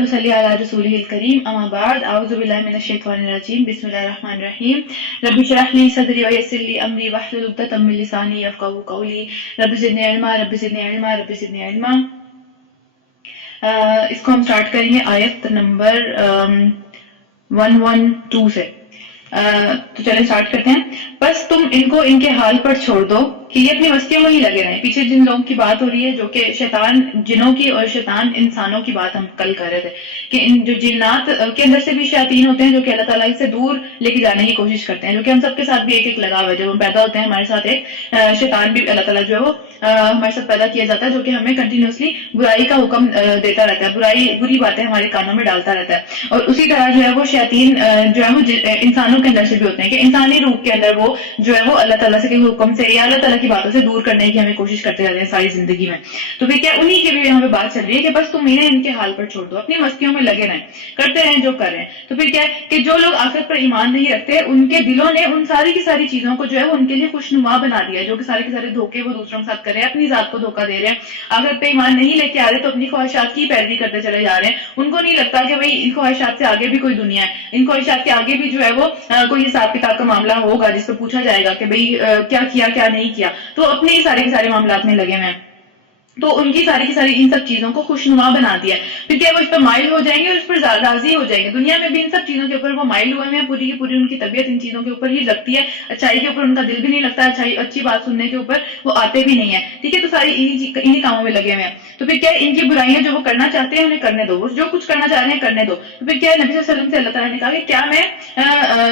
ونصلی علی رسولہ الکریم اما بعد اعوذ باللہ من الشیطان الرجیم بسم اللہ الرحمن الرحیم رب اشرح لی صدری ویسر لی امری واحلل عقدۃ من لسانی یفقهوا قولی رب زدنی علما رب زدنی علما رب زدنی علما۔ اس کو ہم سٹارٹ کریں گے آیت نمبر 112 سے۔ تو چلیں سٹارٹ کرتے ہیں۔ بس تم ان کو ان کے حال پر چھوڑ دو کہ یہ اپنی مستیوں میں ہی لگے رہیں۔ پیچھے جن لوگوں کی بات ہو رہی ہے جو کہ شیطان جنوں کی اور شیطان انسانوں کی بات ہم کل کر رہے تھے کہ ان جو جنات کے اندر سے بھی شیاطین ہوتے ہیں جو کہ اللہ تعالیٰ سے دور لے کے جانے کی کوشش کرتے ہیں، جو کہ ہم سب کے ساتھ بھی ایک ایک لگاؤ ہے۔ جب ہم پیدا ہوتے ہیں ہمارے ساتھ ایک شیطان بھی اللہ تعالیٰ جو ہے وہ ہمارے ساتھ پیدا کیا جاتا ہے، جو کہ ہمیں کنٹینیوسلی برائی کا حکم دیتا رہتا ہے، بری باتیں ہمارے کانوں میں ڈالتا رہتا ہے۔ اور اسی طرح جو ہے وہ شیاطین جو ہے وہ انسانوں کے اندر سے بھی ہوتے ہیں کہ انسانی روح کے اندر وہ جو ہے وہ اللہ تعالیٰ سے کے حکم سے یا اللہ تعالیٰ کی باتوں سے دور کرنے کی ہمیں کوشش کرتے رہتے ہیں ساری زندگی میں۔ تو پھر کیا انہی کی بھی یہاں پہ بات چل رہی ہے کہ بس تم انہیں ان کے حال پر چھوڑ دو، اپنی مستیوں میں لگے رہیں، کرتے رہیں جو کر رہے ہیں۔ تو پھر کیا ہے کہ جو لوگ آخرت پر ایمان نہیں رکھتے ان کے دلوں نے ان ساری کی ساری چیزوں کو جو ہے وہ ان کے لیے خوشنما بنا دیا ہے، جو کہ سارے کے سارے دھوکے وہ دوسروں کے ساتھ کر رہے ہیں، اپنی ذات کو دھوکہ دے رہے ہیں، آخرت پہ ایمان نہیں لے کے آ رہے تو اپنی خواہشات کی پیروی کرتے چلے جا رہے ہیں۔ ان کو نہیں لگتا کہ بھئی ان خواہشات سے آگے بھی کوئی دنیا ہے، ان خواہشات کے آگے بھی جو ہے وہ کوئی حساب کتاب کا معاملہ ہوگا جس پہ پوچھا جائے گا کہ بھئی کیا کیا کیا نہیں کیا، تو اپنے ہی سارے کے سارے معاملات میں لگے ہوئے ہیں۔ تو ان کی ساری کی ساری ان سب چیزوں کو خوشنما بنا دیا ہے، پھر کیا وہ اس پر مائل ہو جائیں گے اور اس پر راضی ہو جائیں گے۔ دنیا میں بھی ان سب چیزوں کے اوپر وہ مائل ہوئے ہیں، پوری کی پوری ان کی طبیعت ان چیزوں کے اوپر ہی لگتی ہے، اچھائی کے اوپر ان کا دل بھی نہیں لگتا، اچھی بات سننے کے اوپر وہ آتے بھی نہیں ہے، ٹھیک ہے۔ تو ساری انہی کاموں میں لگے ہوئے ہیں۔ تو پھر کیا ان کی برائیاں جو وہ کرنا چاہتے ہیں انہیں کرنے دو، جو کچھ کرنا چاہ رہے ہیں کرنے دو۔ تو پھر کیا نبی صلی اللہ علیہ وسلم سے اللہ تعالیٰ نے کہا کہ کیا میں نبی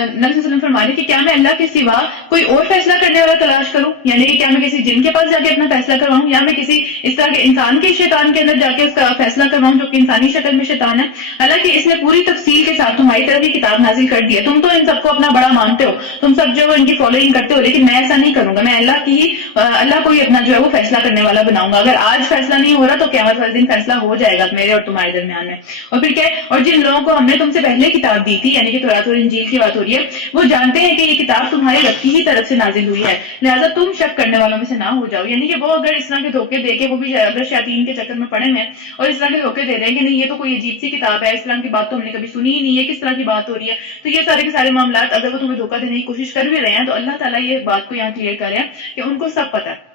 صلی اللہ علیہ وسلم فرما رہے کہ کیا میں اللہ کے سوا کوئی اور فیصلہ کرنے والا تلاش کروں، یعنی کہ کیا میں کسی جن کے پاس جا کے اپنا فیصلہ کرواؤں یا میں کسی اس طرح کے انسان کے شیطان کے اندر جا کے اس کا فیصلہ کرواؤں جو کہ انسانی شکل میں شیطان ہے۔ حالانکہ اس نے پوری تفصیل کے ساتھ تمہاری طرف کی کتاب نازل کر دی ہے، تم تو ان سب کو اپنا بڑا مانتے ہو، تم سب جو ان کی فالوئنگ کرتے ہو، لیکن میں ایسا نہیں کروں گا، میں اللہ کو ہی اپنا جو ہے وہ فیصلہ کرنے والا بناؤں گا۔ اگر آج فیصلہ نہیں ہو رہا تو قیامت والے دن فیصلہ ہو جائے گا میرے اور تمہارے درمیان میں۔ اور پھر کیا ہے، اور جن لوگوں کو ہم نے تم سے پہلے کتاب دی تھی یعنی کہ تورات اور انجیل کی بات ہو رہی ہے، وہ جانتے ہیں کہ یہ کتاب تمہارے رب کی ہی طرف سے نازل ہوئی ہے، لہٰذا تم شک کرنے والوں میں سے نہ ہو جاؤ۔ یعنی کہ وہ اگر اس طرح کے دھوکے دے کے وہ بھی اگر شیاطین کے چکر میں پڑے ہیں اور اس طرح کے دھوکے دے رہے ہیں کہ نہیں یہ تو کوئی عجیب سی کتاب ہے، اس طرح کی بات تو ہم نے کبھی سنی ہی نہیں ہے، کس طرح کی بات ہو رہی ہے، تو یہ سارے کے سارے معاملات اگر وہ تمہیں دھوکہ دینے کی کوشش کر بھی رہے ہیں تو اللہ تعالیٰ یہ بات کو یہاں کلیئر کر رہے ہیں کہ ان کو سب پتہ ہے،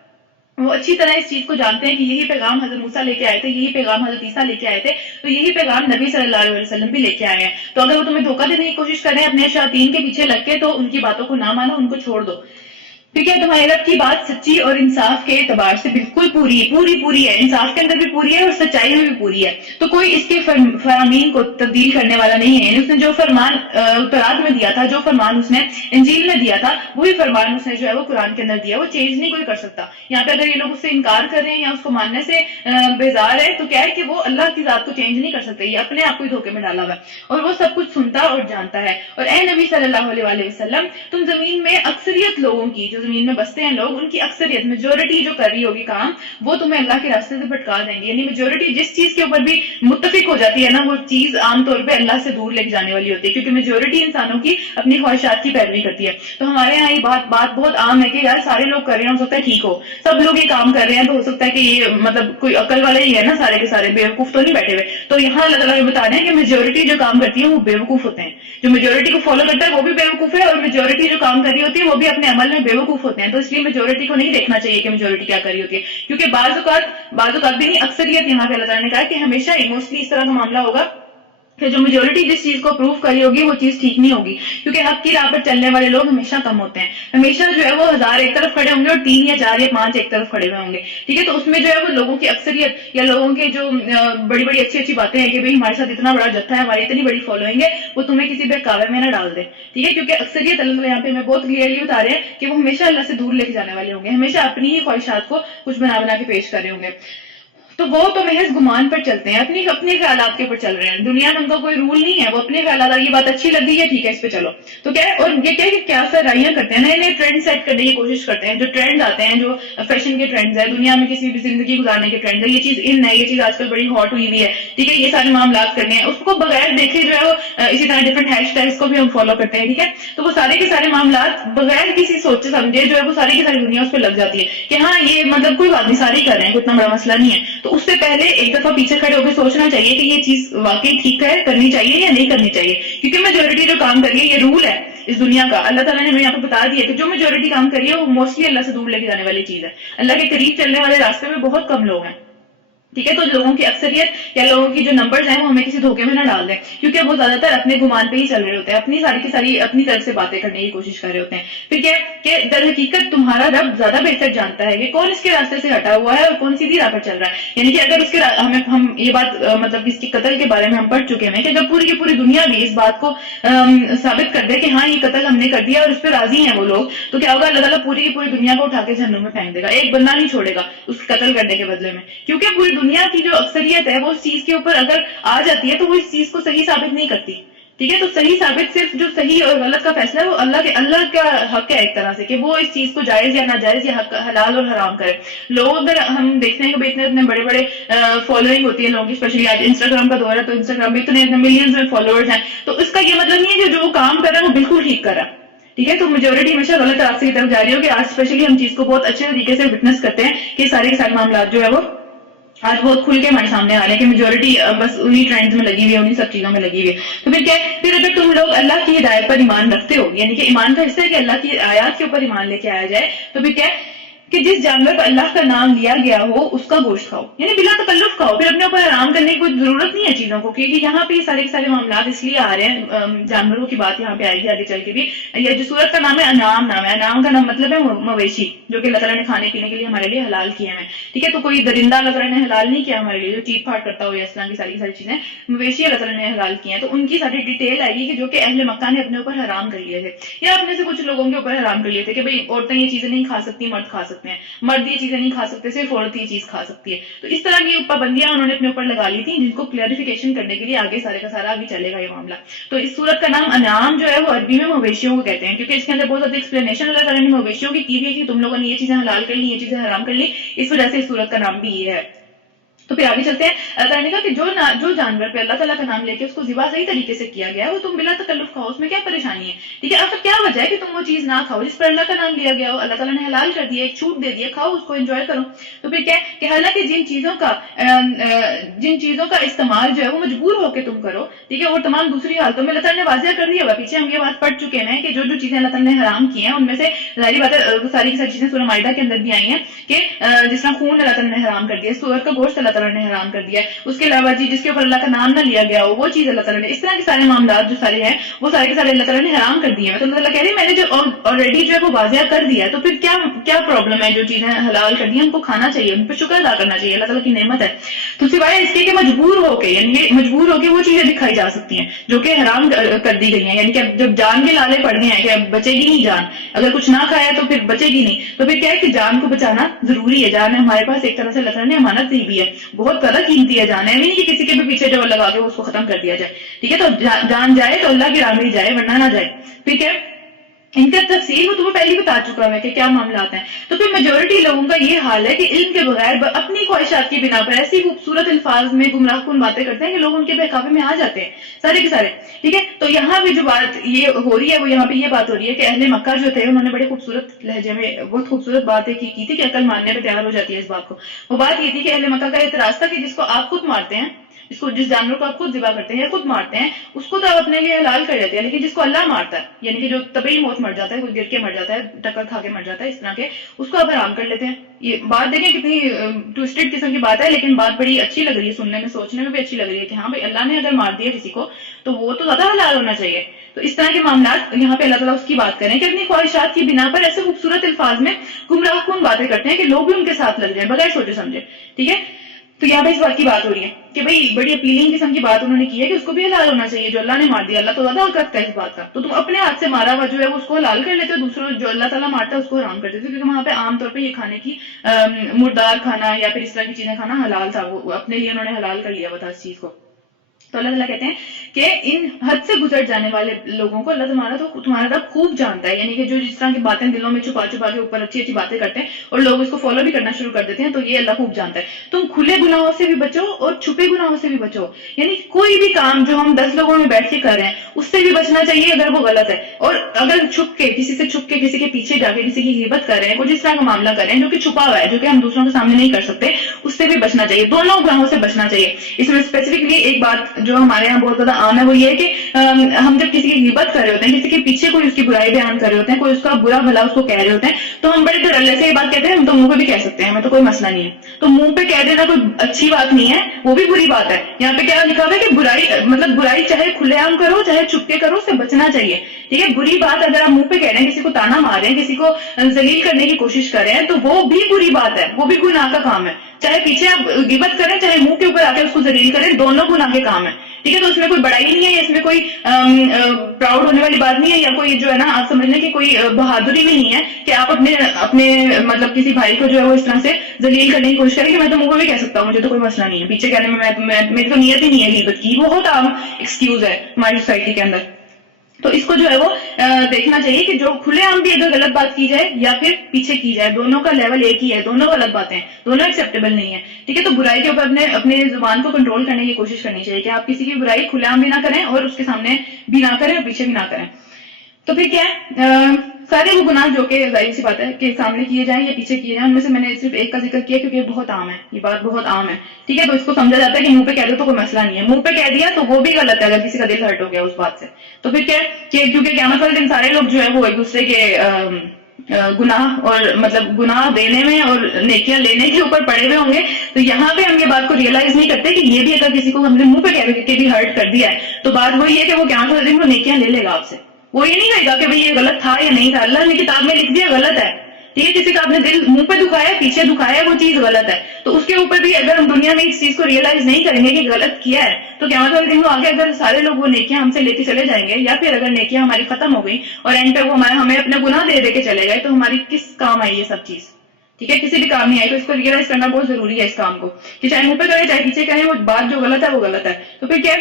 وہ اچھی طرح اس چیز کو جانتے ہیں کہ یہی پیغام حضرت موسیٰ لے کے آئے تھے، یہی پیغام حضرت عیسیٰ لے کے آئے تھے، تو یہی پیغام نبی صلی اللہ علیہ وسلم بھی لے کے آئے ہیں۔ تو اگر وہ تمہیں دھوکہ دینے کی کوشش کر رہے ہیں اپنے شیاطین کے پیچھے لگ کے تو ان کی باتوں کو نہ مانو، ان کو چھوڑ دو۔ ٹھیک ہے، تمہارے رب کی بات سچی اور انصاف کے اعتبار سے بالکل پوری ہے، انصاف کے اندر بھی پوری ہے اور سچائی میں بھی پوری ہے۔ تو کوئی اس کے فرامین کو تبدیل کرنے والا نہیں ہے، یعنی اس نے جو فرمان تورات میں دیا تھا، جو فرمان اس نے انجیل میں دیا تھا، وہی فرمان اس نے جو ہے وہ قرآن کے اندر دیا، وہ چینج نہیں کوئی کر سکتا۔ یہاں پہ اگر یہ لوگ اس سے انکار کر رہے ہیں یا اس کو ماننے سے بیزار ہے تو کیا ہے کہ وہ اللہ کی ذات کو چینج نہیں کر سکتے، یہ اپنے آپ کو ہی دھوکے میں ڈالا ہوا ہے اور وہ سب کچھ سنتا اور جانتا ہے۔ اور اے نبی صلی اللہ علیہ وسلم، تم زمین میں اکثریت لوگوں کی، جو زمین میں بستے ہیں لوگ، ان کی اکثریت میجورٹی جو کر رہی ہوگی کام، وہ تمہیں اللہ کے راستے سے بھٹکا دیں گے۔ یعنی میجورٹی جس چیز کے اوپر بھی متفق ہو جاتی ہے نا، وہ چیز عام طور پہ اللہ سے دور لے کے جانے والی ہوتی ہے، کیونکہ میجورٹی انسانوں کی اپنی خواہشات کی پیروی کرتی ہے۔ تو ہمارے یہاں یہ بات بہت عام ہے کہ یار سارے لوگ کر رہے ہیں، ہو سکتا ہے ٹھیک ہو، سب لوگ یہ کام کر رہے ہیں تو ہو سکتا ہے کہ یہ مطلب کوئی عقل والے ہی ہے نا، سارے کے سارے بیوقوف تو نہیں بیٹھے ہوئے۔ تو یہاں اللہ تعالیٰ یہ بتا رہے ہیں کہ میجورٹی جو کام کرتی ہے وہ بیوقوف ہوتے ہیں، جو میجورٹی کو فالو کرتا ہے وہ بھی بیوقوف ہے، اور میجورٹی جو کام کر رہی ہوتی ہے وہ بھی اپنے عمل میں بیوقوف ہوتے ہیں۔ تو اس لیے میجورٹی کو نہیں دیکھنا چاہیے کہ میجورٹی کیا کر رہی ہوتی ہے، کیونکہ بعض اوقات بھی نہیں، اکثریت یہاں پہ اللہ تعالیٰ نے کہا کہ ہمیشہ ہی موسٹلی اس طرح کا معاملہ ہوگا کہ جو میجورٹی جس چیز کو اپروو کر رہی ہوگی وہ چیز ٹھیک نہیں ہوگی، کیونکہ حق کی راہ پر چلنے والے لوگ ہمیشہ کم ہوتے ہیں، ہمیشہ جو ہے وہ 1000 ایک طرف کھڑے ہوں گے اور 3 یا 4 یا 5 ایک طرف کھڑے ہوئے ہوں گے، ٹھیک ہے۔ تو اس میں جو ہے وہ لوگوں کی اکثریت یا لوگوں کے جو بڑی بڑی اچھی باتیں ہیں کہ بھئی ہمارے ساتھ اتنا بڑا جتھا ہے، ہماری اتنی بڑی فالوئنگ ہے، وہ تمہیں کسی بہکاوے میں نہ ڈال دے، ٹھیک ہے، کیونکہ اکثریت اللہ تعالیٰ یہاں پہ ہمیں بہت کلیئرلی بتا رہے ہیں کہ وہ ہمیشہ اللہ سے دور لے کے جانے والے ہوں گے، ہمیشہ اپنی ہی خواہشات کو کچھ بنا کے پیش کر رہے ہوں گے۔ تو وہ تو محض گمان پر چلتے ہیں، اپنے خیالات کے اوپر چل رہے ہیں، دنیا میں ان کا کوئی رول نہیں ہے، وہ اپنے خیالات، یہ بات اچھی لگ رہی ہے ٹھیک ہے اس پہ چلو، تو کیا ہے، اور یہ کیا ہے کہ کیا سرائیاں کرتے ہیں، نئے نئے ٹرینڈ سیٹ کرنے کی کوشش کرتے ہیں، جو ٹرینڈ آتے ہیں، جو فیشن کے ٹرینڈز ہیں، دنیا میں کسی بھی زندگی گزارنے کے ٹرینڈ ہے، یہ چیز ان ہے، یہ چیز آج کل بڑی ہاٹ ہوئی ہے، ٹھیک ہے، یہ سارے معاملات کرنے ہیں، اس کو بغیر دیکھے جو ہے وہ اسی طرح ڈفرنٹ ہیش ٹیگس کو بھی ہم فالو کرتے ہیں، ٹھیک ہے۔ تو وہ سارے کے سارے معاملات بغیر کسی سوچے سمجھے جو ہے وہ ساری کی ساری دنیا اس پہ لگ جاتی ہے کہ ہاں یہ مطلب کوئی بات نہیں، ساری کر رہے ہیں، کوئی اتنا بڑا مسئلہ نہیں ہے۔ تو اس سے پہلے ایک دفعہ پیچھے کھڑے ہو کے سوچنا چاہیے کہ یہ چیز واقعی ٹھیک ہے، کرنی چاہیے یا نہیں کرنی چاہیے، کیونکہ میجورٹی جو کام کر رہی ہے یہ رول ہے اس دنیا کا. اللہ تعالیٰ نے ہمیں یہاں پہ بتا دیا کہ جو میجورٹی کام کر رہی ہے وہ موسٹلی اللہ سے دور لے کے جانے والی چیز ہے. اللہ کے قریب چلنے والے راستے میں بہت کم لوگ ہیں. ٹھیک ہے، تو لوگوں کی اکثریت یا لوگوں کی جو نمبرز ہیں وہ ہمیں کسی دھوکے میں نہ ڈال دیں، کیونکہ وہ زیادہ تر اپنے گمان پہ ہی چل رہے ہوتے ہیں، اپنی ساری کی ساری اپنی طرف سے باتیں کرنے کی کوشش کر رہے ہوتے ہیں. پھر کیا کہ در حقیقت تمہارا رب زیادہ بہتر جانتا ہے کہ کون اس کے راستے سے ہٹا ہوا ہے اور کون سیدھی راہ پر چل رہا ہے. یعنی کہ اگر اس کے ہم یہ بات مطلب اس کے قتل کے بارے میں ہم پڑھ چکے ہیں کہ اگر پوری کی پوری دنیا بھی اس بات کو ثابت کر دے کہ ہاں یہ قتل ہم نے کر دیا اور اس پہ راضی ہیں وہ لوگ، تو کیا ہوگا؟ اللہ تعالیٰ پوری کی پوری دنیا کو اٹھا کے جہنم میں پھینک دے گا، ایک بندہ نہیں چھوڑے گا اس قتل کرنے کے بدلے میں. کیونکہ پوری دنیا کی جو اکثریت ہے وہ اس چیز کے اوپر اگر آ جاتی ہے تو وہ اس چیز کو صحیح ثابت نہیں کرتی. ٹھیک ہے، تو صحیح ثابت صرف جو صحیح اور غلط کا فیصلہ ہے وہ اللہ کا حق ہے ایک طرح سے کہ وہ اس چیز کو جائز یا ناجائز یا حلال اور حرام کرے. لوگ اگر ہم دیکھتے ہیں کہ اتنے بڑے بڑے فالوئنگ ہوتی ہے لوگوں کی، اسپیشلی آج انسٹاگرام کا دور ہے تو انسٹاگرام میں اتنے ملینز میں فالوورز ہیں، تو اس کا یہ مطلب نہیں ہے کہ جو کام کر رہا ہے وہ بالکل ٹھیک کر رہا ہے. ٹھیک ہے، تو میجورٹی ہمیشہ غلط راستے کی طرف جا رہی ہو کہ آج اسپیشلی ہم چیز کو بہت اچھے طریقے سے وٹنس کرتے ہیں کہ سارے کے سارے معاملات جو ہے وہ آج بہت کھل کے ہمارے سامنے آ رہے ہیں کہ میجورٹی بس انہی ٹرینڈز میں لگی ہوئی ہے، انہی سب چیزوں میں لگی ہوئی ہے. تو پھر کیا ہے؟ پھر اگر تم لوگ اللہ کی ہدایت پر ایمان رکھتے ہو، یعنی کہ ایمان کا حصہ ہے کہ اللہ کی آیات کے اوپر ایمان لے کے آیا جائے، تو پھر کیا ہے کہ جس جانور پر اللہ کا نام لیا گیا ہو اس کا گوشت کھاؤ، یعنی بلا تکلف کھاؤ. پھر اپنے اوپر آرام کرنے کی کوئی ضرورت نہیں ہے چیزوں کو، کیونکہ یہاں پہ سارے کے سارے معاملات اس لیے آ رہے ہیں. جانوروں کی بات یہاں پہ آئے گی آگے چل کے بھی. یہ جو سورت کا نام ہے انعام نام ہے، انعام کا نام مطلب ہے مویشی، جو کہ اللہ تعالیٰ نے کھانے پینے کے لیے ہمارے لیے حلال کیے ہیں. ٹھیک ہے، تو کوئی درندہ اللہ تعالیٰ نے حلال نہیں کیا ہمارے لیے جو چیٹ پھاٹ کرتا ہو یا اس طرح کی ساری چیزیں. مویشی اللہ تعالیٰ نے حلال کیے ہیں، تو ان کی ساری ڈیٹیل آئے گی کہ جو کہ اہل مکہ نے اپنے اوپر حرام کر لیے تھے یا اپنے سے کچھ لوگوں کے اوپر حرام کر لیے تھے کہ بھئی عورتیں یہ چیزیں نہیں کھا سکتی، مرد کھا سکتے ہیں، مرد یہ چیزیں نہیں کھا سکتے، صرف عورت یہ چیز کھا سکتی ہے. تو اس طرح کی پابندیاں انہوں نے اپنے اوپر لگا لی تھیں جن کو کلیریفیکیشن کرنے کے لیے آگے سارے کا سارا ابھی چلے گا یہ معاملہ. تو اس صورت کا نام انعام جو ہے وہ عربی میں مویشیوں کو کہتے ہیں، کیونکہ اس کے اندر بہت زیادہ ایکسپلینیشن اللہ تعالیٰ نے مویشیوں کی ہوئی ہے کہ تم لوگوں نے یہ چیزیں حلال کر لی، یہ چیزیں حرام کر لی، اس وجہ سے اس صورت کا نام بھی یہ ہے. تو پھر آگے چلتے ہیں. اللہ تعالیٰ نے کہا کہ جو جانور پہ اللہ تعالیٰ کا نام لے کے اس کو ذبح صحیح طریقے سے کیا گیا ہے وہ تم بلا تکلف کھاؤ، اس میں کیا پریشانی ہے. ٹھیک ہے، اب کیا وجہ ہے کہ تم وہ چیز نہ کھاؤ جس پر اللہ کا نام لیا گیا ہو، اللہ تعالیٰ نے حلال کر دیا، ایک چھوٹ دے دیا، کھاؤ اس کو، انجوائے کرو. تو پھر کیا ہے کہ حالانکہ جن چیزوں کا استعمال جو ہے وہ مجبور ہو کے تم کرو، ٹھیک ہے، اور تمام دوسری حالتوں میں اللہ تعالیٰ نے واضح کر دیا ہوا. پیچھے ہم یہ بات پڑھ چکے ہیں کہ جو چیزیں اللہ تعالیٰ نے حرام کی ہیں ان میں سے ظاہری بات ہے ساری کی ساری چیزیں سورہ مائدہ کے اندر بھی آئی ہیں کہ جس طرح خون اللہ تعالیٰ نے حرام کر دیا، سور کا گوشت اللہ تعالیٰ نے حرام کر دیا، اس کے علاوہ جس کے اوپر اللہ کا نام نہ لیا گیا ہو وہ چیز اللہ تعالیٰ نے، اس طرح کے سارے معاملات جو سارے ہیں وہ سارے کے سارے اللہ تعالیٰ نے حرام کر دیے ہیں. تو اللہ تعالیٰ کہہ رہے ہیں میں نے جو آلریڈی جو ہے وہ واضح کر دیا ہے، تو پھر کیا پرابلم ہے؟ جو چیزیں حلال کر دی ہیں ان کو کھانا چاہیے، ان پہ شکر ادا کرنا چاہیے، اللہ تعالیٰ کی نعمت ہے. تو سوائے اس کے کہ مجبور ہو کے، یعنی کہ مجبور ہو کے وہ چیزیں دکھائی جا سکتی ہیں جو کہ حرام کر دی گئی ہیں، یعنی کہ جب جان کے لالے پڑ گئے ہیں کہ اب بچے گی نہیں جان، اگر کچھ نہ کھایا تو پھر بچے گی نہیں، تو پھر کیا ہے کہ جان کو بچانا ضروری ہے. جان ہمارے پاس ایک طرح سے اللہ تعالیٰ نے امانت دی بھی ہے، بہت زیادہ قیمتی ہے جان ہے، نہیں کہ کسی کے بھی پیچھے جو لگا کے اس کو ختم کر دیا جائے. ٹھیک ہے، تو جان جائے تو اللہ کی راہ میں جائے ورنہ نہ جائے. ٹھیک ہے، ان کا تفصیل وہ تمہیں پہلے بتا چکا ہے کہ کیا معاملات ہیں. تو پھر میجورٹی لوگوں کا یہ حال ہے کہ علم کے بغیر اپنی خواہشات کی بنا پر ایسی خوبصورت الفاظ میں گمراہ کن باتیں کرتے ہیں کہ لوگ ان کے بہکاوے میں آ جاتے ہیں سارے کے سارے. ٹھیک ہے، تو یہاں بھی جو بات یہ ہو رہی ہے وہ یہاں پہ یہ بات ہو رہی ہے کہ اہل مکہ جو تھے انہوں نے بڑے خوبصورت لہجے میں بہت خوبصورت باتیں کی تھی کہ عقل ماننے پہ تیار ہو جاتی ہے اس بات کو. وہ بات یہ تھی کہ اہل مکہ کا اعتراض تھا کہ جس کو آپ خود مارتے ہیں، جس جانور کو آپ خود ذبح کرتے ہیں یا خود مارتے ہیں اس کو تو آپ اپنے لیے حلال کر دیتے ہیں، لیکن جس کو اللہ مارتا ہے، یعنی کہ جو طبعی موت مر جاتا ہے، کوئی گر کے مر جاتا ہے، ٹکر کھا کے مر جاتا ہے، اس طرح کے، اس کو آپ حرام کر لیتے ہیں. یہ بات دیکھیں کتنی ٹوسٹڈ قسم کی بات ہے، لیکن بات بڑی اچھی لگ رہی ہے سننے میں، سوچنے میں بھی اچھی لگ رہی ہے کہ ہاں بھائی اللہ نے اگر مار دیا کسی کو تو وہ تو زیادہ حلال ہونا چاہیے. تو اس طرح کے معاملات یہاں پہ اللہ تعالیٰ اس کی بات کریں کہ اپنی خواہشات کی بنا پر ایسے خوبصورت الفاظ میں گمراہ کن باتیں کرتے ہیں کہ لوگ بھی ان کے ساتھ لگ جائیں بغیر سوچے سمجھے. ٹھیک ہے، تو یہاں پہ اس بات کی بات ہو رہی ہے کہ بھئی بڑی اپیلنگ قسم کی بات انہوں نے کی ہے کہ اس کو بھی حلال ہونا چاہیے جو اللہ نے مار دیا. اللہ تو زیادہ حق رکھتا ہے اس بات کا، تو تم اپنے ہاتھ سے مارا ہوا جو ہے اس کو حلال کر لیتے ہو، دوسروں جو اللہ تعالیٰ مارتا ہے اس کو حرام کر دیتے ہو، کیونکہ وہاں پہ عام طور پہ یہ کھانے کی مردار کھانا یا پھر اس طرح کی چیزیں کھانا حلال تھا، وہ اپنے لیے انہوں نے حلال کر لیا ہوا تھا اس چیز کو. تو اللہ تعالیٰ کہتے ہیں کہ ان حد سے گزر جانے والے لوگوں کو اللہ تمہارا رب خوب جانتا ہے، یعنی کہ جو جس طرح کی باتیں دلوں میں چھپا چھپا کے اوپر اچھی اچھی باتیں کرتے ہیں اور لوگ اس کو فالو بھی کرنا شروع کر دیتے ہیں، تو یہ اللہ خوب جانتا ہے۔ تم کھلے گناہوں سے بھی بچو اور چھپے گناہوں سے بھی بچو، یعنی کوئی بھی کام جو ہم 10 لوگوں میں بیٹھ کے کر رہے ہیں اس سے بھی بچنا چاہیے اگر وہ غلط ہے، اور اگر چھپ کے کسی سے چھپ کے کسی کے پیچھے جا کے کسی کی غیبت کر رہے ہیں، کوئی جس طرح کا معاملہ کر رہے ہیں جو کہ چھپا ہوا ہے، جو کہ ہم دوسروں کے سامنے نہیں کر سکتے، اس سے بھی بچنا چاہیے، دونوں گناہوں سے بچنا چاہیے۔ اس میں اسپیسیفکلی ایک بات جو ہمارے یہاں بہت زیادہ عام ہے وہ یہ ہے کہ ہم جب کسی کی غیبت کر رہے ہوتے ہیں، کسی کے پیچھے کوئی اس کی برائی بیان کر رہے ہوتے ہیں، کوئی اس کا برا بھلا اس کو کہہ رہے ہوتے ہیں، تو ہم بڑے دھڑلے سے یہ بات کہتے ہیں ہم تو منہ پہ بھی کہہ سکتے ہیں، ہمیں تو کوئی مسئلہ نہیں ہے۔ تو منہ پہ کہہ دینا کوئی اچھی بات نہیں ہے، وہ بھی بری بات ہے۔ یہاں پہ کیا لکھا ہوا ہے کہ برائی مطلب برائی چاہے کھلے عام کرو چاہے چھپ کے کرو، اس سے بچنا چاہیے، ٹھیک ہے۔ بری بات اگر آپ منہ پہ کہہ رہے ہیں، کسی کو تانا مار رہے ہیں، کسی کو ذلیل کرنے کی کوشش کر رہے ہیں، تو وہ بھی بری بات ہے، وہ بھی گناہ کا کام ہے۔ چاہے پیچھے آپ غیبت کریں چاہے منہ کے اوپر آ کے اس کو ذلیل کریں، دونوں گناہ کے کام ہے، ٹھیک ہے۔ تو اس میں کوئی بڑائی نہیں ہے، اس میں کوئی پراؤڈ ہونے والی بات نہیں ہے، یا کوئی جو ہے نا آپ سمجھ لیں کہ کوئی بہادری بھی نہیں ہے کہ آپ اپنے مطلب کسی بھائی کو جو ہے وہ اس طرح سے ذلیل کرنے کی کوشش کریں کہ میں تو منہ کو بھی کہہ سکتا ہوں، مجھے تو کوئی مسئلہ نہیں ہے، پیچھے کہنے میں میری تو نیت ہی نہیں ہے غیبت کی۔ بہت عام ایکسکیوز ہے ہماری سوسائٹی کے اندر۔ تو اس کو جو ہے وہ دیکھنا چاہیے کہ جو کھلے عام بھی اگر غلط بات کی جائے یا پھر پیچھے کی جائے، دونوں کا لیول ایک ہی ہے، دونوں غلط باتیں ہیں، دونوں ایکسیپٹیبل نہیں ہے، ٹھیک ہے۔ تو برائی کے اوپر اپنے زبان کو کنٹرول کرنے کی کوشش کرنی چاہیے کہ آپ کسی کی برائی کھلے عام بھی نہ کریں اور اس کے سامنے بھی نہ کریں اور پیچھے بھی نہ کریں۔ تو پھر کیا ہے، سارے وہ گناہ جو کہ ظاہر سی بات ہے کہ سامنے کیے جائیں یا پیچھے کیے جائیں، ان میں سے میں نے صرف ایک کا ذکر کیا کیونکہ یہ بہت عام ہے، یہ بات بہت عام ہے، ٹھیک ہے۔ تو اس کو سمجھا جاتا ہے کہ منہ پہ کہہ دو تو کوئی مسئلہ نہیں ہے، منہ پہ کہہ دیا تو وہ بھی غلط ہے اگر کسی کا دل ہرٹ ہو گیا اس بات سے۔ تو پھر کیا ہے کہ کیونکہ قیامت والے دن سارے لوگ جو ہے وہ ایک دوسرے کے گناہ اور مطلب گناہ دینے میں اور نیکیاں لینے کے اوپر پڑے ہوئے ہوں گے، تو یہاں پہ ہم یہ بات کو ریئلائز نہیں کرتے کہ یہ بھی اگر کسی کو ہم نے منہ پہ کہہ کے بھی ہرٹ کر دیا ہے تو بات وہی ہے کہ وہ قیامت والے دن وہ نیکیاں لے لے گا آپ سے، وہ یہ نہیں کہے گا کہ بھئی یہ غلط تھا یا نہیں تھا، اللہ نے کتاب میں لکھ دیا غلط ہے، ٹھیک ہے۔ کسی کا آپ نے دل منہ پہ دکھایا پیچھے دکھایا وہ چیز غلط ہے، تو اس کے اوپر بھی اگر ہم دنیا میں اس چیز کو ریئلائز نہیں کریں گے کہ غلط کیا ہے، تو قیامت والے دن وہ آگے اگر سارے لوگ وہ نیکیاں ہم سے لے کے چلے جائیں گے، یا پھر اگر نیکیاں ہماری ختم ہو گئی اور اینڈ پہ وہ ہمیں اپنے گناہ دے کے چلے گئے، تو ہماری کس کام آئی یہ سب چیز، ٹھیک ہے، کسی بھی کام نہیں آئی۔ تو اس کو ریئلائز کرنا بہت ضروری ہے اس کام کو، کہ چاہے منہ پہ کریں چاہے پیچھے کریں، وہ بات جو غلط ہے وہ غلط ہے۔ تو پھر کیا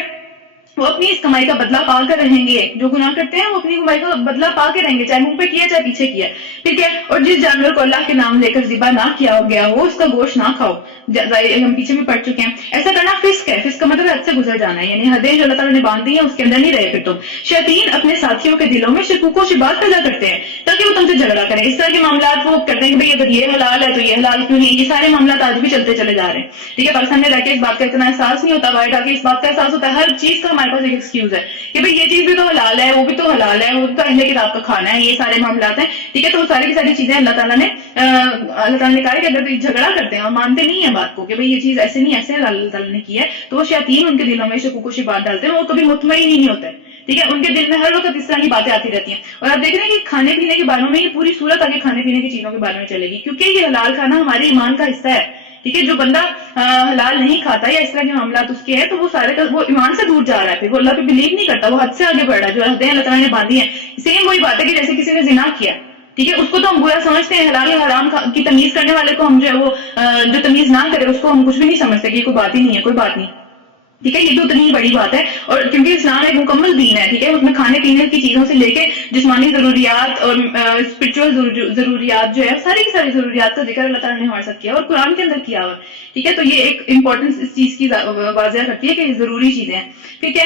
وہ اپنی اس کمائی کا بدلہ پا کر رہیں گے، جو گناہ کرتے ہیں وہ اپنی کمائی کا بدلہ پا کے رہیں گے، چاہے منہ پہ کیا چاہے پیچھے کیا، ٹھیک ہے۔ اور جس جانور کو اللہ کے نام لے کر ذبح نہ کیا گیا ہو اس کا گوشت نہ کھاؤ، ہم پیچھے بھی پڑھ چکے ہیں۔ ایسا کرنا فسق ہے، فسق کا مطلب حد سے گزر جانا ہے، یعنی حدیں جو اللہ تعالیٰ نے باندھ دی ہیں اس کے اندر نہیں رہے پھر تم۔ شیاطین اپنے ساتھیوں کے دلوں میں شکوک و شبہات پیدا کرتے ہیں تاکہ وہ تم سے جھگڑا کریں، اس طرح کے معاملات وہ کرتے ہیں کہ بھئی اگر یہ حلال ہے تو یہ حلال کیوں نہیں، یہ سارے معاملات آج بھی چلتے چلے جا رہے ہیں، ٹھیک ہے۔ پاکستان میں رہ کے اس بات کا اتنا احساس نہیں ہوتا، باہر آ کے اس بات کا احساس ہوتا ہے، ہر چیز کا ہمارے پاس ایک ایکسکیوز ہے کہ بھئی یہ چیز بھی تو حلال ہے، وہ بھی تو حلال ہے، وہ بھی تو اہل کتاب کا کھانا ہے، یہ سارے معاملات ہیں، ٹھیک ہے۔ تو وہ ساری کی ساری چیزیں اللہ تعالیٰ نے کہا ہے کہ اگر جھگڑا کرتے ہیں اور مانتے نہیں ہیں بات کو کہ بھئی یہ چیز ایسے نہیں ایسے اللہ تعالیٰ نے کی ہے، تو وہ شیاطین ان کے دلوں میں شکوک و شبہات ڈالتے ہیں، وہ کبھی مطمئن ہی نہیں ہوتے، ٹھیک ہے۔ ان کے دل میں ہر وقت اس طرح کی باتیں آتی رہتی ہیں، اور آپ دیکھ رہے ہیں کہ کھانے پینے کے باروں میں یہ پوری صورت آگے کھانے پینے کی چیزوں کے بارے میں چلے گی، کیونکہ یہ حلال کھانا ہمارے ایمان کا حصہ ہے، ٹھیک ہے۔ جو بندہ حلال نہیں کھاتا یا اس طرح کے معاملات اس کے ہیں تو وہ سارے وہ ایمان سے دور جا رہا ہے، پھر وہ اللہ پہ بلیو نہیں کرتا، وہ حد سے آگے بڑھ رہا ہے، جو حدیں اللہ تعالیٰ نے باندھی ہیں۔ سیم وہی بات ہے کہ جیسے کسی نے زنا کیا، ٹھیک ہے، اس کو تو ہم برا سمجھتے ہیں، حلال حرام کی تمیز کرنے والے کو ہم جو ہے وہ جو تمیز نہ کرے اس کو ہم کچھ بھی نہیں سمجھتے کہ یہ کوئی بات ہی نہیں ہے، کوئی بات نہیں، ٹھیک ہے۔ یہ تو اتنی بڑی بات ہے، اور کیونکہ اسلام ایک مکمل دین ہے، ٹھیک ہے، اس میں کھانے پینے کی چیزوں سے لے کے جسمانی ضروریات اور اسپرچل ضروریات جو ہے ساری کی ساری ضروریات کا ذکر اللہ تعالیٰ نے ہمارے ساتھ کیا اور قرآن کے اندر کیا ہوا، ٹھیک ہے۔ تو یہ ایک امپورٹنس اس چیز کی واضح کرتی ہے کہ یہ ضروری چیزیں ہیں، ٹھیک ہے،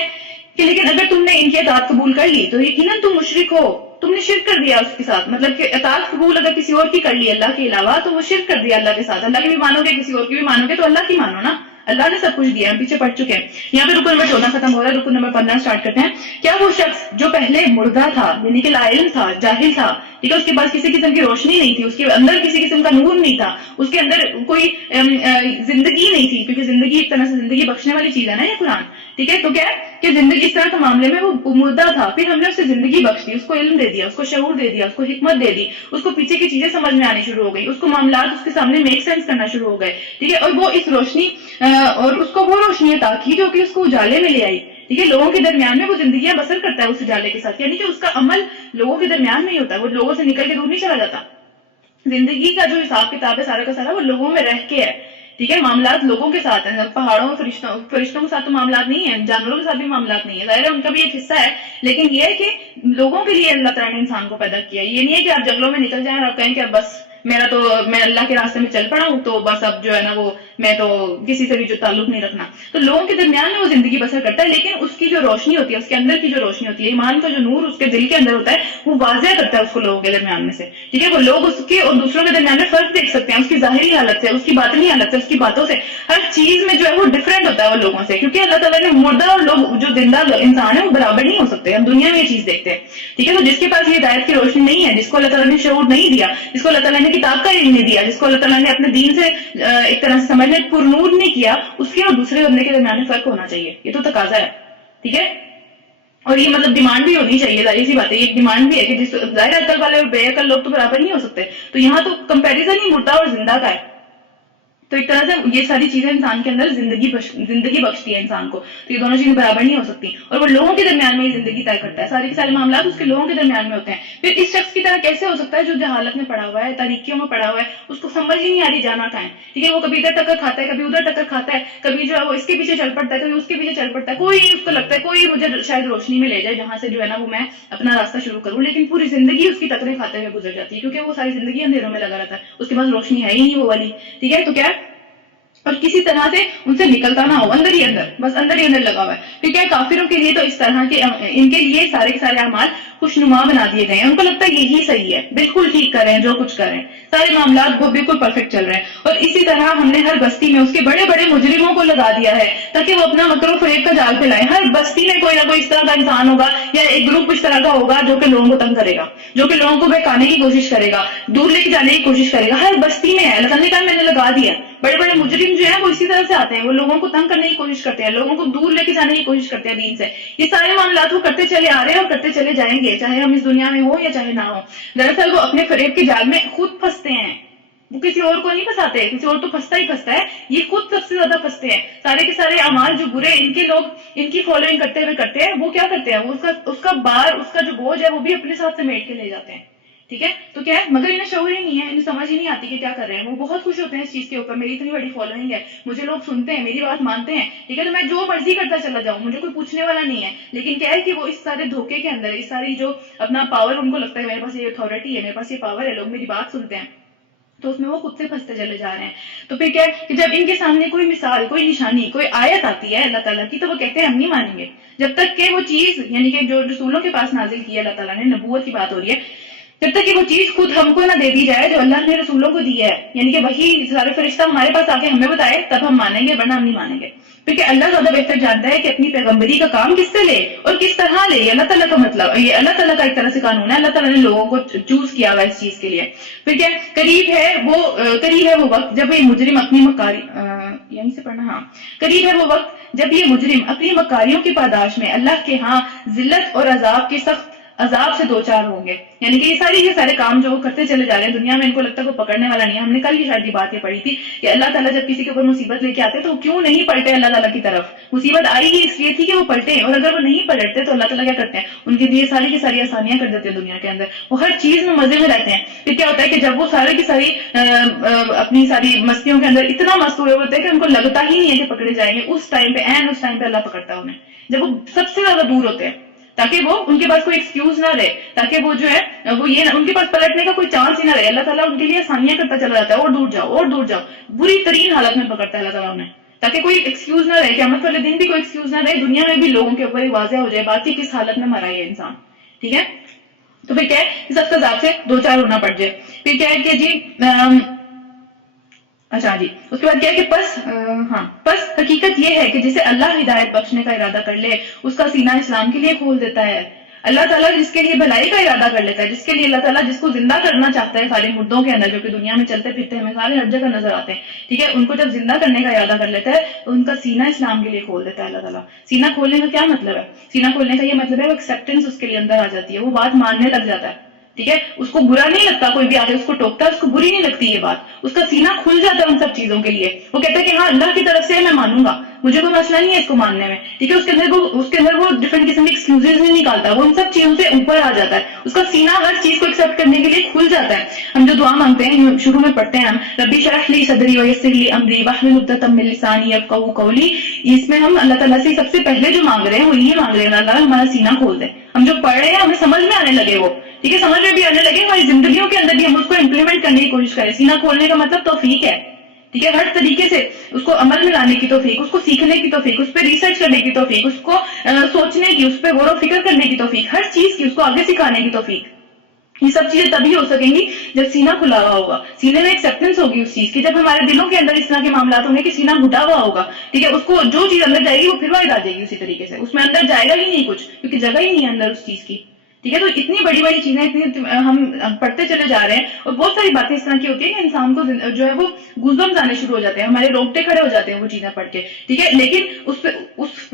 کہ لیکن اگر تم نے ان کی اطاعت قبول کر لی تو یقیناً تم مشرک ہو، تم نے شرک کر دیا اس کے ساتھ، مطلب کہ اطاعت قبول اگر کسی اور کی کر لی اللہ کے علاوہ تو وہ شرک کر دیا اللہ کے ساتھ، اللہ کی بھی مانو گے کسی اور کی بھی مانو گے تو اللہ کی مانو نا، اللہ نے سب کچھ دیا، ہم پیچھے پڑھ چکے ہیں۔ یہاں پہ رکن نمبر 14 ختم ہو رہا ہے، رکن نمبر 15 سٹارٹ کرتے ہیں۔ کیا وہ شخص جو پہلے مردہ تھا یعنی کہ لا علم تھا، جاہل تھا، ٹھیک ہے، اس کے پاس کسی قسم کی روشنی نہیں تھی، اس کے اندر کسی قسم کا نور نہیں تھا، اس کے اندر کوئی زندگی نہیں تھی، کیونکہ زندگی ایک طرح سے زندگی بخشنے والی چیز ہے نا یہ قرآن، ٹھیک ہے۔ تو کیا ہے کہ زندگی اس طرح کے معاملے میں وہ مردہ تھا، پھر ہم نے اسے زندگی بخش دی، اس کو علم دے دیا، اس کو شعور دے دیا، اس کو حکمت دے دی، اس کو پیچھے کی چیزیں سمجھ میں آنی شروع ہو گئی، اس کو معاملات اس کے سامنے میک سینس کرنا شروع ہو گئے، ٹھیک ہے۔ اور وہ اس روشنی اور اس کو وہ روشنی عطا کی جو کہ اس کو اجالے میں لے آئی، ٹھیک ہے، لوگوں کے درمیان میں وہ زندگیاں بسر کرتا ہے اس اجالے کے ساتھ، یعنی کہ اس کا عمل لوگوں کے درمیان میں ہی ہوتا ہے، وہ لوگوں سے نکل کے دور نہیں چلا جاتا، زندگی کا جو حساب کتاب ہے سارا کا سارا وہ لوگوں میں رہ کے ہے، ٹھیک ہے، معاملات لوگوں کے ساتھ ہیں، پہاڑوں فرشتوں کے ساتھ تو معاملات نہیں ہیں، جانوروں کے ساتھ بھی معاملات نہیں ہے، ظاہر ہے ان کا بھی ایک حصہ ہے، لیکن یہ ہے کہ لوگوں کے لیے اللہ تعالیٰ نے انسان کو پیدا کیا. یہ نہیں ہے کہ آپ جنگلوں میں نکل جائیں اور آپ کہیں کہ بس میں اللہ کے راستے میں چل پڑا ہوں تو بس اب جو ہے نا وہ میں تو کسی سے بھی جو تعلق نہیں رکھنا. تو لوگوں کے درمیان میں وہ زندگی بسر کرتا ہے، لیکن اس کی جو روشنی ہوتی ہے، اس کے اندر کی جو روشنی ہوتی ہے، ایمان کا جو نور اس کے دل کے اندر ہوتا ہے، وہ واضح کرتا ہے اس کو لوگوں کے درمیان میں سے. ٹھیک ہے، وہ لوگ اس کے اور دوسروں کے درمیان میں فرق دیکھ سکتے ہیں، اس کی ظاہری حالت سے، اس کی باطنی حالت سے، اس کی باتوں سے، ہر چیز میں جو ہے وہ ڈفرینٹ ہوتا ہے وہ لوگوں سے. کیونکہ اللہ تعالیٰ نے مردہ اور لوگ جو زندہ انسان ہے وہ برابر نہیں ہو سکتے. ہم دنیا میں یہ چیز دیکھتے ہیں. ٹھیک ہے، تو جس کے پاس یہ ہدایت کی روشنی نہیں ہے، جس کو اللہ تعالیٰ نے شعور نہیں دیا، جس کو اللہ تعالیٰ نے کتاب کا علم نہیں دیا، جس کو اللہ تعالیٰ نے اپنے دین سے ایک طرح سے سمجھنے پر نور نہیں کیا، اس کے اور دوسرے بندے کے درمیان میں فرق ہونا چاہیے. یہ تو تقاضا ہے. ٹھیک ہے، اور یہ مطلب ڈیمانڈ بھی ہونی چاہیے، ظاہر سی بات ہے، یہ ڈیمانڈ بھی ہے کہ ظاہر عقل والے اور بے عقل لوگ تو برابر نہیں ہو سکتے. تو یہاں تو کمپیریزن ہی مردہ اور زندہ کا ہے. تو ایک طرح سے یہ ساری چیزیں انسان کے اندر زندگی بخشتی ہے انسان کو. تو یہ دونوں چیزیں برابر نہیں ہو سکتی، اور وہ لوگوں کے درمیان میں یہ زندگی طے کرتا ہے. سارے کے سارے معاملات اس کے لوگوں کے درمیان میں ہوتے ہیں. پھر اس شخص کی طرح کیسے ہو سکتا ہے جو جہالت میں پڑا ہوا ہے، تاریکیوں میں پڑا ہوا ہے، اس کو سمجھ ہی نہیں آ رہی جانا کہاں ہے. ٹھیک ہے، وہ کبھی ادھر ٹکر کھاتا ہے، کبھی ادھر ٹکر کھاتا ہے، کبھی جو ہے وہ اس کے پیچھے چل پڑتا ہے، کبھی اس کے پیچھے چل پڑتا ہے. کوئی اس کو لگتا ہے کوئی مجھے شاید روشنی میں لے جائے جہاں سے جو ہے نا وہ میں اپنا راستہ شروع کروں، لیکن پوری زندگی اس کی ٹکریں کھاتے ہوئے گزر جاتی ہے، کیونکہ وہ ساری زندگی اندھیروں میں لگا رہتا ہے، اس کے پاس روشنی ہے ہی نہیں وہ والی. ٹھیک ہے، تو کیا اور کسی طرح سے ان سے نکلتا نہ ہو، اندر ہی اندر، بس اندر ہی اندر لگا ہوا ہے. ٹھیک ہے، کافروں کے لیے تو اس طرح کے ان کے لیے سارے کے سارے اعمال خوشنما بنا دیے گئے ہیں. ان کو لگتا ہے یہی صحیح ہے، بالکل ٹھیک کر رہے ہیں جو کچھ کر رہے ہیں، سارے معاملات وہ بالکل پرفیکٹ چل رہے ہیں. اور اسی طرح ہم نے ہر بستی میں اس کے بڑے بڑے مجرموں کو لگا دیا ہے تاکہ وہ اپنا مکر و فریب کا جال پھیلائیں. ہر بستی میں کوئی نہ کوئی اس طرح کا انسان ہوگا یا ایک گروپ اس طرح کا ہوگا جو کہ لوگوں کو تنگ کرے گا، جو کہ لوگوں کو بہکانے کی کوشش کرے گا، دور لے کے جانے کی کوشش کرے گا. ہر بستی میں ہے، اللہ تعالیٰ نے کہا میں نے لگا دیا. بڑے بڑے مجرم جو ہیں وہ اسی طرح سے آتے ہیں، وہ لوگوں کو تنگ کرنے کی کوشش کرتے ہیں، لوگوں کو دور لے کے جانے کی کوشش کرتے ہیں دین سے. یہ سارے معاملات وہ کرتے چلے آ رہے ہیں اور کرتے چلے جائیں گے، چاہے ہم اس دنیا میں ہوں یا چاہے نہ ہو. دراصل وہ اپنے فریب کے جال میں خود پھنستے ہیں، وہ کسی اور کو نہیں پھنساتے، کسی اور تو پھنستا ہی پھنستا ہے، یہ خود سب سے زیادہ پھنستے ہیں. سارے کے سارے اعمال جو برے ان کے لوگ ان کی فالوئنگ کرتے ہوئے کرتے ہیں، وہ کیا کرتے ہیں، وہ اس کا بار، اس کا جو بوجھ ہے وہ بھی اپنے ساتھ سمیٹ کے لے جاتے ہیں. ٹھیک ہے، تو کیا ہے، مگر انہیں شعور ہی نہیں ہے، انہیں سمجھ ہی نہیں آتی کہ کیا کر رہے ہیں. وہ بہت خوش ہوتے ہیں اس چیز کے اوپر، میری اتنی بڑی فالوئنگ ہے، مجھے لوگ سنتے ہیں، میری بات مانتے ہیں. ٹھیک ہے، تو میں جو مرضی کرتا چلا جاؤں، مجھے کوئی پوچھنے والا نہیں ہے. لیکن کیا ہے کہ وہ اس سارے دھوکے کے اندر، اس ساری جو اپنا پاور ان کو لگتا ہے میرے پاس یہ اتھارٹی ہے، میرے پاس یہ پاور ہے، لوگ میری بات سنتے ہیں، تو اس میں وہ خود سے پھنستے چلے جا رہے ہیں. تو پھر کیا ہے کہ جب ان کے سامنے کوئی مثال، کوئی نشانی، کوئی آیت آتی ہے اللہ تعالیٰ کی، تو وہ کہتے ہیں ہم نہیں مانیں گے جب تک کہ وہ چیز، یعنی کہ جو رسولوں کے پاس نازل کی ہے اللہ تعالیٰ نے، نبوت کی بات ہو رہی ہے، جب تک کہ وہ چیز خود ہم کو نہ دے دی جائے جو اللہ نے رسولوں کو دی ہے، یعنی کہ وہی سارے فرشتہ ہمارے پاس آ کے ہمیں بتائے، تب ہم مانیں گے، ورنہ ہم نہیں مانیں گے. کیونکہ اللہ زیادہ بہتر جانتا ہے کہ اپنی پیغمبری کا کام کس سے لے اور کس طرح لے. یہ اللہ تعالیٰ کا مطلب، یہ اللہ تعالیٰ کا ایک طرح سے قانون ہے، اللہ تعالیٰ نے لوگوں کو چوز کیا ہوا اس چیز کے لیے. پھر کیا قریب ہے وہ وقت جب یہ مجرم اپنی مکاری، یہیں سے پڑھنا، ہاں، قریب ہے وہ وقت جب یہ مجرم اپنی مکاریوں کی پاداش میں اللہ کے ہاں ذلت اور عذاب کے سخت عذاب سے دوچار ہوں گے. یعنی کہ یہ سارے کام جو وہ کرتے چلے جا رہے ہیں دنیا میں، ان کو لگتا ہے کوئی پکڑنے والا نہیں ہے. ہم نے کل کی شاید بات یہ پڑھی تھی کہ اللہ تعالیٰ جب کسی کے اوپر مصیبت لے کے آتے تو کیوں نہیں پلٹے اللہ تعالیٰ کی طرف. مصیبت آئی ہی اس لیے تھی کہ وہ پلٹے، اور اگر وہ نہیں پلٹتے تو اللہ تعالیٰ کیا کرتے ہیں، ان کے لیے ساری کی ساری آسانیاں کر دیتے ہیں دنیا کے اندر. وہ ہر چیز میں مزے میں رہتے ہیں. پھر کیا ہوتا ہے کہ جب وہ سارے کی ساری اپنی ساری مستیوں کے اندر اتنا مست ہوئے ہوتے ہیں کہ ان کو لگتا ہی نہیں ہے کہ پکڑے جائیں گے، اس ٹائم پہ اللہ پکڑتا ہے انہیں جب وہ سب سے زیادہ دور ہوتے ہیں، تاکہ وہ ان کے پاس کوئی ایکسکیوز نہ رہے، تاکہ وہ جو ہے وہ یہ ان کے پاس پلٹنے کا کوئی چانس ہی نہ رہے. اللہ تعالیٰ ان کے لیے آسانیاں کرتا چلا جاتا ہے، اور دور جاؤ اور دور جاؤ، بری ترین حالت میں پکڑتا ہے اللہ تعالیٰ انہیں، تاکہ کوئی ایکسکیوز نہ رہے، قیامت والے دن بھی کوئی ایکسکیوز نہ رہے، دنیا میں بھی لوگوں کے اوپر واضح ہو جائے بات کہ کس حالت میں مرا ہے انسان. ٹھیک ہے، تو پھر کیا ہے سخت عذاب سے دو چار ہونا پڑ جائے. پھر کیا ہے کہ جی اچھا جی، اس کے بعد کیا ہے کہ پس حقیقت یہ ہے کہ جسے اللہ ہدایت بخشنے کا ارادہ کر لے اس کا سینہ اسلام کے لیے کھول دیتا ہے. اللہ تعالیٰ جس کے لیے بھلائی کا ارادہ کر لیتا ہے، جس کے لیے اللہ تعالیٰ جس کو زندہ کرنا چاہتا ہے سارے مردوں کے اندر جو کہ دنیا میں چلتے پھرتے ہمیں سارے ہر جگہ نظر آتے ہیں، ٹھیک ہے، ان کو جب زندہ کرنے کا ارادہ کر لیتا ہے تو ان کا سینہ اسلام کے لیے کھول دیتا ہے اللہ تعالیٰ. سینہ کھولنے کا کیا مطلب ہے؟ سینہ کھولنے کا یہ مطلب ہے وہ ایکسیپٹنس اس کے لیے اندر آ جاتی ہے، وہ بات ماننے لگ جاتا ہے. ٹھیک ہے, اس کو برا نہیں لگتا, کوئی بھی آگے اس کو ٹوکتا ہے اس کو بری نہیں لگتی یہ بات, اس کا سینہ کھل جاتا ہے ان سب چیزوں کے لیے. وہ کہتا ہے کہ ہاں اللہ کی طرف سے میں مانوں گا, مجھے کوئی مسئلہ نہیں ہے اس کو ماننے میں, ٹھیک ہے. اس کے اندر وہ ڈفرنٹ قسم کے ایکسکیوزز نہیں نکالتا, وہ ان سب چیزوں سے اوپر آ جاتا ہے, اس کا سینہ ہر چیز کو ایکسپٹ کرنے کے لیے کھل جاتا ہے. ہم جو دعا مانگتے ہیں شروع میں پڑھتے ہیں ہم ربی اشرح لی صدری ویسر لی امری واحلل عقدۃ من لسانی یفقہوا قولی, اس میں ہم اللہ تعالیٰ سے سب سے پہلے جو مانگ رہے ہیں وہ یہ مانگ رہے ہیں اللہ ہمارا سینہ کھول دے. ہم جو پڑھ رہے ہیں ہمیں سمجھ میں آنے لگے وہ, ٹھیک ہے, سمجھ میں بھی آنے لگے, ہماری زندگیوں کے اندر بھی ہم اس کو امپلیمنٹ کرنے کی کوشش کریں. سینہ کھولنے کا مطلب توفیق ہے, ٹھیک ہے, ہر طریقے سے اس کو عمل میں لانے کی توفیق, اس کو سیکھنے کی توفیق, اس پہ ریسرچ کرنے کی توفیق, اس کو سوچنے کی, اس پہ غور و فکر کرنے کی توفیق, ہر چیز کی اس کو آگے سکھانے کی توفیق. یہ سب چیزیں تبھی ہو سکیں گی جب سینہ کھلا ہوا ہوگا, سینے میں ایکسپٹنس ہوگی اس چیز کی, جب ہمارے دلوں کے اندر اس طرح کے معاملات ہوں گے کہ سینہ گھٹا ہوا ہوگا, ٹھیک ہے, اس کو جو چیز اندر جائے گی وہ پھر باہر آ جائے گی اسی طریقے سے, اس میں اندر جائے گا ہی نہیں کچھ, کیونکہ جگہ ہی نہیں ہے اندر اس چیز کی, ٹھیک ہے. تو اتنی بڑی بڑی چیزیں اتنی ہم پڑھتے چلے جا رہے ہیں, اور بہت ساری باتیں اس طرح کی ہوتی ہیں کہ انسان کو جو ہے وہ گوزبمز آنے شروع ہو جاتے ہیں, ہمارے روکٹے کھڑے ہو جاتے ہیں وہ چیزیں پڑھ کے, ٹھیک ہے. لیکن اس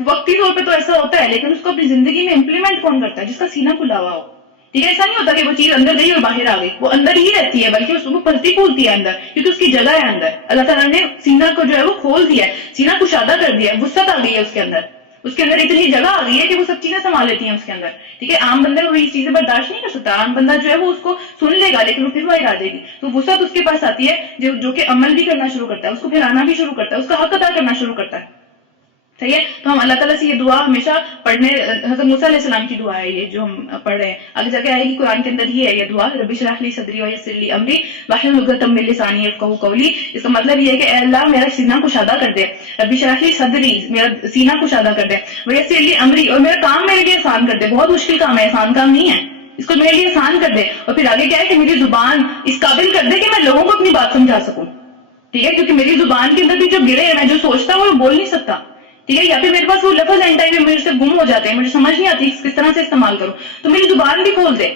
وقتی طور پہ تو ایسا ہوتا ہے, لیکن اس کو اپنی زندگی میں امپلیمنٹ کون کرتا ہے؟ جس کا سینہ کھلا ہوا ہو, ٹھیک ہے. ایسا نہیں ہوتا کہ وہ چیز اندر گئی اور باہر آ گئی, وہ اندر ہی رہتی ہے, بلکہ اس کو پھلتی پھولتی ہے اندر, کیونکہ اس کی جگہ ہے اندر. اللہ تعالیٰ نے سینہ کو جو ہے وہ کھول دیا ہے, سینہ کشادہ کر دیا ہے, وسعت آ گئی ہے اس کے اندر اتنی جگہ آ گئی ہے کہ وہ سب چیزیں سنبھال لیتی ہیں اس کے اندر, ٹھیک ہے. عام بندہ وہ یہ چیزیں برداشت نہیں کر سکتا, عام بندہ جو ہے وہ اس کو سن لے گا لیکن وہ پھر باہر آ جائے گی. تو وسعت اس کے پاس آتی ہے جو کہ عمل بھی کرنا شروع کرتا ہے, اس کو پھیلانا بھی شروع کرتا ہے, اس کا حق ادا کرنا شروع کرتا ہے, صحیح ہے. تو ہم اللہ تعالیٰ سے یہ دعا ہمیشہ پڑھنے, حضرت موسیٰ علیہ السلام کی دعا ہے یہ جو ہم پڑھ رہے ہیں, آگے جا کے آئے گی قرآن کے اندر ہی ہے یہ دعا, ربی اشرح لی صدری ویسر لی امری واحلل عقدۃ من لسانی یفقہوا قولی. اس کا مطلب یہ ہے کہ اے اللہ میرا سینہ کشادہ کر دے, ربی اشرح لی صدری میرا سینہ کشادہ کر دے, ویسر لی امری اور میرا کام میرے لیے آسان کر دے. بہت مشکل کام ہے, آسان کام نہیں ہے, اس کو میرے لیے آسان کر دے. اور پھر آگے کیا ہے کہ میری زبان اس قابل کر دے کہ میں لوگوں کو اپنی بات سمجھا سکوں, ٹھیک ہے, کیونکہ میری زبان کے اندر بھی جو گرے ہیں, میں جو سوچتا ہوں وہ بول نہیں سکتا, ٹھیک ہے, یا پھر میرے پاس وہ لفظ اینڈ ٹائم میں میرے سے گم ہو جاتے ہیں, مجھے سمجھ نہیں آتی کس طرح سے استعمال کروں. تو میری زبان بھی کھول دے,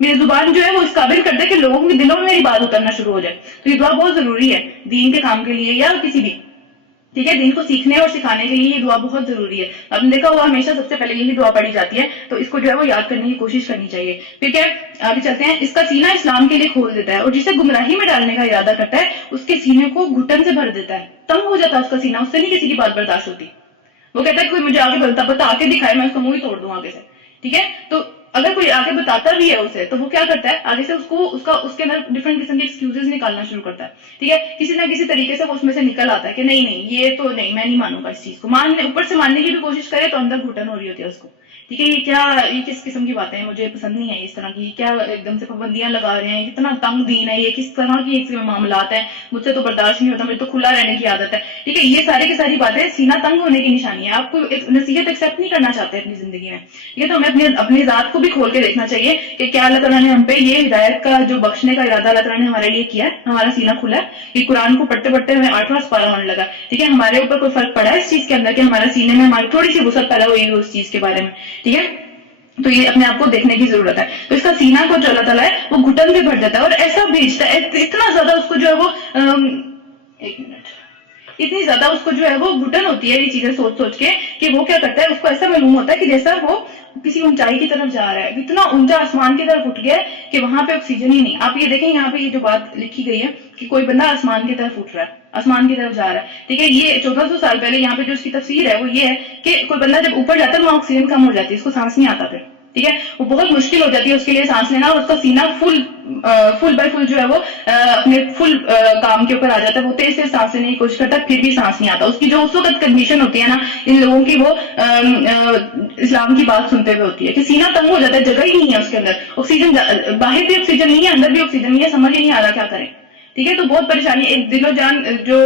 میری زبان جو ہے وہ اس قابل کر دے کہ لوگوں کے دلوں میں میری بات اترنا شروع ہو جائے. تو یہ دعا بہت ضروری ہے دین کے کام کے لیے یا کسی بھی, ٹھیک ہے, دین کو سیکھنے اور سکھانے کے لیے یہ دعا بہت ضروری ہے. آپ نے دیکھا ہوا ہمیشہ سب سے پہلے یہی دعا پڑھی جاتی ہے, تو اس کو جو ہے وہ یاد کرنے کی کوشش کرنی چاہیے. پھر کیا آگے چلتے ہیں, اس کا سینہ اسلام کے لیے کھول دیتا ہے, اور جسے گمراہی میں ڈالنے کا ارادہ کرتا ہے اس کے سینے کو گھٹن سے بھر دیتا ہے, تنگ ہو جاتا ہے اس کا سینہ, اس سے نہیں کسی کی بات برداشت ہوتی. وہ کہتا ہے کہ کوئی مجھے آگے بتا کے دکھائے, میں اس کا منہ ہی توڑ دوں آگے سے, ٹھیک ہے. تو اگر کوئی آگے بتاتا بھی ہے اسے, تو وہ کیا کرتا ہے آگے سے اس کے اندر ڈفرنٹ قسم کے ایکسکیوزز نکالنا شروع کرتا ہے, ٹھیک ہے. کسی نہ کسی طریقے سے وہ اس میں سے نکل آتا ہے کہ نہیں یہ تو نہیں, میں نہیں مانوں گا اس چیز کو. اوپر سے ماننے کی بھی کوشش کرے تو اندر گھٹن ہو رہی ہوتی ہے اس کو, ٹھیک ہے. یہ کس قسم کی باتیں ہیں, مجھے پسند نہیں ہے اس طرح کی, کیا ایک دم سے پابندیاں لگا رہے ہیں, کتنا تنگ دین ہے یہ, کس طرح کی ایک معاملات ہیں, مجھ سے تو برداشت نہیں ہوتا, مجھے تو کھلا رہنے کی عادت ہے, ٹھیک ہے. یہ ساری کی ساری باتیں سینہ تنگ ہونے کی نشانی ہے. آپ کو ایک نصیحت ایکسپٹ نہیں کرنا چاہتے اپنی زندگی میں, ٹھیک ہے. تو ہمیں اپنی ذات کو بھی کھول کے دیکھنا چاہیے کہ کیا اللہ تعالیٰ نے ہم پہ یہ ہدایت کا جو بخشنے کا ارادہ اللہ تعالیٰ نے ہمارے لیے کیا ہے, ہمارا سینہ کھلا ہے. کہ قرآن کو پڑھتے پڑھتے ہمیں 8واں سپارہ ہونے لگا, ٹھیک ہے. ہمارے اوپر کوئی فرق پڑا ہے اس چیز کے اندر کہ ہمارے سینے میں ہماری تھوڑی سی وسعت پیدا ہوئی اس چیز کے بارے میں, ٹھیک ہے. تو یہ اپنے آپ کو دیکھنے کی ضرورت ہے. تو اس کا سینہ کو جو اللہ تعالیٰ ہے وہ گھٹن سے بھر جاتا ہے, اور ایسا بھیجتا ہے, اتنا زیادہ اس کو جو ہے وہ اتنی زیادہ اس کو جو ہے وہ گھٹن ہوتی ہے یہ چیزیں سوچ سوچ کے, کہ وہ کیا کرتا ہے, اس کو ایسا معلوم ہوتا ہے کہ جیسا وہ کسی اونچائی کی طرف جا رہا ہے, اتنا اونچا آسمان کی طرف اٹھ گیا ہے کہ وہاں پہ آکسیجن ہی نہیں. آپ یہ دیکھیں یہاں پہ یہ جو بات لکھی گئی ہے کہ کوئی بندہ آسمان کی طرف اٹھ رہا ہے, آسمان کی طرف جا رہا ہے, ٹھیک ہے. یہ 1400 سال پہلے یہاں پہ جو اس کی تفسیر ہے وہ یہ ہے کہ کوئی بندہ جب اوپر جاتا ہے وہاں آکسیجن کم ہو جاتی ہے, اس کو سانس نہیں آتا پھر, ٹھیک ہے. وہ بہت مشکل ہو جاتی ہے اس کے لیے سانس لینا, اور اس کا سینہ فل بائی فل جو ہے وہ اپنے فل کام کے اوپر آ جاتا ہے. وہ تیز سے سانس لینے کی کوشش کرتا ہے, پھر بھی سانس نہیں آتا. اس کی جو اس وقت کنڈیشن ہوتی ہے نا ان لوگوں کی, وہ اسلام کی بات سنتے ہوئے ہوتی ہے کہ سینہ تنگ ہو جاتا ہے, جگہ ہی نہیں ہے اس کے اندر, آکسیجن باہر بھی آکسیجن نہیں ہے, اندر بھی آکسیجن نہیں ہے, سمجھ ہی نہیں آ رہا کیا کریں, ٹھیک ہے. تو بہت پریشانی, ایک دل و جان جو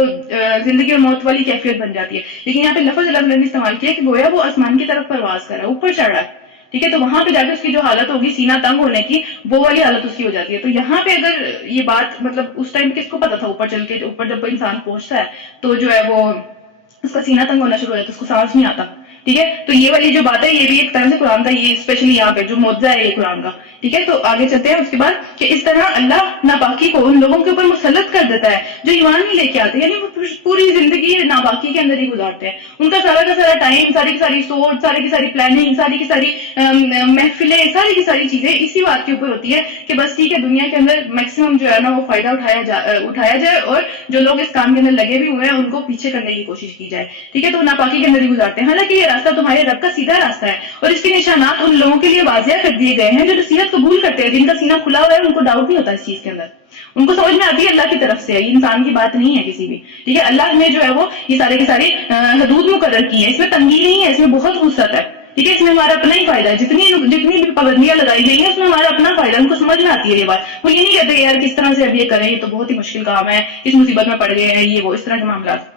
زندگی اور موت والی کیفیت بن جاتی ہے. لیکن یہاں پہ لفظ اللہ نے استعمال کیا کہ گویا وہ آسمان کی طرف پرواز کر رہا ہے, اوپر چڑھ رہا ہے, ٹھیک ہے. تو وہاں پہ جا کے اس کی جو حالت ہوگی سینہ تنگ ہونے کی, وہ والی حالت اس کی ہو جاتی ہے. تو یہاں پہ اگر یہ بات مطلب اس ٹائم کس کو پتا تھا, اوپر چل کے اوپر جب انسان پہنچتا ہے تو جو ہے وہ اس کا سینہ تنگ ہونا شروع ہو جاتا ہے, اس کو سانس نہیں آتا, ٹھیک ہے. تو یہ والی جو بات ہے یہ بھی ایک طرح سے قرآن کا, یہ اسپیشلی یہاں پہ جو معجزہ ہے یہ قرآن کا, ٹھیک ہے. تو آگے چلتے ہیں اس کے بعد کہ اس طرح اللہ ناپاکی کو ان لوگوں کے اوپر مسلط کر دیتا ہے جو ایمان نہیں لے کے آتے, یعنی وہ پوری زندگی ناپاکی کے اندر ہی گزارتے ہیں. ان کا سارا ٹائم, ساری کی ساری سوچ, ساری کی ساری پلاننگ, ساری کی ساری محفلیں, ساری کی ساری چیزیں اسی بات کے اوپر ہوتی ہے کہ بس ٹھیک ہے دنیا کے اندر میکسیمم جو ہے نا وہ فائدہ اٹھایا جائے اور جو لوگ اس کام کے اندر لگے بھی ہوئے ہیں ان کو پیچھے کرنے کی کوشش کی جائے. ٹھیک ہے, تو ناپاکی کے اندر ہی گزارتے ہیں. حالانکہ یہ راستہ تمہارے رب کا سیدھا راستہ ہے اور اس کے نشانات ان لوگوں کے لیے واضح کر دیے گئے ہیں جو نصیحت قبول کرتے ہیں, جن کا سینہ کھلا ہوا ہے, ان کو ڈاؤٹ نہیں ہوتا اس چیز کے اندر, ان کو سمجھ میں آتی ہے اللہ کی طرف سے, یہ انسان کی بات نہیں ہے کسی بھی. ٹھیک ہے, اللہ نے جو ہے وہ یہ سارے کی ساری حدود مقرر کی ہے, اس میں تنگی نہیں ہے, اس میں بہت وسعت ہے. ٹھیک ہے, اس میں ہمارا اپنا ہی فائدہ ہے. جتنی بھی پابندیاں لگائی گئی ہیں اس میں ہمارا اپنا فائدہ ہے, ان کو سمجھ میں آتی ہے یہ بات. وہ یہ نہیں کہتے کہ یار کس طرح سے اب یہ کریں, یہ تو بہت ہی مشکل کام ہے, اس مصیبت میں پڑ گئے ہیں, یہ وہ اس طرح کے معاملات.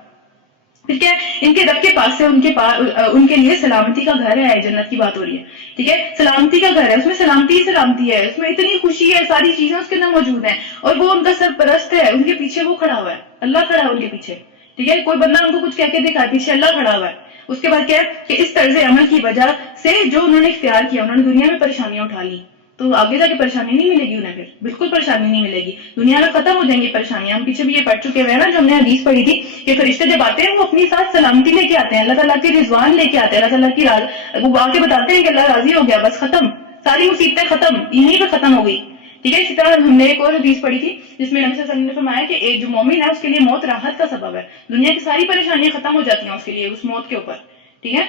ٹھیک ہے, ان کے رب کے پاس سے ان کے لیے سلامتی کا گھر ہے. جنت کی بات ہو رہی ہے. ٹھیک ہے, سلامتی کا گھر ہے, اس میں سلامتی ہی سلامتی ہے, اس میں اتنی خوشی ہے, ساری چیزیں اس کے اندر موجود ہیں, اور وہ ان کا سرپرست ہے, ان کے پیچھے وہ کھڑا ہوا ہے, اللہ کھڑا ہے ان کے پیچھے. ٹھیک ہے, کوئی بندہ ان کو کچھ کہہ کے دیکھا, پیچھے اللہ کھڑا ہوا ہے. اس کے بعد کیا ہے کہ اس طرز عمل کی وجہ سے جو انہوں نے اختیار کیا, انہوں نے دنیا میں پریشانیاں اٹھا لی, تو آگے جا کے پریشانی نہیں ملے گی انہیں, پھر بالکل پریشانی نہیں ملے گی. دنیا میں ختم ہو جائیں گی پریشانیاں. ہم پیچھے بھی یہ پڑھ چکے ہوئے ہیں نا, جو ہم نے حدیث پڑھی تھی کہ فرشتے جب آتے ہیں وہ اپنی ساتھ سلامتی لے کے آتے ہیں, اللہ تعالیٰ کی رضوان لے کے آتے ہیں, اللہ تعالیٰ کی وہ آ کے بتاتے ہیں کہ اللہ راضی ہو گیا, بس ختم, ساری مصیبتیں ختم, یہیں پہ ختم ہو گئی. ٹھیک ہے, اسی طرح ہم نے ایک اور حدیث پڑھی تھی جس میں نبی صلی اللہ علیہ وسلم نے فرمایا کہ ایک جو مومن ہے اس کے لیے موت راحت کا سبب ہے, دنیا کی ساری پریشانیاں ختم ہو جاتی ہیں اس کے لیے اس موت کے اوپر. ٹھیک ہے,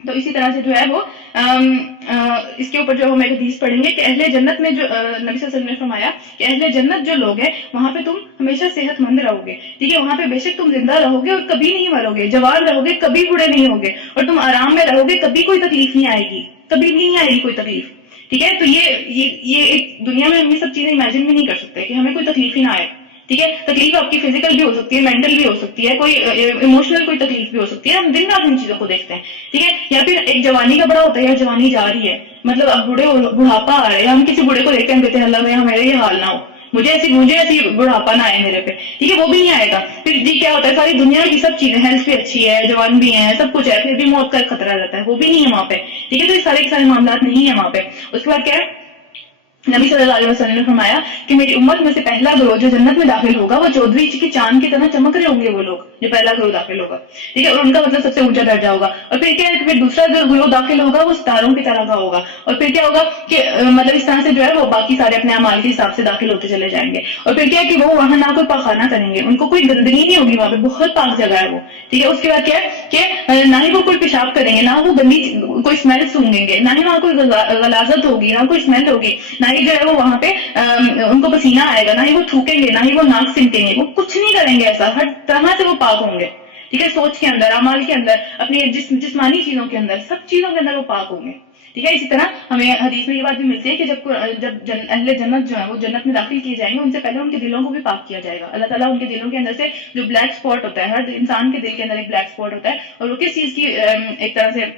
تو اسی طرح سے جو ہے وہ اس کے اوپر جو ہم ایک حدیث پڑھیں گے کہ اہل جنت میں جو نبی صلی اللہ علیہ وسلم نے فرمایا کہ اہل جنت جو لوگ ہیں وہاں پہ تم ہمیشہ صحت مند رہو گے. ٹھیک ہے, وہاں پہ بے شک تم زندہ رہو گے اور کبھی نہیں مرو گے, جوان رہو گے, کبھی بوڑھے نہیں ہوگے, اور تم آرام میں رہو گے, کبھی کوئی تکلیف نہیں آئے گی, کبھی نہیں آئے گی کوئی تکلیف. ٹھیک ہے, تو یہ ایک دنیا میں ہم یہ سب چیزیں امیجن بھی نہیں کر سکتے کہ ہمیں کوئی تکلیف ہی نہ آئے. ٹھیک ہے, تکلیف آپ کی فزیکل بھی ہو سکتی ہے, مینٹل بھی ہو سکتی ہے, کوئی ایموشنل کوئی تکلیف بھی ہو سکتی ہے, ہم دن رات ان چیزوں کو دیکھتے ہیں. ٹھیک ہے, یا پھر ایک جوانی کا بڑا ہوتا ہے یا جوانی جا رہی ہے, مطلب اب بڑھاپا آ رہا ہے, ہم کسی بوڑھے کو دیکھتے ہیں کہتے ہیں اللہ میں ہمارا یہ حال نہ ہو, مجھے ایسی بڑھاپا نہ آئے میرے پہ. ٹھیک ہے, وہ بھی نہیں آئے گا. پھر جی کیا ہوتا ہے, ساری دنیا کی سب چیزیں, ہیلتھ بھی اچھی ہے, جوان بھی ہیں, سب کچھ ہے, پھر بھی موت کا خطرہ رہتا ہے, وہ بھی نہیں ہے وہاں پہ. ٹھیک ہے, تو یہ سارے کے سارے معاملات نہیں ہیں وہاں پہ. اس کے بعد کیا ہے, نبی صلی اللہ علیہ وسلم نے فرمایا کہ میری امت میں سے پہلا گروہ جو جنت میں داخل ہوگا وہ چودھری کی چاند کی طرح چمک رہے ہوں گے, وہ لوگ جو پہلا گروہ داخل ہوگا. ٹھیک ہے, اور ان کا مطلب سب سے اونچا درجہ ہوگا. اور پھر کیا ہے کہ پھر دوسرا جو گروہ داخل ہوگا وہ ستاروں کی طرح کا ہوگا. اور پھر کیا ہوگا کہ مطلب اس طرح سے جو ہے وہ باقی سارے اپنے اعمال کے حساب سے داخل ہوتے چلے جائیں گے. اور پھر کیا ہے کہ وہ وہاں نہ کوئی پاخانہ کریں گے, ان کو کوئی گندگی نہیں ہوگی, وہاں پہ بہت پاک جگہ ہے وہ. ٹھیک ہے, اس کے بعد کیا ہے کہ نہ ہی وہ کوئی پیشاب کریں گے, نہ وہ گندی کوئی اسمیل سونگیں گے, نہ ہی وہاں کوئی غلاظت ہوگی, نہ کوئی اسمیل ہوگی, نہ ہی جو ہے وہ وہاں پہ ان کو پسینہ آئے گا, نہ ہی وہ تھوکیں گے, نہ ہی وہ ناک سنکیں گے, وہ کچھ نہیں کریں گے ایسا, ہر طرح سے وہ پاک ہوں گے. ٹھیک ہے, سوچ کے اندر, اعمال کے اندر, اپنی جسمانی چیزوں کے اندر, سب چیزوں کے اندر وہ پاک ہوں گے. ٹھیک ہے, اسی طرح ہمیں حدیث میں یہ بات بھی ملتی ہے کہ جب اہل جنت جو ہے وہ جنت میں داخل کیے جائیں گے, ان سے پہلے ان کے دلوں کو بھی پاک کیا جائے گا. اللہ تعالیٰ ان کے دلوں کے اندر سے جو بلیک اسپاٹ ہوتا ہے, ہر انسان کے دل کے اندر ایک بلیک اسپاٹ ہوتا ہے, اور وہ کس چیز کی ایک طرح سے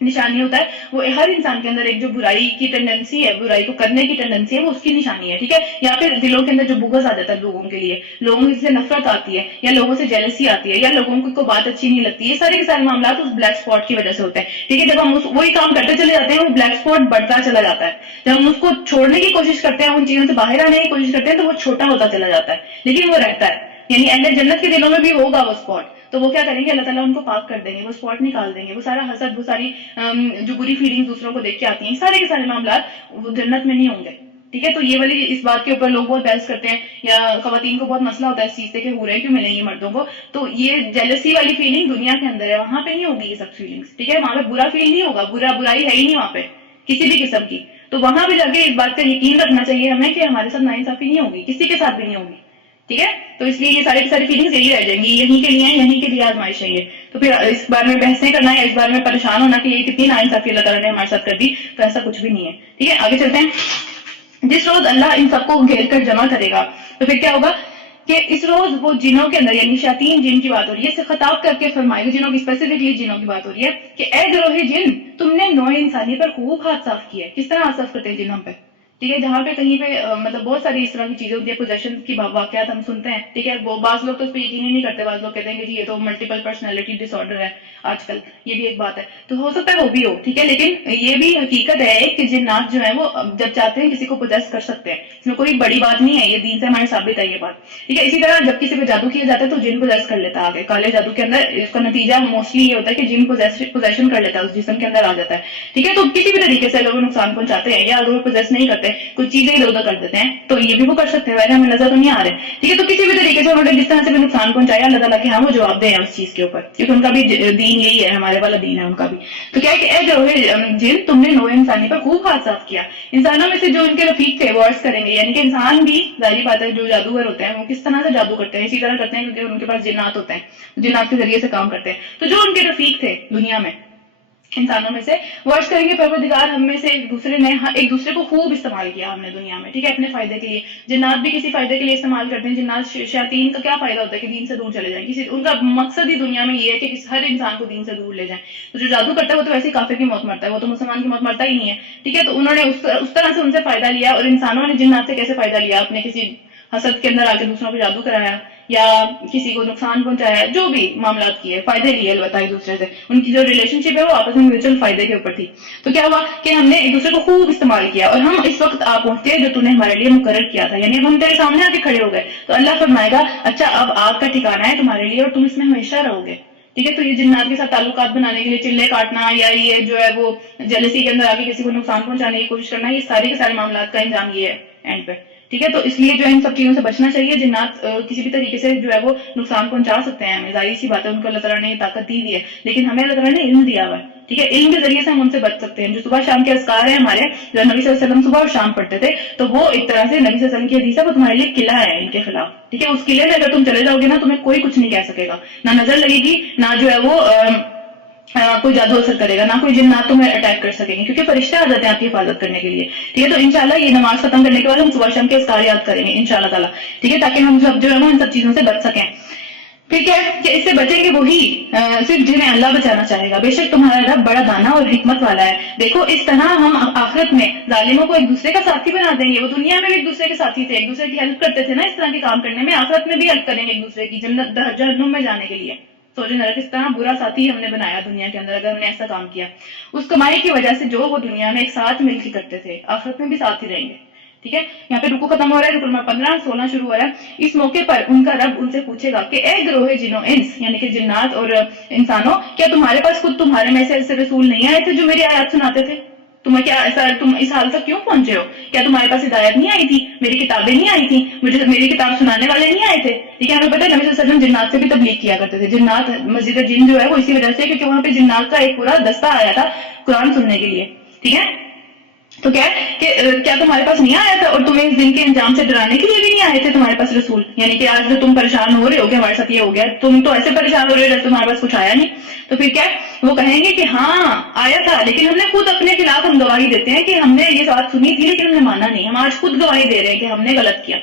نشانی ہوتا ہے, وہ ہر انسان کے اندر ایک جو برائی کی ٹینڈنسی ہے, برائی کو کرنے کی ٹینڈنسی ہے, وہ اس کی نشانی ہے. ٹھیک ہے, یا پھر دلوں کے اندر جو بغض آ جاتا ہے لوگوں کے لیے, لوگوں سے نفرت آتی ہے, یا لوگوں سے جیلسی آتی ہے, یا لوگوں کو بات اچھی نہیں لگتی, یہ سارے کے سارے معاملات اس بلیک اسپاٹ کی وجہ سے ہوتے ہیں. ٹھیک ہے, جب ہم وہی کام کرتے چلے جاتے ہیں وہ بلیک اسپاٹ بڑھتا چلا جاتا ہے. جب ہم اس کو چھوڑنے کی کوشش کرتے ہیں, ان چیزوں سے باہر آنے کی کوشش کرتے ہیں, تو وہ چھوٹا ہوتا چلا جاتا ہے, لیکن وہ رہتا ہے. یعنی اہل جنت کے دلوں میں بھی ہوگا وہ اسپاٹ, تو وہ کیا کریں گے, اللہ تعالیٰ ان کو پاک کر دیں گے, وہ اسپاٹ نکال دیں گے, وہ سارا حسد, وہ ساری جو بری فیلنگ دوسروں کو دیکھ کے آتی ہیں, سارے کے سارے معاملات وہ جنت میں نہیں ہوں گے. ٹھیک ہے, تو یہ والی اس بات کے اوپر لوگ بہت بحث کرتے ہیں, یا خواتین کو بہت مسئلہ ہوتا ہے اس چیز سے کہ ہو رہے کیوں ملیں گے مردوں کو, تو یہ جیلسی والی فیلنگ دنیا کے اندر ہے, وہاں پہ نہیں ہوگی یہ سب فیلنگس. ٹھیک ہے, وہاں پہ برا فیل نہیں ہوگا, برائی ہے ہی نہیں وہاں پہ کسی بھی قسم کی. تو وہاں پہ جا کے اس بات کا یقین رکھنا چاہیے ہمیں کہ ہمارے ساتھ ناانصافی نہیں ہوگی, کسی کے ساتھ بھی نہیں ہوگی. ٹھیک ہے, تو اس لیے یہ ساری کی ساری فیلنگس یہی رہ جائیں گی, یہیں کے لیے ہیں, یہیں کے لیے آزمائش ہے یہ. تو پھر اس بارے میں بحثیں کرنا ہے, اس بارے میں پریشان ہونا کہ یہ کتنی ناانصافی اللہ تعالیٰ نے ہمارے ساتھ کر دی, تو ایسا کچھ بھی نہیں ہے. ٹھیک ہے, آگے چلتے ہیں. جس روز اللہ ان سب کو گھیر کر جمع کرے گا تو پھر کیا ہوگا کہ اس روز وہ جنوں کے اندر, یعنی شیاطین جن کی بات ہو رہی ہے, اس سے خطاب کر کے فرمائے گا, جنوں کی اسپیسیفکلی جنوں کی بات ہو رہی ہے, کہ اے گروہ جن, تم نے نوع انسانی پر خوب ہاتھ صاف کیا ہے. کس طرح ہاتھ صاف کرتے ہیں جن ہم پہ, ٹھیک ہے, جہاں پہ کہیں پہ مطلب بہت ساری اس طرح کی چیزیں ہوتی ہیں, پوزیشن کی واقعات ہم سنتے ہیں, ٹھیک ہے, وہ بعض لوگ تو اس پہ یقین ہی نہیں کرتے, بعض لوگ کہتے ہیں کہ جی یہ تو ملٹیپل پرسنالٹی ڈس آرڈر ہے آج کل, یہ بھی ایک بات ہے, تو ہو سکتا ہے وہ بھی ہو, ٹھیک ہے, لیکن یہ بھی حقیقت ہے کہ جنات جو ہے وہ جب چاہتے ہیں کسی کو پوزیس کر سکتے ہیں, اس میں کوئی بڑی بات نہیں ہے, یہ دین سے ہمارے ثابت ہے یہ بات, ٹھیک ہے. اسی طرح جب کسی پہ جادو کیا جاتا ہے تو جن پوزیس کر لیتا ہے آگے, کالے جادو کے اندر اس کا نتیجہ موسٹلی یہ ہوتا ہے کہ جن پوزیشن کر لیتا ہے, اس جسم کے اندر آ جاتا ہے, ٹھیک ہے. تو کسی بھی طریقے سے اگر وہ نقصان پہنچاتے ہیں یا اگر وہ پوزیس نہیں کرتے, کچھ چیزیں ادھر ادھر کر دیتے ہیں, تو یہ بھی وہ کر سکتے ہیں, ویسے ہمیں نظر تو نہیں آ رہے, ٹھیک ہے. تو کسی بھی طریقے سے انہوں نے جس طرح سے بھی نقصان پہنچایا, اللہ تعالیٰ کے ہاں وہ جواب دے ہیں اس چیز کے اوپر, کیونکہ ان کا بھی دین یہی ہے, ہمارے والا دین ہے ان کا بھی. تو کیا ہے کہ اے گروہ جن, تم نے نوع انسانی پر خوب ہاتھ صاف کیا. انسانوں میں سے جو ان کے رفیق تھے وہ عرض کریں گے, یعنی کہ انسان بھی ظاہری بات ہے جو جادوگر ہوتے ہیں وہ کس طرح سے جادو کرتے ہیں, اسی طرح کرتے ہیں کیونکہ ان کے پاس جنات ہوتے ہیں, جنات کے ذریعے سے کام کرتے ہیں. تو جو ان کے رفیق تھے دنیا میں انسانوں میں سے, وہ عرض کریں گے پروردگار ہم میں سے ایک دوسرے کو خوب استعمال کیا ہم نے دنیا میں, ٹھیک ہے, اپنے فائدے کے لیے. جنات بھی کسی فائدے کے لیے استعمال کرتے ہیں, جنات شیاطین کا کیا فائدہ ہوتا ہے کہ دین سے دور چلے جائیں, ان کا مقصد ہی دنیا میں یہ ہے کہ ہر انسان کو دین سے دور لے جائیں. تو جو جادو کرتا ہے وہ تو ویسے کافر کی موت مرتا ہے, وہ تو مسلمان کی موت مرتا ہی نہیں ہے, ٹھیک ہے. تو انہوں نے اس طرح سے ان سے فائدہ لیا, اور انسانوں نے جنات سے کیسے فائدہ لیا, اپنے کسی حسد کے اندر آ کے دوسروں پہ جادو کرایا یا کسی کو نقصان پہنچایا, جو بھی معاملات کیے, فائدے لیے البتہ ایک دوسرے سے, ان کی جو ریلیشن شپ ہے وہ آپس میں میوچل فائدے کے اوپر تھی. تو کیا ہوا کہ ہم نے ایک دوسرے کو خوب استعمال کیا, اور ہم اس وقت آ پہنچتے جو تم نے ہمارے لیے مقرر کیا تھا, یعنی اب ہم تیرے سامنے آ کے کھڑے ہو گئے, تو اللہ فرمائے گا اچھا اب آگ کا ٹھکانا ہے تمہارے لیے اور تم اس میں ہمیشہ رہو گے, ٹھیک ہے. تو یہ جنات کے ساتھ تعلقات بنانے کے لیے چلے کاٹنا یا یہ جو ہے وہ جلسی کے اندر آ کے کسی کو نقصان پہنچانے کی کوشش کرنا, یہ سارے کے سارے معاملات کا انجام یہ ہے اینڈ پہ, ٹھیک ہے. تو اس لیے جو ان سب چیزوں سے بچنا چاہیے. جنات کسی بھی طریقے سے جو ہے وہ نقصان پہنچا سکتے ہیں ہمیں, ظاہر سی بات ہے, ان کو اللہ تعالیٰ نے یہ طاقت دی ہوئی ہے, لیکن ہمیں اللہ تعالیٰ نے علم دیا ہوا ہے, ٹھیک ہے. علم کے ذریعے سے ہم ان سے بچ سکتے ہیں. جو صبح شام کے اذکار ہیں ہمارے, جو نبی صلی اللہ علیہ وسلم صبح اور شام پڑھتے تھے, تو وہ ایک طرح سے نبی صلی اللہ علیہ وسلم کی حدیث ہے, وہ تمہارے لیے قلعہ ہے ان کے خلاف, ٹھیک ہے. اس قلعے میں اگر تم چلے جاؤ گے نا, تمہیں کوئی کچھ نہیں کہہ سکے گا, نہ نظر لگے گی, نہ جو ہے وہ کوئی جادو اثر کرے گا, نہ کوئی جنات تمہیں اٹیک کر سکیں گے, کیونکہ فرشتے آ جاتے ہیں آپ کی حفاظت کرنے کے لیے, ٹھیک ہے. تو انشاءاللہ یہ نماز ختم کرنے کے بعد ہم صبح شام کے اذکار یاد کریں گے انشاءاللہ تعالیٰ, ٹھیک ہے, تاکہ ہم سب جو ہے نا ان سب چیزوں سے بچ سکیں. پھر کیا ہے کہ اس سے بچیں گے وہی صرف جنہیں اللہ بچانا چاہے گا, بے شک تمہارا رب بڑا دانا اور حکمت والا ہے. دیکھو اس طرح ہم آخرت میں ظالموں کو ایک دوسرے کا ساتھی بنا دیں گے. وہ دنیا میں بھی ایک دوسرے کے ساتھی تھے, ایک دوسرے کی ہیلپ کرتے تھے نا اس طرح کے کام کرنے میں, آخرت میں بھی ہیلپ کریں گے ایک دوسرے کی جنت جہنم میں جانے کے لیے. سوچے نہ کس طرح برا ساتھی ہم نے بنایا دنیا کے اندر اگر ہم نے ایسا کام کیا. اس کمائی کی وجہ سے جو وہ دنیا میں ایک ساتھ مل کے کرتے تھے, آخرت میں بھی ساتھ ہی رہیں گے, ٹھیک ہے. یہاں پہ رکو ختم ہو رہا ہے, رکو نمبر 15-16 شروع ہو رہا ہے. اس موقع پر ان کا رب ان سے پوچھے گا کہ اے گروہ جنو انس, یعنی کہ جنات اور انسانوں, کیا تمہارے پاس خود تمہارے میں سے ایسے رسول نہیں آئے تھے جو میری آیات سناتے تھے؟ تمہیں کیا ایسا, تم اس حال تک کیوں پہنچے ہو؟ کیا تمہارے پاس ہدایت نہیں آئی تھی, میری کتابیں نہیں آئی تھی, مجھے میری کتاب سنانے والے نہیں آئے تھے؟ ٹھیک ہے. ہمیں پتہ ہے نبی صلی اللہ علیہ وسلم جنات سے بھی تبلیغ کیا کرتے تھے. جنات مسجد جن جو ہے وہ اسی وجہ سے کیونکہ وہاں پہ جنات کا ایک پورا دستہ آیا تھا قرآن سننے کے لیے, ٹھیک ہے. تو کیا ہے کہ کیا تمہارے پاس نہیں آیا تھا اور تمہیں اس دن کے انجام سے ڈرانے کے لیے بھی نہیں آئے تھے تمہارے پاس رسول؟ یعنی کہ آج جو تم پریشان ہو رہے ہو کہ ہمارے ساتھ یہ ہو گیا, تم تو ایسے پریشان ہو رہے ہو جیسے تمہارے پاس کچھ آیا نہیں. تو پھر کیا وہ کہیں گے کہ ہاں آیا تھا, لیکن ہم نے خود اپنے خلاف ہم گواہی دیتے ہیں کہ ہم نے یہ بات سنی تھی لیکن ہم نے مانا نہیں, ہم آج خود گواہی دے رہے ہیں کہ ہم نے غلط کیا.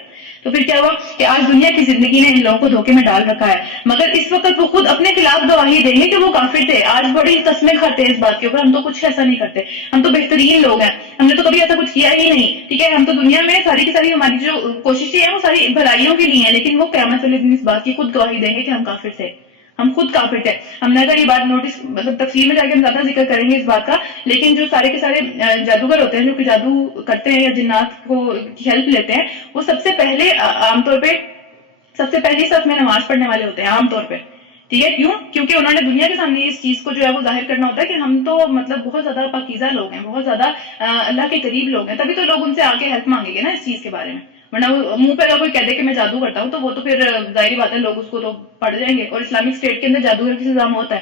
تو پھر کیا ہوا کہ آج دنیا کی زندگی نے ان لوگوں کو دھوکے میں ڈال رکھا ہے, مگر اس وقت وہ خود اپنے خلاف گواہی دیں گے کہ وہ کافر تھے. آج بڑی قسمیں کھاتے ہیں اس بات کے اوپر, ہم تو کچھ ایسا نہیں کرتے, ہم تو بہترین لوگ ہیں, ہم نے تو کبھی ایسا کچھ کیا ہی نہیں, ٹھیک ہے. ہم تو دنیا میں ساری کی ساری ہماری جو کوششیں ہیں وہ ساری بھلائیوں کے لیے ہیں, لیکن وہ قیامت والے دن اس بات کی خود گواہی دیں گے کہ ہم کافر تھے, ہم خود کافر تھے. ہم نے اگر یہ بات نوٹس مطلب تفصیل میں جا کے ہم زیادہ ذکر کریں گے اس بات کا, لیکن جو سارے کے سارے جادوگر ہوتے ہیں جو کہ جادو کرتے ہیں یا جنات کو ہیلپ لیتے ہیں, وہ سب سے پہلے عام طور پہ سب سے پہلی صف میں نماز پڑھنے والے ہوتے ہیں عام طور پہ, ٹھیک ہے. کیوں؟ کیونکہ انہوں نے دنیا کے سامنے اس چیز کو جو ہے وہ ظاہر کرنا ہوتا ہے کہ ہم تو مطلب بہت زیادہ پاکیزہ لوگ ہیں, بہت زیادہ اللہ کے قریب لوگ ہیں, تبھی تو لوگ ان سے آ کے ہیلپ مانگیں گے نا اس چیز کے بارے میں. ورنہ وہ منہ پہ اگر کوئی کہہ دے کہ میں جادو کرتا ہوں تو وہ تو پھر ظاہری بات ہے لوگ اس کو تو پڑھ جائیں گے, اور اسلامک اسٹیٹ کے اندر جادوگر کی سزا موت ہے,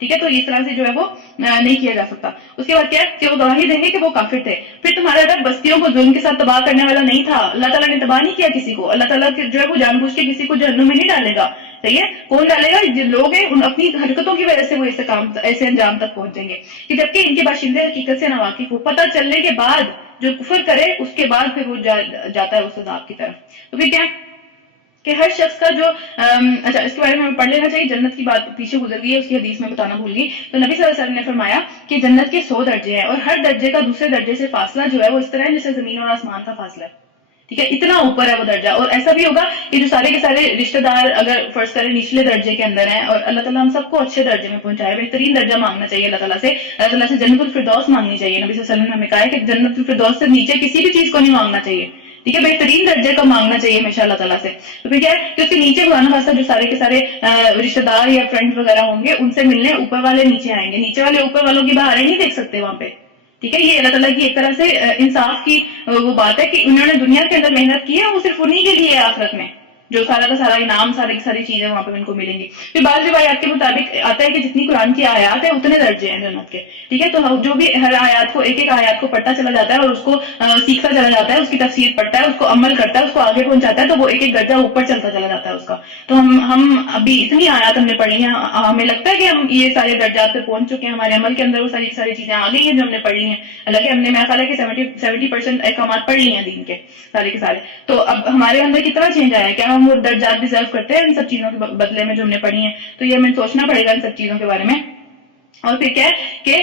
ٹھیک ہے. تو اس طرح سے جو ہے وہ نہیں کیا جا سکتا. اس کے بعد کیا ہے کہ وہ گواہی دیں گے کہ وہ کافر تھے. پھر تمہارا رب بستیوں کو ظلم کے ساتھ تباہ کرنے والا نہیں تھا, اللہ تعالیٰ نے تباہ نہیں کیا کسی کو, اللہ تعالیٰ جو ہے وہ جان بوجھ کے کسی کو جہنم میں نہیں ڈالے گا, صحیح ہے. کون ڈالے گا؟ جو لوگ ہیں ان اپنی حرکتوں کی وجہ سے وہ ایسے انجام تک پہنچیں گے کہ جبکہ ان کے باشندے حقیقت سے ناواقف ہو, پتہ چلنے کے بعد جو کفر کرے اس کے بعد پھر وہ جاتا ہے اس عذاب کی طرف. تو پھر کیا کہ ہر شخص کا جو اچھا اس کے بارے میں پڑھ لینا چاہیے. جنت کی بات پیچھے گزر گئی ہے, اس کی حدیث میں بتانا بھول گئی. تو نبی صلی اللہ علیہ وسلم نے فرمایا کہ جنت کے 100 درجے ہیں, اور ہر درجے کا دوسرے درجے سے فاصلہ جو ہے وہ اس طرح ہے جیسے زمین اور آسمان کا فاصلہ ہے. ٹھیک ہے, اتنا اوپر ہے وہ درجہ. اور ایسا بھی ہوگا کہ جو سارے کے سارے رشتہ دار اگر فرض کریں نچلے درجے کے اندر ہیں, اور اللہ تعالیٰ ہم سب کو اچھے درجے میں پہنچائے, بہترین درجہ مانگنا چاہیے اللہ تعالیٰ سے. اللہ تعالیٰ سے جنت الفردوس مانگنی چاہیے. نبی صلی اللہ علیہ وسلم نے ہمیں کہا ہے کہ جنت الفردوس سے نیچے کسی بھی چیز کو نہیں مانگنا چاہیے. ٹھیک ہے, بہترین درجے کا مانگنا چاہیے ہمیشہ اللہ تعالیٰ سے. تو پھر کیا ہے کہ اس کے نیچے خدا خاصہ جو سارے کے سارے رشتہ دار یا فرینڈ وغیرہ ہوں گے, ان سے ملنے اوپر والے نیچے آئیں گے. نیچے والے اوپر والوں کی بہاریں نہیں دیکھ سکتے وہاں پہ. ٹھیک ہے, یہ اللہ تعالیٰ کی ایک طرح سے انصاف کی وہ بات ہے کہ انہوں نے دنیا کے اندر محنت کی ہے, وہ صرف انہی کے لیے آخرت میں جو سارا کا سارا انعام, ساری کی ساری چیزیں وہاں پہ ان کو ملیں گی. پھر بعض روایات کے مطابق آتا ہے کہ جتنی قرآن کی آیات ہے اتنے درجے ہیں جنت کے. ٹھیک ہے, تو جو بھی ہر آیات کو ایک ایک آیات کو پڑھتا چلا جاتا ہے اور اس کو سیکھتا چلا جاتا ہے, اس کی تفسیر پڑھتا ہے, اس کو عمل کرتا ہے, اس کو آگے پہنچاتا ہے, تو وہ ایک ایک درجہ اوپر چلتا چلا جاتا ہے اس کا. تو ہم ابھی اتنی آیات ہم نے پڑھی ہیں, ہمیں لگتا ہے کہ ہم یہ سارے درجات پہ پہنچ چکے ہیں, ہمارے عمل کے اندر وہ ساری ساری چیزیں آ گئی ہیں جو ہم نے پڑھی ہیں. حالانکہ ہم نے میرا خیال ہے کہ 70% احکامات پڑھ لی ہیں دین کے سارے کے سارے. تو اب ہمارے اندر کتنا چینج آیا ہے, کیا ہم وہ درجات ڈیزرو کرتے ہیں ان سب چیزوں کے بدلے میں جو ہم نے پڑھی ہیں؟ تو یہ ہمیں سوچنا پڑے گا ان سب چیزوں کے بارے میں. اور پھر کیا ہے کہ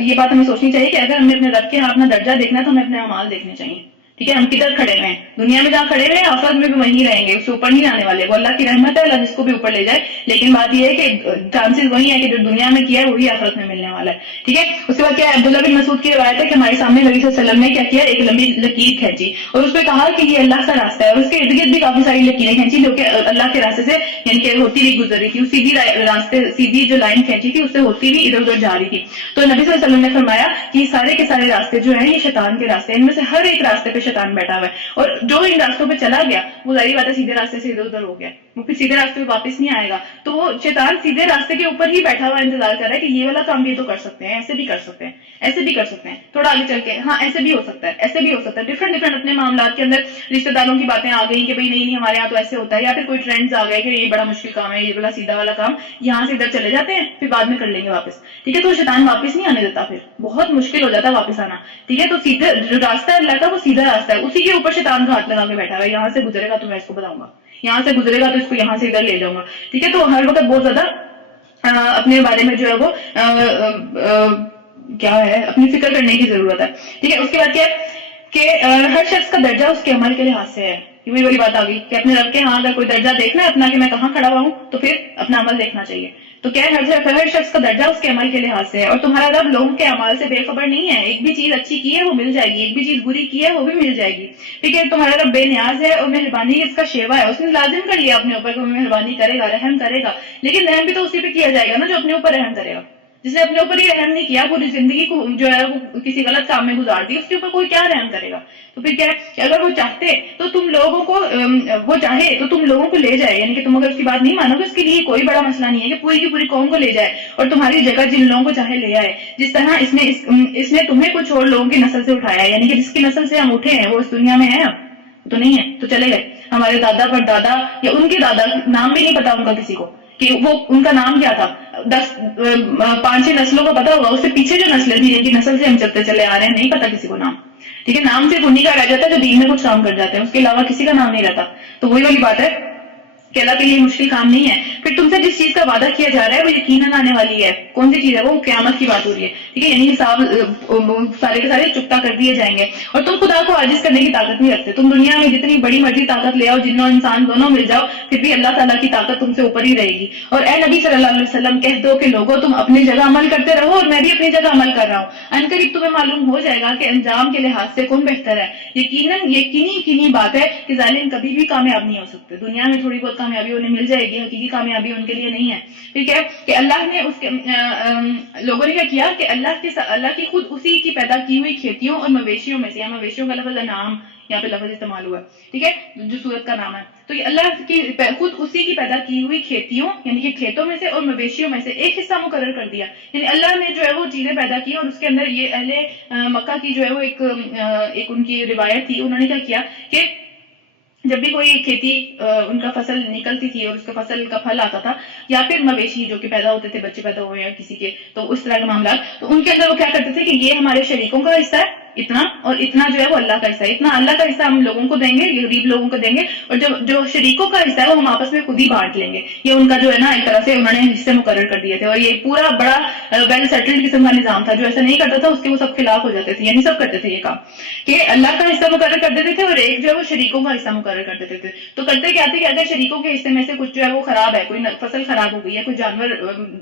یہ بات ہمیں سوچنی چاہیے کہ اگر ہمیں اپنے رب کے ہاں اپنا درجہ دیکھنا ہے تو ہمیں اپنے اعمال دیکھنے چاہیے. ٹھیک ہے, ہم کدھر کھڑے ہوئے ہیں دنیا میں, جہاں کھڑے ہوئے ہیں آخرت میں بھی وہیں رہیں گے, اس سے اوپر نہیں آنے والے. وہ اللہ کی رحمت ہے, اللہ جس کو بھی اوپر لے جائے. لیکن بات یہ ہے کہ چانسز وہی ہے کہ جو دنیا میں کیا ہے وہی آخرت میں ملنے والا ہے. ٹھیک ہے, اس کے بعد کیا ہے, عبداللہ بن مسعود کی روایت ہے کہ ہمارے سامنے نبی صلی اللہ علیہ وسلم نے کیا کیا, ایک لمبی لکیر کھینچی اور اس پہ کہا کہ یہ اللہ کا راستہ ہے, اور اس کے ارد گرد بھی کافی ساری لکیریں کھینچی جو کہ اللہ کے راستے سے یعنی کہ ہوتی ہوئی گزر رہی تھی. سیدھی راستے سیدھی جو لائن کھینچی تھی اس سے ہوتی ہوئی ادھر ادھر جا رہی تھی. تو نبی صلی اللہ علیہ وسلم نے فرمایا کہ یہ سارے کے سارے راستے جو ہیں یہ شیطان کے راستے ہیں, ان میں سے ہر ایک راستے پہ شیطان بیٹھا ہوا ہے, اور جو ان راستوں پہ چلا گیا وہ ظاہری بات ہے سیدھے راستے سے ادھر ادھر ہو گیا, وہ پھر سیدھے راستے پہ واپس نہیں آئے گا. تو وہ شیطان سیدھے راستے کے اوپر ہی بیٹھا ہوا انتظار کر رہا ہے کہ یہ والا کام بھی تو کر سکتے ہیں, ایسے بھی کر سکتے ہیں, ایسے بھی کر سکتے ہیں, تھوڑا آگے چل کے ہاں ایسے بھی ہو سکتا ہے, ایسے بھی ہو سکتا ہے. ڈفرنٹ اپنے معاملات کے اندر رشتہ داروں کی باتیں آ گئی کہ بھائی نہیں ہمارے یہاں تو ایسے ہوتا ہے, یا پھر کوئی ٹرینڈز آ گئے کہ یہ بڑا مشکل کام ہے, یہ والا سیدھا والا کام یہاں سے ادھر چلے جاتے ہیں, پھر بعد میں کر لیں گے واپس. ٹھیک ہے, تو شیطان واپس نہیں آنے دیتا, پھر بہت مشکل ہو جاتا ہے واپس آنا. ٹھیک ہے, تو سیدھے جو راستہ ہے اللہ کا وہ سیدھا راستہ ہے, اسی کے اوپر شیطان کا ہاتھ لگا کے بیٹھا ہے, یہاں سے گزرے گا تو میں اس کو بتاؤں گا, یہاں سے گزرے گا تو اس کو یہاں سے ادھر لے جاؤں گا. ٹھیک ہے, تو ہر وقت بہت زیادہ اپنے بارے میں جو ہے وہ کیا ہے اپنی فکر کرنے کی ضرورت ہے. ٹھیک ہے, اس کے بعد کیا ہے کہ ہر شخص کا درجہ اس کے عمل کے لحاظ سے ہے. یہ وہی بات آ گئی کہ اپنے رب کے ہاں اگر کوئی درجہ دیکھنا ہے اپنا کہ میں کہاں کھڑا ہوا ہوں تو پھر اپنا عمل دیکھنا چاہیے. تو کیا ہے ہر شخص کا درجہ اس کے عمل کے لحاظ سے ہے, اور تمہارا رب لوگوں کے اعمال سے بے خبر نہیں ہے. ایک بھی چیز اچھی کی ہے وہ مل جائے گی, ایک بھی چیز بری کی ہے وہ بھی مل جائے گی. ٹھیک ہے, تمہارا رب بے نیاز ہے اور مہربانی اس کا شیوا ہے, اس نے لازم کر لیا اپنے اوپر کہ وہ مہربانی کرے گا, رحم کرے گا. لیکن رحم بھی تو اسی پہ کیا جائے گا نا جو اپنے اوپر رحم کرے گا. جس نے اپنے اوپر ہی رحم نہیں کیا, پوری زندگی کو جو ہے وہ کسی غلط کام میں گزار دی, اس کے اوپر کوئی کیا رحم کرے گا. تو پھر کیا ہے کہ اگر وہ چاہتے تو تم لوگوں کو وہ چاہے تو تم لوگوں کو لے جائے, یعنی کہ تم اگر اس کی بات نہیں مانو گے اس کے لیے کوئی بڑا مسئلہ نہیں ہے کہ پوری کی پوری قوم کو لے جائے اور تمہاری جگہ جن لوگوں کو چاہے لے آئے. جس طرح اس نے تمہیں کچھ اور لوگوں کی نسل سے اٹھایا, یعنی کہ جس کی نسل سے ہم اٹھے ہیں وہ اس دنیا میں ہے اب تو نہیں ہے, تو چلے گئے. ہمارے دادا پر دادا یا ان کے دادا نام بھی نہیں پتا ان کا کسی کو کہ وہ ان کا نام کیا تھا, 5-6 نسلوں کا پتا ہوگا, اس سے پیچھے جو نسلیں تھی جن کی نسل سے ہم چلتے چلے آ رہے ہیں نہیں پتا کسی کو نام. ٹھیک ہے, نام صرف انہیں کا رہ جاتا ہے جو دین میں کچھ کام کر جاتے ہیں, اس کے علاوہ کسی کا نام نہیں رہتا. تو وہی والی بات ہے کہ اللہ کے لیے مشکل کام نہیں ہے. پھر تم سے جس چیز کا وعدہ کیا جا رہا ہے وہ یقیناً آنے والی ہے. کون سی چیز ہے وہ؟ قیامت کی بات ہو رہی ہے. ٹھیک ہے, یعنی حساب سارے کے سارے چکتا کر دیے جائیں گے, اور تم خدا کو عاجز کرنے کی طاقت نہیں رکھتے. تم دنیا میں جتنی بڑی مرضی طاقت لے آؤ, جنوں انسان دونوں مل جاؤ, پھر بھی اللہ تعالیٰ کی طاقت تم سے اوپر ہی رہے گی. اور اے نبی صلی اللہ علیہ وسلم کہہ دو کہ لوگوں تم اپنی جگہ عمل کرتے رہو اور میں بھی اپنی جگہ عمل کر رہا ہوں. عنقریب تمہیں معلوم ہو جائے گا کہ انجام کے لحاظ سے کون بہتر ہے. یقینی بات ہے کہ ظالم کبھی بھی کامیاب نہیں ہو سکتے. دنیا میں تھوڑی بہت کامیابی انہیں مل جائے گی, حقیقی کامیابی ان کے لیے نہیں ہے. ٹھیک ہے, کہ اللہ نے اس کے لوگوں نے کیا کیا کہ اللہ کی خود اسی کی پیدا کی ہوئی کھیتیوں اور مویشیوں میں سے, یا مویشیوں کا لفظ نام یہاں پہ لفظ استعمال ہوا ہے. ٹھیک ہے, جو سورت کا نام ہے, تو یہ اللہ کی خود اسی کی پیدا کی ہوئی کھیتیوں یعنی کہ کھیتوں میں سے اور مویشیوں میں سے ایک حصہ مقرر کر دیا. یعنی اللہ نے جو ہے وہ چیزیں پیدا کی, اور اس کے اندر یہ اہل مکہ کی جو ہے وہ ایک ان کی روایت تھی. انہوں نے کیا کیا کہ جب بھی کوئی کھیتی ان کا فصل نکلتی تھی اور اس کا فصل کا پھل آتا تھا, یا پھر مویشی جو کہ پیدا ہوتے تھے, بچے پیدا ہوئے ہیں کسی کے, تو اس طرح کے معاملات, تو ان کے اندر وہ کیا کرتے تھے کہ یہ ہمارے شریکوں کا حصہ ہے اتنا، اور اتنا جو ہے وہ اللہ کا حصہ ہے. اتنا اللہ کا حصہ ہم لوگوں کو دیں گے، غریب لوگوں کو دیں گے، اور جو شریکوں کا حصہ ہے وہ ہم آپس میں خود ہی بانٹ لیں گے. یہ ان کا جو ہے نا ایک طرح سے انہوں نے حصے مقرر کر دیے تھے، اور یہ پورا بڑا ویل سیٹلڈ قسم کا نظام تھا. جو ایسا نہیں کرتا تھا اس کے وہ سب خلاف ہو جاتے تھے، یعنی سب کرتے تھے یہ کام کہ اللہ کا حصہ مقرر کر دیتے تھے اور ایک جو ہے وہ شریکوں کا حصہ مقرر کر دیتے تھے. تو کرتے کیا تھے کہ اگر شریکوں کے حصے میں سے کچھ جو ہے وہ خراب ہے، کوئی فصل خراب ہو گئی ہے، کوئی جانور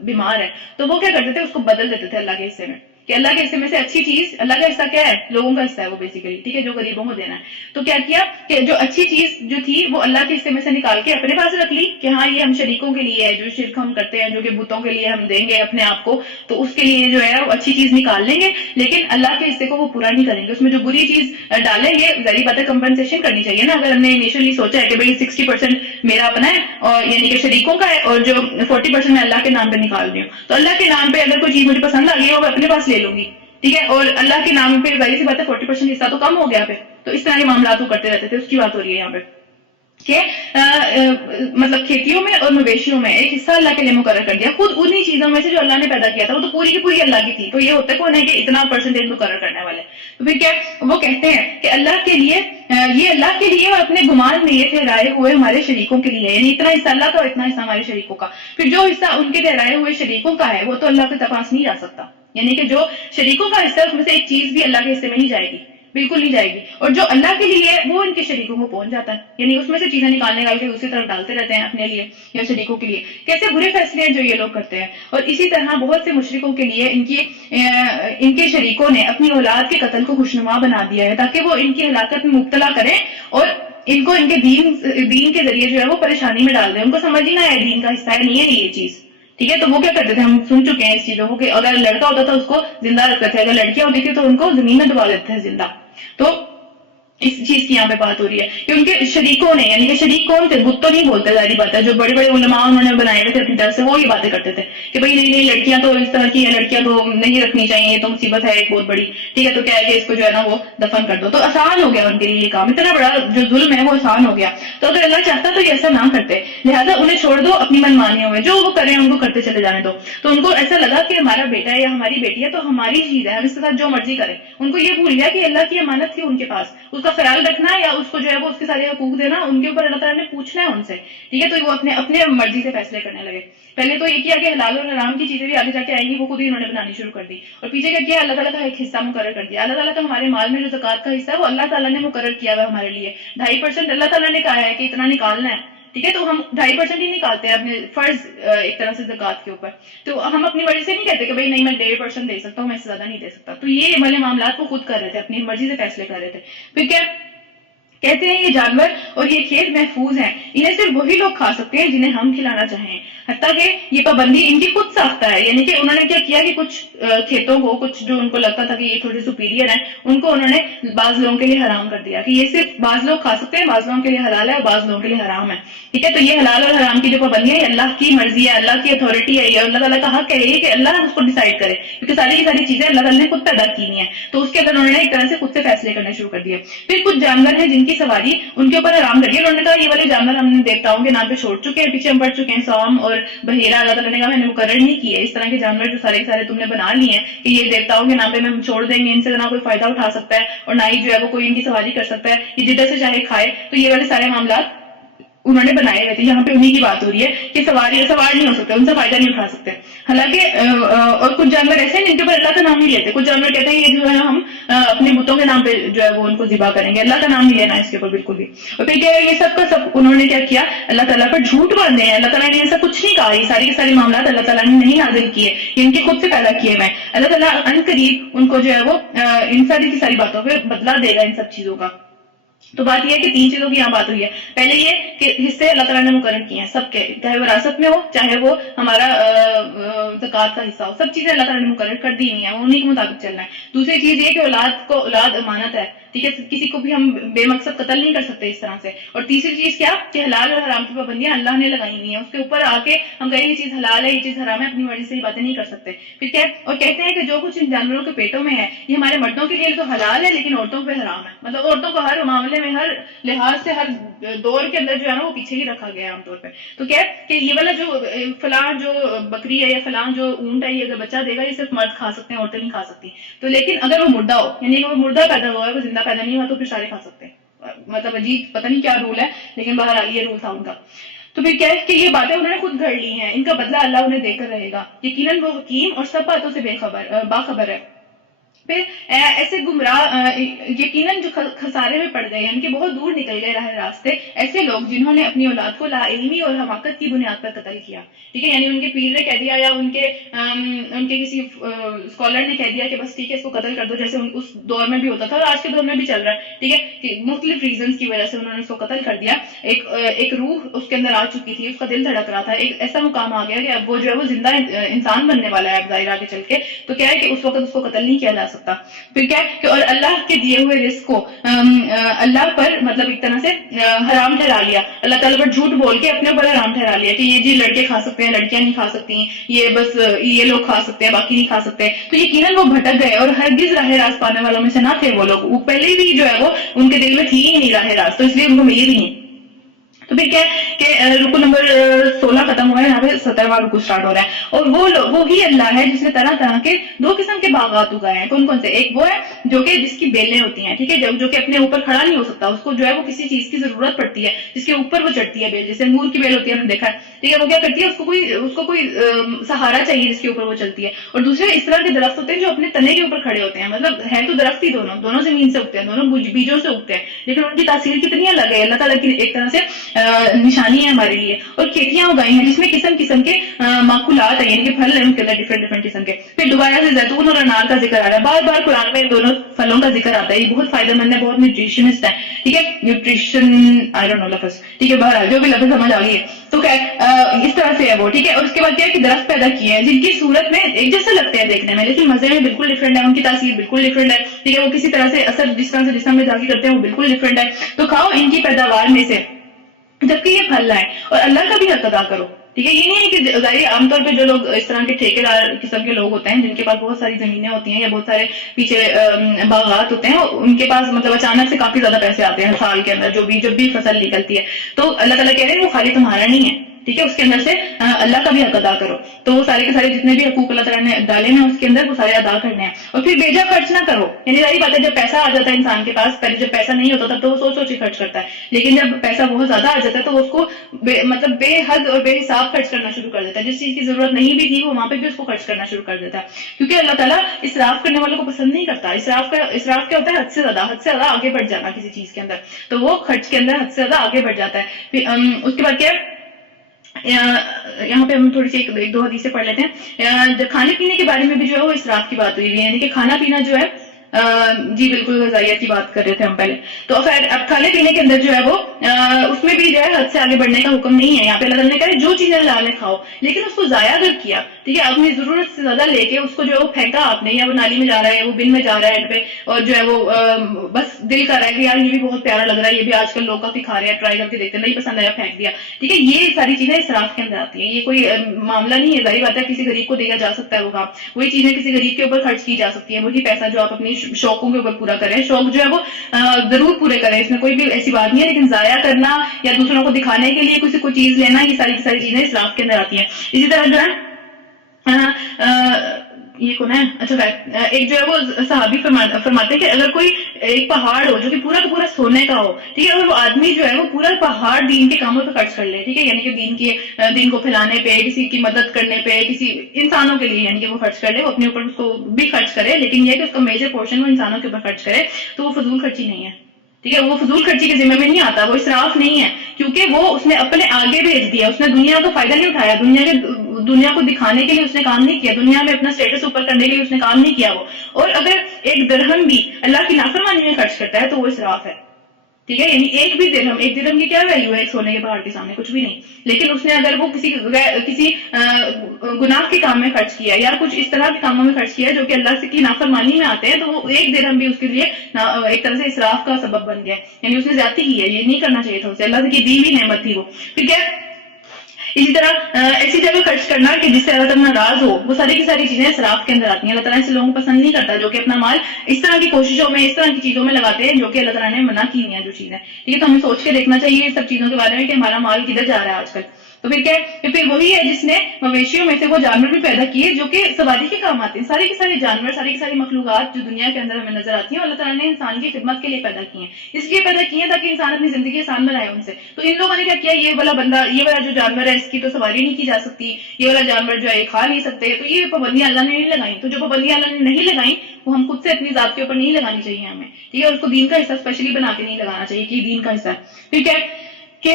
بیمار ہے، تو وہ کیا کرتے تھے، اس کو بدل دیتے تھے اللہ کے حصے میں. کہ اللہ کے حصے میں سے اچھی چیز، اللہ کا حصہ کیا ہے، لوگوں کا حصہ ہے وہ بیسیکلی، ٹھیک ہے، جو غریبوں کو دینا ہے. تو کیا کیا کہ جو اچھی چیز جو تھی وہ اللہ کے حصے میں سے نکال کے اپنے پاس رکھ لی کہ ہاں یہ ہم شریکوں کے لیے ہے، جو شرک ہم کرتے ہیں، جو کہ بتوں کے لیے ہم دیں گے اپنے آپ کو، تو اس کے لیے جو ہے وہ اچھی چیز نکال لیں گے، لیکن اللہ کے حصے کو وہ پورا نہیں کریں گے. اس میں جو بری چیز ڈالیں گے، ظاہر بات ہے کمپنسیشن کرنی چاہیے نا. اگر ہم نے انیشلی سوچا ہے کہ بھائی 60% میرا اپنا ہے، اور یعنی کہ شریکوں کا ہے، اور جو 40% میں اللہ کے نام پہ نکال رہی ہوں، تو اللہ کے نام پہ اگر کوئی چیز مجھے پسند آ گئی ہے وہ میں اپنے پاس لے لوں گی، ٹھیک ہے، اور اللہ کے نام پہ ظاہر سی بات ہے 40% حصہ تو کم ہو گیا پھر. تو اس طرح کے معاملات وہ کرتے رہتے تھے. اس کی بات ہو رہی ہے یہاں پہ کہ مطلب کھیتیوں میں اور مویشیوں میں ایک حصہ اللہ کے لیے مقرر کر دیا، خود انہی چیزوں میں سے جو اللہ نے پیدا کیا تھا، وہ تو پوری کی پوری اللہ کی تھی. تو یہ ہوتا کون ہے کہ اتنا پرسنٹیج مقرر کرنے والے. تو پھر کیا وہ کہتے ہیں کہ اللہ کے لیے، یہ اللہ کے لیے اور اپنے گمان میں یہ ٹھہرائے ہوئے ہمارے شریکوں کے لیے، یعنی اتنا حصہ اللہ کا اور اتنا حصہ ہمارے شریکوں کا. پھر جو حصہ ان کے ٹھہرائے ہوئے شریکوں کا ہے وہ تو اللہ کے پاس نہیں جا سکتا، یعنی کہ جو شریکوں کا حصہ ہے اس میں سے ایک چیز بھی اللہ کے حصے میں نہیں جائے گی، بالکل نہیں جائے گی. اور جو اللہ کے لیے ہے وہ ان کے شریکوں کو پہنچ جاتا ہے، یعنی اس میں سے چیزیں نکال کے اسی طرف ڈالتے رہتے ہیں اپنے لیے یا شریکوں کے لیے. کیسے برے فیصلے ہیں جو یہ لوگ کرتے ہیں. اور اسی طرح بہت سے مشرکوں کے لیے ان کے شریکوں نے اپنی اولاد کے قتل کو خوشنما بنا دیا ہے تاکہ وہ ان کی ہلاکت میں مبتلا کریں اور ان کو ان کے دین کے ذریعے جو ہے وہ پریشانی میں ڈال دیں. ان کو سمجھ ہی نہ آئے دین کا حصہ ہے نہیں ہے یہ چیز، ٹھیک ہے. تو وہ کیا کرتے تھے، ہم سن چکے ہیں اس چیزوں کو کہ اگر لڑکا ہوتا تھا اس کو زندہ رکھتے تھے، اگر لڑکیاں ہوتی تھی تو ان کو زمین میں دبا دیتے تھے زندہ. تو اس چیز کی یہاں پہ بات ہو رہی ہے کہ ان کے شریکوں نے، یعنی کہ شریک کون تھے، بت تو نہیں بولتے ظاہری بات ہے، جو بڑے بڑے علماء انہوں نے بنائے ہوئے تھے اپنی طرف سے، وہ یہ باتیں کرتے تھے کہ بھائی نہیں لڑکیاں تو اس طرح کی ہیں، لڑکیاں تو نہیں رکھنی چاہیے، یہ تو مصیبت ہے ایک بہت بڑی، ٹھیک ہے. تو کیا ہے کہ اس کو جو ہے نا وہ دفن کر دو. تو آسان ہو گیا ان کے لیے یہ کام، اتنا بڑا جو ظلم ہے وہ آسان ہو گیا. تو اگر اللہ چاہتا تو یہ ایسا نہ کرتے، لہٰذا انہیں چھوڑ دو اپنی من مانیوں میں، جو وہ کریں ان کو کرتے چلے جانے دو. تو ان کو ایسا لگا کہ ہمارا بیٹا ہے یا ہماری بیٹی ہے تو ہماری چیز ہے، ہم اس کے ساتھ جو مرضی کریں. ان کو یہ بھول گیا کہ اللہ کی امانت تھی ان کے پاس، اس کا خیال رکھنا یا اس کو جو ہے وہ اس کے سارے حقوق دینا ان کے اوپر اللہ تعالیٰ نے پوچھنا ہے ان سے، ٹھیک ہے. تو وہ اپنے مرضی سے فیصلے کرنے لگے. پہلے تو یہ کیا کہ حلال اور حرام کی چیزیں بھی آگے جا کے آئیں گی وہ خود ہی انہوں نے بنانی شروع کر دی. اور پیچھے کیا کیا، اللہ تعالیٰ کا ایک حصہ مقرر کر دیا. اللہ تعالیٰ کا ہمارے مال میں جو زکوٰۃ کا حصہ ہے وہ اللہ تعالیٰ نے مقرر کیا ہوا ہمارے لیے 2.5% اللہ تعالیٰ نے کہا ہے کہ اتنا نکالنا ہے، ٹھیک ہے. تو ہم 2.5% ہی نکالتے ہیں اپنے فرض ایک طرح سے زکوٰۃ کے اوپر. تو ہم اپنی مرضی سے نہیں کہتے کہ بھائی نہیں میں 1.5% دے سکتا ہوں، میں اس سے زیادہ نہیں دے سکتا. تو یہ والے معاملات وہ خود کر رہے تھے، اپنی مرضی سے فیصلے کر رہے تھے. پھر کیا کہتے ہیں یہ جانور اور یہ کھیت محفوظ ہیں، انہیں صرف وہی لوگ کھا سکتے ہیں جنہیں ہم کھلانا چاہیں. حتیٰ کہ یہ پابندی ان کی خود ساختہ ہے، یعنی کہ انہوں نے کیا کیا کہ کچھ کھیتوں کو، کچھ جو ان کو لگتا تھا کہ یہ تھوڑے سپیریئر ہیں، ان کو انہوں نے بعض لوگوں کے لیے حرام کر دیا کہ یہ صرف بعض لوگ کھا سکتے ہیں، بعض لوگوں کے لیے حلال ہے اور بعض لوگوں کے لیے حرام ہے، ٹھیک ہے. تو یہ حلال اور حرام کی جو پابندی ہے یہ اللہ کی مرضی ہے، اللہ کی اتھارٹی ہے، یہ اللہ تعالیٰ کا حق ہے یہ کہ اللہ اس کو ڈیسائیڈ کرے، کیونکہ ساری کی ساری چیزیں اللہ تعالیٰ نے خود پیدا کی ہیں. تو اس کے اندر انہوں نے ایک طرح سے خود سے فیصلے کرنے شروع کر دیے. پھر کچھ جانور ہیں جن کی سواری ان کے اوپر حرام کر دیا. انہوں نے کہا یہ والے جانور ہم نے دیوتاؤں کے نام پہ چھوڑ چکے ہیں، پیچھے ہم پڑھ چکے ہیں سوم اور بحیرہ، اللہ تعالیٰ نے کہا میں نے مقرر نہیں کیے اس طرح کے جانور جو سارے کے سارے تم نے بنا لیے ہیں کہ یہ دیوتاؤں کے نام پہ ہم چھوڑ دیں گے، ان سے نہ کوئی فائدہ اٹھا سکتا ہے اور نہ ہی جو ہے وہ کوئی ان کی سواری کر سکتا ہے، یہ جدھر سے چاہے کھائے. تو یہ والے سارے معاملات انہوں نے بنائے ہوئے تھے. یہاں پہ انہی کی بات ہو رہی ہے کہ سوار نہیں ہو سکتے، ان سے فائدہ نہیں اٹھا سکتے. حالانکہ اور کچھ جانور ایسے ہیں جن کے اوپر اللہ کا نام نہیں لیتے. کچھ جانور کہتے ہیں یہ جو ہے ہم اپنے بتوں کے نام پہ جو ہے وہ ان کو ذبح کریں گے، اللہ کا نام نہیں لینا اس کے اوپر بالکل بھی. اور پھر کیا ہے یہ سب کا سب انہوں نے کیا کیا، اللہ تعالیٰ پر جھوٹ باندھے ہیں. اللہ تعالیٰ نے ایسا کچھ نہیں کہا، یہ ساری کے سارے معاملات اللہ تعالیٰ نے نہیں نازل کیے، یہ ان کے خود سے پیدا کیے ہوئے. اللہ تعالیٰ ان قریب ان کو جو ہے وہ ان ساری کی ساری باتوں پہ بدلا دے گا ان سب چیزوں کا. تو بات یہ ہے کہ 3 چیزوں کی یہاں بات ہوئی ہے. پہلے یہ کہ حصے اللہ تعالیٰ نے مقرر کیے ہیں سب کے، چاہے وہ وراثت میں ہو چاہے وہ ہمارا زکوٰۃ کا حصہ ہو، سب چیزیں اللہ تعالیٰ نے مقرر کر دی ہوئی ہیں، وہ انہیں کے مطابق چلنا ہے. دوسری چیز یہ کہ اولاد امانت ہے، ٹھیک ہے, کسی کو بھی ہم بے مقصد قتل نہیں کر سکتے اس طرح سے. اور تیسری چیز کیا کہ حلال اور حرام کی پابندیاں اللہ نے لگائی ہوئی ہیں, اس کے اوپر آ کے ہم کہیں یہ چیز حلال ہے یہ چیز حرام ہے اپنی مرضی سے یہ باتیں نہیں کر سکتے. پھر کیا اور کہتے ہیں کہ جو کچھ ان جانوروں کے پیٹوں میں ہے یہ ہمارے مردوں کے لیے تو حلال ہے لیکن عورتوں پہ حرام ہے. مطلب عورتوں کو ہر معاملے میں ہر لحاظ سے ہر دور کے اندر جو ہے نا وہ پیچھے ہی رکھا گیا ہے عام طور پہ. تو کیا کہ یہ والا جو فلاں جو بکری ہے یا فلاں جو اونٹ ہے یہ اگر بچہ دے گا یہ صرف مرد کھا سکتے ہیں عورتیں نہیں کھا سکتی. تو لیکن اگر وہ مردہ ہو یعنی وہ مردہ پیدا ہوا ہے وہ زندہ پیدا نہیں ہوا تو پھر سارے کھا سکتے ہیں. مطلب عجیب پتہ نہیں کیا رول ہے لیکن بہرحال یہ رول تھا ان کا. تو پھر کیا ہے کہ یہ باتیں انہوں نے خود گھڑ لی ہیں, ان کا بدلہ اللہ انہیں دے کر رہے گا. یقیناً وہ حکیم اور سب باتوں سے باخبر ہے. پھر ایسے گمراہ یقیناً جو خسارے میں پڑ گئے یعنی کہ بہت دور نکل گئے راہ راستے ایسے لوگ جنہوں نے اپنی اولاد کو لا علمی اور حماقت کی بنیاد پر قتل کیا. ٹھیک ہے, یعنی ان کے پیر نے کہہ دیا یا ان کے کسی اسکالر نے کہہ دیا کہ بس ٹھیک ہے اس کو قتل کر دو, جیسے اس دور میں بھی ہوتا تھا اور آج کے دور میں بھی چل رہا ہے. ٹھیک ہے, کہ مختلف ریزنز کی وجہ سے انہوں نے اس کو قتل کر دیا. ایک روح اس کے اندر آ چکی تھی, اس کا دل دھڑک رہا تھا, ایک ایسا مقام آ گیا کہ اب وہ جو ہے وہ زندہ انسان بننے والا ہے اب ظاہر آگے چل کے. تو کیا ہے کہ اس وقت اس کو قتل نہیں کیا جا سکتا. پھر کیا کہ اور اللہ کے دیے ہوئے رزق کو اللہ پر مطلب ایک طرح سے حرام ٹھہرا لیا. اللہ تعالیٰ پر جھوٹ بول کے اپنے اوپر حرام ٹھہرا لیا کہ یہ جی لڑکے کھا سکتے ہیں لڑکیاں نہیں کھا سکتی, یہ بس یہ لوگ کھا سکتے ہیں باقی نہیں کھا سکتے. تو یقیناً وہ بھٹک گئے اور ہرگز راہ راست پانے والوں میں سے نہ تھے وہ لوگ. وہ پہلے بھی جو ہے وہ ان کے دل میں تھی ہی نہیں راہ راست, تو اس لیے ان کو ملی بھی نہیں. تو پھر کیا کہ رکو نمبر 16 ختم ہوا ہے, یہاں پہ 17واں رکو اسٹارٹ ہو رہا ہے. اور وہی اللہ ہے جس نے طرح طرح کے 2 قسم کے باغات اگائے ہیں. کون کون سے؟ ایک وہ ہے جو کہ جس کی بیلیں ہوتی ہیں, ٹھیک ہے, جو کہ اپنے اوپر کھڑا نہیں ہو سکتا, اس کو جو ہے وہ کسی چیز کی ضرورت پڑتی ہے جس کے اوپر وہ چڑھتی ہے بیل, جیسے انگور کی بیل ہوتی ہے ہم نے دیکھا ہے. ٹھیک ہے, وہ کیا کرتی ہے اس کو کوئی سہارا چاہیے جس کے اوپر وہ چلتی ہے. اور دوسرے اس طرح کے درخت ہوتے ہیں جو اپنے تنے کے اوپر کھڑے ہوتے ہیں, مطلب ہے تو درخت ہی دونوں زمین سے اگتے ہیں, دونوں بیجوں سے اگتے ہیں, لیکن ان کی تاثیر کتنی الگ ہے. اللہ تعالیٰ کی ایک طرح سے نشانی ہے ہمارے لیے. اور کھیتیاں اگائی ہیں جس میں قسم قسم کے معقولات ہیں, یعنی کہ پھل ہیں ان کے اندر ڈفرینٹ قسم کے. پھر دوبارہ سے زیتون اور انار کا ذکر آ رہا ہے, بار بار قرآن میں ان دونوں پھلوں کا ذکر آتا ہے. یہ بہت فائدہ مند ہے, بہت نیوٹریشنسٹ ہے. ٹھیک ہے, نیوٹریشن آئی ڈونٹ نو لفظ, ٹھیک ہے, بہرحال جو بھی لفظ سمجھ آ گئی ہے. تو کیا اس طرح سے ہے وہ. ٹھیک ہے, اور اس کے بعد کیا ہے کہ درخت پیدا کیے ہیں جن کی صورت میں ایک جیسے لگتے ہیں دیکھنے میں لیکن مزے میں بالکل ڈفرینٹ ہے, ان کی تاثیر بالکل ڈفرینٹ ہے. ٹھیک ہے, وہ کسی طرح سے اثر جس طرح سے جسم میں ظاہر کرتے ہیں وہ بالکل ڈفرینٹ ہے. تو کھاؤ ان کی پیداوار میں سے جبکہ یہ پھل لائیں اور اللہ کا بھی حق ادا کرو. ٹھیک ہے, یہ نہیں ہے کہ ظاہر عام طور پہ جو لوگ اس طرح کے ٹھیکیدار قسم کے لوگ ہوتے ہیں جن کے پاس بہت ساری زمینیں ہوتی ہیں یا بہت سارے پیچھے باغات ہوتے ہیں, ان کے پاس مطلب اچانک سے کافی زیادہ پیسے آتے ہیں سال کے اندر جب بھی فصل نکلتی ہے. تو اللہ تعالیٰ کہہ رہے ہیں وہ خالی تمہارا نہیں ہے. ٹھیک ہے, اس کے اندر سے اللہ کا بھی حق ادا کرو. تو وہ سارے کے سارے جتنے بھی حقوق اللہ تعالیٰ نے ڈالے ہیں اس کے اندر وہ سارے ادا کرنے ہیں. اور پھر بیجا خرچ نہ کرو, یعنی ظاہر بات ہے جب پیسہ آ جاتا ہے انسان کے پاس, پہلے جب پیسہ نہیں ہوتا تب تو وہ سوچ کے خرچ کرتا ہے, لیکن جب پیسہ بہت زیادہ آ جاتا ہے تو اس کو مطلب بے حد اور بے حساب خرچ کرنا شروع کر دیتا ہے. جس چیز کی ضرورت نہیں بھی تھی وہ وہاں پہ بھی اس کو خرچ کرنا شروع کر دیتا ہے, کیونکہ اللہ تعالیٰ اسراف کرنے والوں کو پسند نہیں کرتا. اسراف کیا ہوتا ہے؟ حد سے زیادہ آگے بڑھ جانا کسی چیز کے اندر. تو وہ خرچ کے اندر حد سے زیادہ آگے بڑھ جاتا ہے. پھر اس کے بعد کیا یہاں پہ ہم تھوڑی سی ایک دو حدیثیں پڑھ لیتے ہیں. کھانے پینے کے بارے میں بھی جو ہے وہ اسراف کی بات ہوئی ہے, یعنی کہ کھانا پینا جو ہے جی بالکل غذائیت کی بات کر رہے تھے ہم پہلے. تو خیر اب کھانے پینے کے اندر جو ہے وہ اس میں بھی جو ہے حد سے آگے بڑھنے کا حکم نہیں ہے. یہاں پہ اللہ تعالیٰ نے کہا جو چیزیں حلال ہے کھاؤ, لیکن اس کو ضائع اگر کیا, ٹھیک ہے, اپنی ضرورت سے زیادہ لے کے اس کو جو ہے وہ پھینکا آپ نے, یا وہ نالی میں جا رہا ہے, وہ بن میں جا رہا ہے اینڈ پہ, اور جو ہے وہ بس دل کر رہا ہے کہ یار یہ بھی بہت پیارا لگ رہا ہے, یہ بھی آج کل لوگ کافی کھا رہے ہیں, ٹرائی کر کے دیکھتے ہیں, نہیں پسند آیا پھینک دیا. ٹھیک ہے, یہ ساری چیزیں اسراف کے اندر آتی ہیں. یہ کوئی معاملہ نہیں ہے, ظاہر بات ہے کسی غریب کو دیا جا سکتا ہے وہ کام, وہی چیزیں کسی غریب کے اوپر خرچ کی جا سکتی ہیں. وہی پیسہ جو آپ اپنی شوقوں کے اوپر پورا کریں, شوق جو ہے وہ ضرور پورے کریں, اس میں کوئی بھی ایسی بات نہیں ہے, لیکن ضائع کرنا یا دوسروں کو دکھانے کے لیے کسی کو چیز لینا, یہ ساری کی ساری چیزیں اسراف کے اندر آتی ہیں. اسی طرح جو ہے یہ کون ہے, اچھا ایک جو ہے وہ صحابی فرماتے ہیں کہ اگر کوئی ایک پہاڑ ہو جو کہ پورا کا پورا سونے کا ہو, ٹھیک ہے, اگر وہ آدمی جو ہے وہ پورا پہاڑ دین کے کاموں پہ خرچ کر لے, ٹھیک ہے, یعنی کہ دین کو پھیلانے پہ, کسی کی مدد کرنے پہ, کسی انسانوں کے لیے یعنی کہ وہ خرچ کر لے, وہ اپنے اوپر اس کو بھی خرچ کرے, لیکن یہ کہ اس کا میجر پورشن وہ انسانوں کے اوپر خرچ کرے, تو وہ فضول خرچی نہیں ہے. ٹھیک ہے, وہ فضول خرچی کے ذمہ میں نہیں آتا, وہ اسراف نہیں ہے, کیونکہ وہ اس نے اپنے آگے بھیج دیا, اس نے دنیا کا فائدہ نہیں اٹھایا, دنیا کو دکھانے کے لیے اس نے کام نہیں کیا, دنیا میں اپنا سٹیٹس اوپر کرنے کے لیے اس نے کام نہیں کیا وہ. اور اگر ایک درہم بھی اللہ کی نافرمانی میں خرچ کرتا ہے تو وہ اسراف ہے. ٹھیک ہے، یعنی ایک درہم کی کیا ویلیو ہے ایک سونے کے پہاڑ کے سامنے؟ کچھ بھی نہیں. لیکن اس نے اگر وہ کسی گناہ کے کام میں خرچ کیا یا کچھ اس طرح کے کاموں میں خرچ کیا جو کہ اللہ کی نافرمانی میں آتے ہیں، تو وہ ایک درہم بھی اس کے لیے ایک طرح سے اسراف کا سبب بن گیا، یعنی اس نے زیادتی کی ہے. یہ نہیں کرنا چاہیے تھا اسے، اللہ کی دی ہوئی نعمت تھی وہ. ٹھیک ہے، اسی طرح ایسی جگہ خرچ کرنا کہ جس سے اللہ تعالیٰ ناراض ہو، وہ ساری کی ساری چیزیں اسراف کے اندر آتی ہیں. اللہ تعالیٰ ایسے لوگوں کو پسند نہیں کرتا جو کہ اپنا مال اس طرح کی کوششوں میں، اس طرح کی چیزوں میں لگاتے ہیں جو کہ اللہ تعالیٰ نے منع کی ہیں جو چیزیں. ٹھیک ہے، تو ہمیں سوچ کے دیکھنا چاہیے اس سب چیزوں کے بارے میں کہ ہمارا مال کدھر جا رہا ہے آج کل. تو پھر کیا ہے، پھر وہی ہے جس نے مویشیوں میں سے وہ جانور بھی پیدا کیے جو کہ سواری کے کام آتے ہیں. سارے کے سارے جانور، ساری کی ساری مخلوقات جو دنیا کے اندر ہمیں نظر آتی ہیں، اللہ تعالیٰ نے انسان کی خدمت کے لیے پیدا کی ہیں. اس لیے پیدا کی ہیں تاکہ انسان اپنی زندگی آسان بنائے ان سے. تو ان لوگوں نے کیا کیا، یہ والا بندہ، یہ والا جو جانور ہے اس کی تو سواری نہیں کی جا سکتی، یہ والا جانور جو ہے یہ کھا نہیں سکتے، تو یہ پابندیاں اللہ نے نہیں لگائیں. تو جو پابندیاں اللہ نے نہیں لگائیں وہ ہم خود سے اپنی ذات کے اوپر نہیں لگانی چاہیے ہمیں. ٹھیک ہے، اس کو دین کا حصہ اسپیشلی بنا کے نہیں لگانا چاہیے کہ دین کا حصہ ہے. ٹھیک ہے، کہ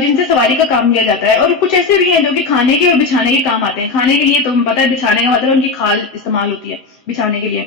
جن سے سواری کا کام لیا جاتا ہے. اور کچھ ایسے بھی ہیں جو کہ کھانے کے اور بچھانے کے کام آتے ہیں. کھانے کے لیے تو ہمیں پتہ ہے بچھانے کا مطلب ان کی کھال استعمال ہوتی ہے بچھانے کے لیے.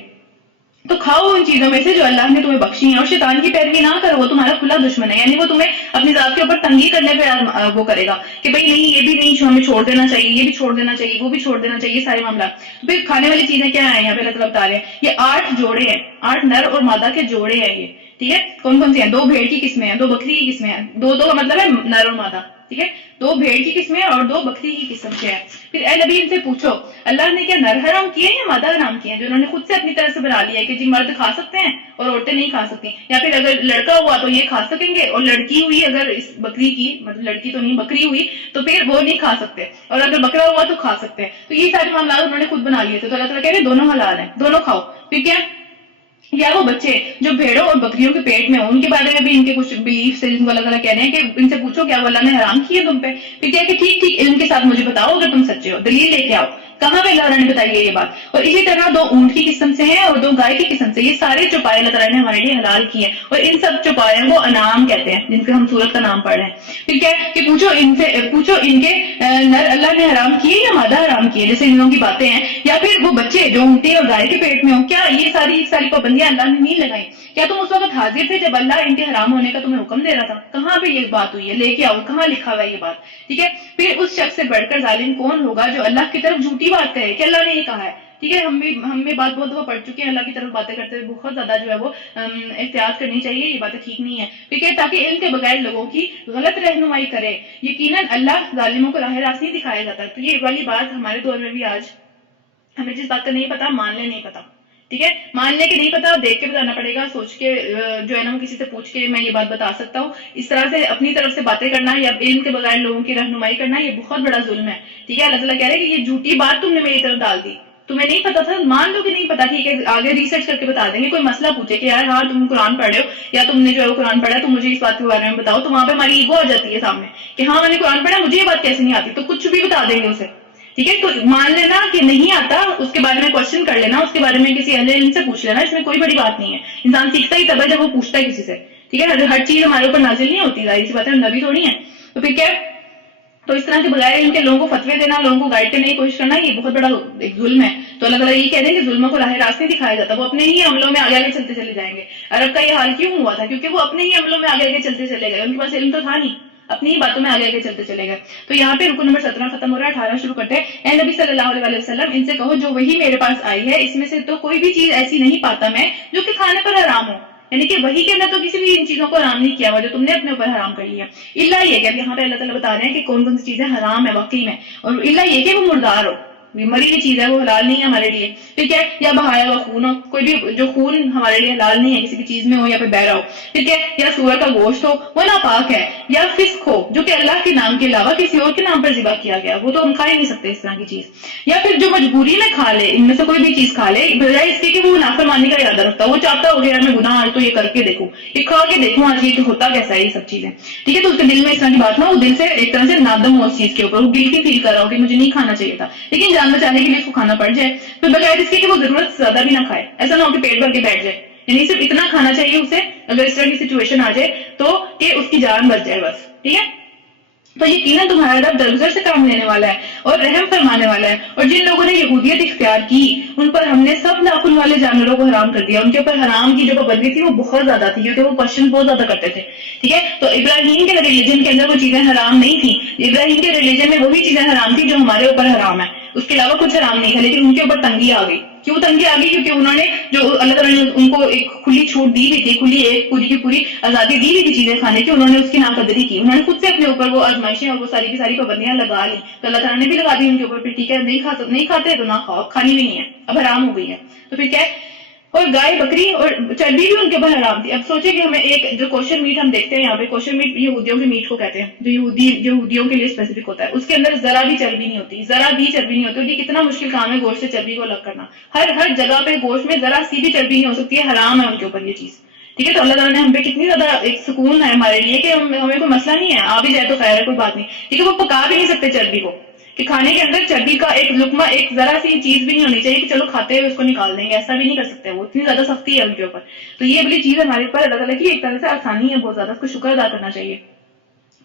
تو کھاؤ ان چیزوں میں سے جو اللہ نے تمہیں بخشی ہیں، اور شیطان کی پیروی نہ کرو، وہ تمہارا کھلا دشمن ہے. یعنی وہ تمہیں اپنی ذات کے اوپر تنگی کرنے پہ وہ کرے گا کہ بھائی نہیں، یہ بھی نہیں ہمیں چھوڑ دینا چاہیے، یہ بھی چھوڑ دینا چاہیے، وہ بھی چھوڑ دینا چاہیے، سارے معاملات. تو پھر کھانے والی چیزیں کیا ہیں یہاں پہ اللہ تعالیٰ بتا رہے ہیں، یہ 8 جوڑے ہیں، 8 نر اور مادہ کے جوڑے ہیں یہ. ٹھیک ہے، کون کون سی ہیں؟ 2 بھیڑ کی قسمیں ہیں، 2 بکری کی قسمیں ہیں. 2 کا مطلب ہے نر اور مادہ. ٹھیک ہے، 2 بھیڑ کی قسمیں اور 2 بکری کی قسم کے ہیں. پھر اے نبی ان سے پوچھو اللہ نے کیا نر حرام کیے یا مادہ حرام کیے ہیں، جو انہوں نے خود سے اپنی طرف سے بنا لیا ہے کہ جی مرد کھا سکتے ہیں اور عورتیں نہیں کھا سکتی، یا پھر اگر لڑکا ہوا تو یہ کھا سکیں گے اور لڑکی ہوئی اگر اس بکری کی، مطلب لڑکی تو نہیں بکری ہوئی تو پھر وہ نہیں کھا سکتے، اور اگر بکرا ہوا تو کھا سکتے ہیں. تو یہ سارے معاملات انہوں نے خود بنا لیے تھے. تو اللہ تعالیٰ کہہ رہے ہیں دونوں حلال ہیں، دونوں کھاؤ. پھر کیا، یا وہ بچے جو بھیڑوں اور بکریوں کے پیٹ میں ہوں، ان کے بارے میں بھی ان کے کچھ بلیف سے جن کو اللہ تعالیٰ کہہ رہے ہیں کہ ان سے پوچھو کیا وہ اللہ نے حرام کیے تم پہ. پھر کیا کہ ٹھیک ٹھیک علم کے ساتھ مجھے بتاؤ اگر تم سچے ہو، دلیل لے کے آؤ. کہاں پہ اللہ تعالیٰ نے بتائی ہے یہ بات. اور اسی طرح 2 اونٹ کی قسم سے ہیں اور 2 گائے کی قسم سے. یہ سارے چوپائے اللہ تعالیٰ نے ہمارے لیے حلال کیے ہیں، اور ان سب چوپایوں کو انعام کہتے ہیں جن سے ہم سورت کا نام پڑھ رہے ہیں. پھر کیا کہ پوچھو ان کے نر اللہ نے حرام کیے یا مادہ حرام کیے، جیسے ان لوگوں کی باتیں ہیں. یا پھر وہ بچے جو اونٹی اور گائے کے پیٹ میں ہوں، کیا یہ ساری پابندیاں اللہ نے نہیں لگائی؟ کیا تم اس وقت حاضر تھے جب اللہ ان کے حرام ہونے کا تمہیں حکم دے رہا تھا؟ کہاں پہ یہ بات ہوئی ہے؟ لے کے آؤ، کہاں لکھا ہوا ہے یہ بات. ٹھیک ہے، پھر اس شخص سے بڑھ کر ظالم کون ہوگا جو اللہ کی طرف جھوٹی بات کہے کہ اللہ نے یہ کہا ہے. ٹھیک ہے، ہم بھی بات بہت دفعہ پڑھ چکے ہیں، اللہ کی طرف باتیں کرتے ہوئے بہت زیادہ جو ہے وہ احتیاط کرنی چاہیے، یہ باتیں ٹھیک نہیں ہے. ٹھیک ہے، تاکہ علم کے بغیر لوگوں کی غلط رہنمائی کرے. یقیناً اللہ ظالموں کو راہ راست نہیں دکھایا جاتا. تو یہ والی بات ہمارے دور میں بھی آج ہمیں جس بات کا نہیں پتا ماننے نہیں پتا. ٹھیک ہے، ماننے کے نہیں پتا، دیکھ کے بتانا پڑے گا، سوچ کے جو ہے نا کسی سے پوچھ کے میں یہ بات بتا سکتا ہوں. اس طرح سے اپنی طرف سے باتیں کرنا یا علم کے بغیر لوگوں کی رہنمائی کرنا یہ بہت بڑا ظلم ہے. ٹھیک ہے، اللہ تعالیٰ کہہ رہے ہیں کہ یہ جھوٹی بات تم نے میری طرف ڈال دی، تمہیں نہیں پتا تھا، مان لو کہ نہیں پتا. ٹھیک ہے، آگے ریسرچ کر کے بتا دیں گے. کوئی مسئلہ پوچھے کہ یار ہاں تم قرآن پڑھ رہے ہو یا تم نے جو ہے وہ قرآن پڑھا تو مجھے اس بات کے بارے میں بتاؤ، تو وہاں پہ ہماری ایگو آ جاتی ہے سامنے کہ ہاں میں نے قرآن پڑھا، مجھے یہ بات کیسے نہیں آتی، تو کچھ بھی بتا دیں گے اسے. ٹھیک ہے، تو مان لینا کہ نہیں آتا، اس کے بارے میں کوشچن کر لینا، اس کے بارے میں کسی اہل علم سے پوچھ لینا، اس میں کوئی بڑی بات نہیں ہے. انسان سیکھتا ہی تب ہے جب وہ پوچھتا ہے کسی سے. ٹھیک ہے، ہر چیز ہمارے اوپر نازل نہیں ہوتی، ظاہر سی بات ہے، ہم نبی تھوڑی ہیں. تو پھر کیا، تو اس طرح کے بغیر ان کے لوگوں کو فتوے دینا، لوگوں کو گائیڈ کرنے کی کوشش کرنا، یہ بہت بڑا ایک ظلم ہے. تو اللہ تعالیٰ یہ کہہ دیں کہ ظلموں کو راہ راست نہیں دکھایا جاتا، وہ اپنے ہی عملوں میں آگے آگے چلتے چلے جائیں گے. عرب کا یہ حال کیوں ہوا تھا؟ کیونکہ وہ اپنے ہی عملوں میں آگے آگے چلتے چلے گئے، ان کے پاس علم تو تھا نہیں، اپنی ہی باتوں میں آگے آگے چلتے چلے گئے. تو یہاں پہ رکو نمبر 17 ختم ہو رہا ہے، 18 شروع کرتے ہیں. اے نبی صلی اللہ علیہ وسلم ان سے کہو جو وہی میرے پاس آئی ہے اس میں سے تو کوئی بھی چیز ایسی نہیں پاتا میں جو کہ کھانے پر حرام ہو. یعنی کہ وہی کے اندر تو کسی بھی ان چیزوں کو حرام نہیں کیا ہوا جو تم نے اپنے اوپر حرام کر لیا. اللہ یہ کہ اب یہاں پہ اللہ تعالیٰ بتا رہے ہیں کہ کون کون سی چیزیں حرام ہے واقعی میں، اور اللہ یہ کہ وہ مردار ہو، مری ہوئی چیز ہے، وہ حلال نہیں ہے ہمارے لیے. ٹھیک ہے، یا بہایا ہوا خون ہو، کوئی بھی جو خون ہمارے لیے حلال نہیں ہے کسی بھی چیز میں ہو یا پھر بہرا ہو. ٹھیک ہے، یا سور کا گوشت ہو وہ ناپاک ہے، یا فسق ہو جو کہ اللہ کے نام کے علاوہ کسی اور کے نام پر ذبح کیا گیا، وہ تو ہم کھا ہی نہیں سکتے اس طرح کی چیز. یا پھر جو مجبوری میں کھا لے، ان میں سے کوئی بھی چیز کھا لے بجائے اس کے کہ وہ نافرمانی کا ارادہ رکھتا، وہ چاہتا ہو گیا میں گناہ آج تو یہ کر کے دیکھوں، یہ کھا کے دیکھوں آج یہ ہوتا کیسا ہے یہ سب چیزیں. ٹھیک ہے، تو اس کے دل میں اس طرح کی بات نہ ہو، دل سے ایک طرح سے نادم ہو اس چیز کے اوپر، وہ گلٹی فیل کر رہا ہو کہ مجھے نہیں کھانا چاہیے تھا، لیکن جان بچانے کے لیے اس کو کھانا پڑ جائے، تو بغیر اس کے کہ وہ ضرورت سے زیادہ بھی نہ کھائے. ایسا نہ ہو کہ پیٹ بھر کے بیٹھ جائے، یعنی صرف اتنا کھانا چاہیے اسے اگر اس طرح کی سچویشن آ جائے تو کہ اس کی جان بچ جائے بس. ٹھیک ہے، تو یقیناً تمہارا رب درگزر سے کام لینے والا ہے اور رحم فرمانے والا ہے. اور جن لوگوں نے یہودیت اختیار کی ان پر ہم نے سب ناخن والے جانوروں کو حرام کر دیا. ان کے اوپر حرام کی جو پابندی تھی وہ بہت زیادہ تھی کیونکہ وہ کوشچن بہت زیادہ کرتے تھے. ٹھیک ہے, تو ابراہیم کے ریلیجن کے اندر وہ چیزیں حرام نہیں تھی. ابراہیم کے ریلیجن میں وہی چیزیں حرام تھی جو ہمارے اوپر حرام ہے, اس کے علاوہ کچھ حرام نہیں تھا. لیکن ان کے اوپر تنگی آ گئی. کیوں تنگی آ گئی؟ کیونکہ انہوں نے جو اللہ تعالیٰ نے ان کو ایک کھلی چھوٹ دی ہوئی تھی, کھلی ایک پوری کی پوری آزادی دی ہوئی تھی چیزیں کھانے کی, انہوں نے اس کی ناقدری کی. انہوں نے خود سے اپنے اوپر وہ آزمائشیں اور وہ ساری کی ساری پابندیاں لگا لی. تو اللہ تعالیٰ نے بھی لگا دی ان کے اوپر. پھر ٹھیک ہے, نہیں کھاتے تو نہ کھاؤ, کھانی بھی نہیں ہے, اب حرام ہو گئی ہے. تو پھر کیا ہے, اور گائے بکری اور چربی بھی ان کے اوپر حرام تھی. اب سوچیں کہ ہمیں ایک جو کوشر میٹ ہم دیکھتے ہیں یہاں پہ, کوشر میٹ یہودیوں کے میٹ کو کہتے ہیں, جو یہودیوں کے لیے اسپیسیفک ہوتا ہے, اس کے اندر ذرا بھی چربی نہیں ہوتی, ذرا بھی چربی نہیں ہوتی. اور یہ کتنا مشکل کام ہے گوشت سے چربی کو الگ کرنا. ہر جگہ پہ گوشت میں ذرا سی بھی چربی نہیں ہو سکتی ہے, حرام ہے ان کے اوپر یہ چیز. ٹھیک ہے, تو اللہ تعالیٰ نے ہم پہ کتنی زیادہ ایک سکون ہے ہمارے لیے کہ ہمیں کوئی مسئلہ نہیں ہے, آ بھی جائے تو خیر ہے, کوئی بات نہیں. ٹھیک ہے, وہ پکا بھی نہیں سکتے چربی کو, کہ کھانے کے اندر چربی کا ایک لقمہ, ایک ذرا سی چیز بھی نہیں ہونی چاہیے کہ چلو کھاتے ہوئے اس کو نکال دیں گے, ایسا بھی نہیں کر سکتے. وہ اتنی زیادہ سختی ہے ان کے اوپر. تو یہ بڑی چیز ہمارے اوپر اللہ تعالیٰ کی ایک طرح سے آسانی ہے بہت زیادہ, اس کو شکر ادا کرنا چاہیے.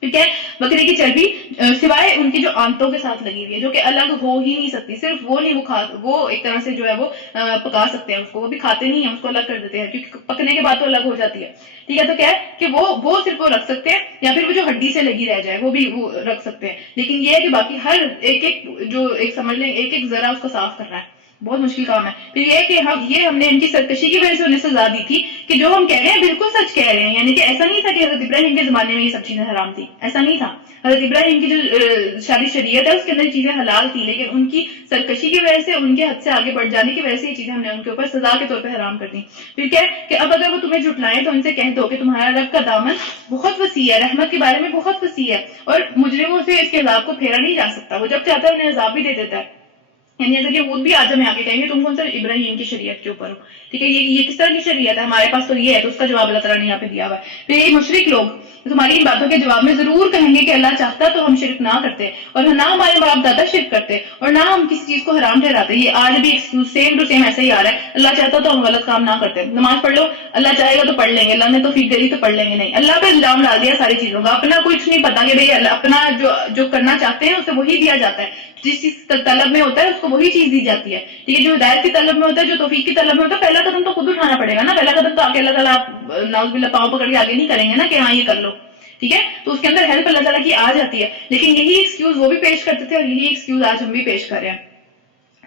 ٹھیک ہے, بکرے کی چربی سوائے ان کی جو آنتوں کے ساتھ لگی ہوئی ہے, جو کہ الگ ہو ہی نہیں سکتی, صرف وہ نہیں, وہ ایک طرح سے جو ہے وہ پکا سکتے ہیں اس کو, وہ بھی کھاتے نہیں ہیں, اس کو الگ کر دیتے ہیں کیونکہ پکنے کے بعد تو الگ ہو جاتی ہے. ٹھیک ہے, تو کیا ہے کہ وہ صرف وہ رکھ سکتے ہیں, یا پھر وہ جو ہڈی سے لگی رہ جائے وہ بھی وہ رکھ سکتے ہیں. لیکن یہ ہے کہ باقی ہر ایک جو ایک سمجھ لیں ایک ذرا اس کو صاف کرنا ہے, بہت مشکل کام ہے. پھر یہ کہ ہم نے ان کی سرکشی کی وجہ سے انہیں سزا دی تھی کہ جو ہم کہہ رہے ہیں بالکل سچ کہہ رہے ہیں. یعنی کہ ایسا نہیں تھا کہ حضرت ابراہیم کے زمانے میں یہ سب چیزیں حرام تھی, ایسا نہیں تھا. حضرت ابراہیم کی جو شادی شریعت ہے اس کے اندر چیزیں حلال تھی, لیکن ان کی سرکشی کی وجہ سے, ان کے حد سے آگے بڑھ جانے کی وجہ سے یہ چیزیں ہم نے ان کے اوپر سزا کے طور پہ حرام کر دی. پھر کیا ہے کہ اب اگر وہ تمہیں جھٹلائیں تو ان سے کہہ دو کہ تمہارا رب کا دامن بہت وسیع ہے, رحمت کے بارے میں بہت وسیع ہے, اور مجرموں سے اس کے عذاب کو پھیرا نہیں جا سکتا. وہ جب چاہتا ہے انہیں عذاب بھی دے دیتا ہے. یعنی اگر یہود بھی آج ہمیں آ کے کہیں گے تم کون سا ابراہیم کی شریعت کے اوپر ہو, ٹھیک ہے, یہ کس طرح کی شریعت ہے, ہمارے پاس تو یہ ہے, تو اس کا جواب اللہ تعالیٰ نے یہاں پہ دیا ہوا ہے. پھر یہ مشرک لوگ تمہاری ان باتوں کے جواب میں ضرور کہیں گے کہ اللہ چاہتا تو ہم شرک نہ کرتے, اور نہ ہمارے باپ دادا شرک کرتے, اور نہ ہم کسی چیز کو حرام ٹھہراتے. یہ آج بھی سیم ٹو سیم ایسا ہی آ رہا ہے, اللہ چاہتا تو ہم غلط کام نہ کرتے. نماز پڑھ لو, اللہ چاہے گا تو پڑھ لیں گے, اللہ نے تو فیق دے دی تو پڑھ لیں گے. نہیں, اللہ پہ الزام ڈال دیا ساری چیزوں کا, اپنا کچھ نہیں پتا کہ بھائی اپنا جو کرنا چاہتے ہیں اسے وہی دیا جاتا ہے, جس چیز طلب میں ہوتا ہے اس کو وہی چیز دی جاتی ہے. ٹھیک ہے, جو ہدایت کی طلب میں ہوتا ہے, جو توفیق کی طلب میں ہوتا ہے, پہلا قدم تو خود اٹھانا پڑے گا نا. پہلا قدم تو آ کے اللہ تعالیٰ ناؤز باللہ پاؤں پکڑ کے آگے نہیں کریں گے نا کہ ہاں یہ کر لو. ٹھیک ہے, تو اس کے اندر ہیلپ اللہ تعالیٰ کی آ جاتی ہے. لیکن یہی ایکسکیوز وہ بھی پیش کرتے تھے, اور یہی ایکسکیوز آج ہم بھی پیش کر رہے ہیں.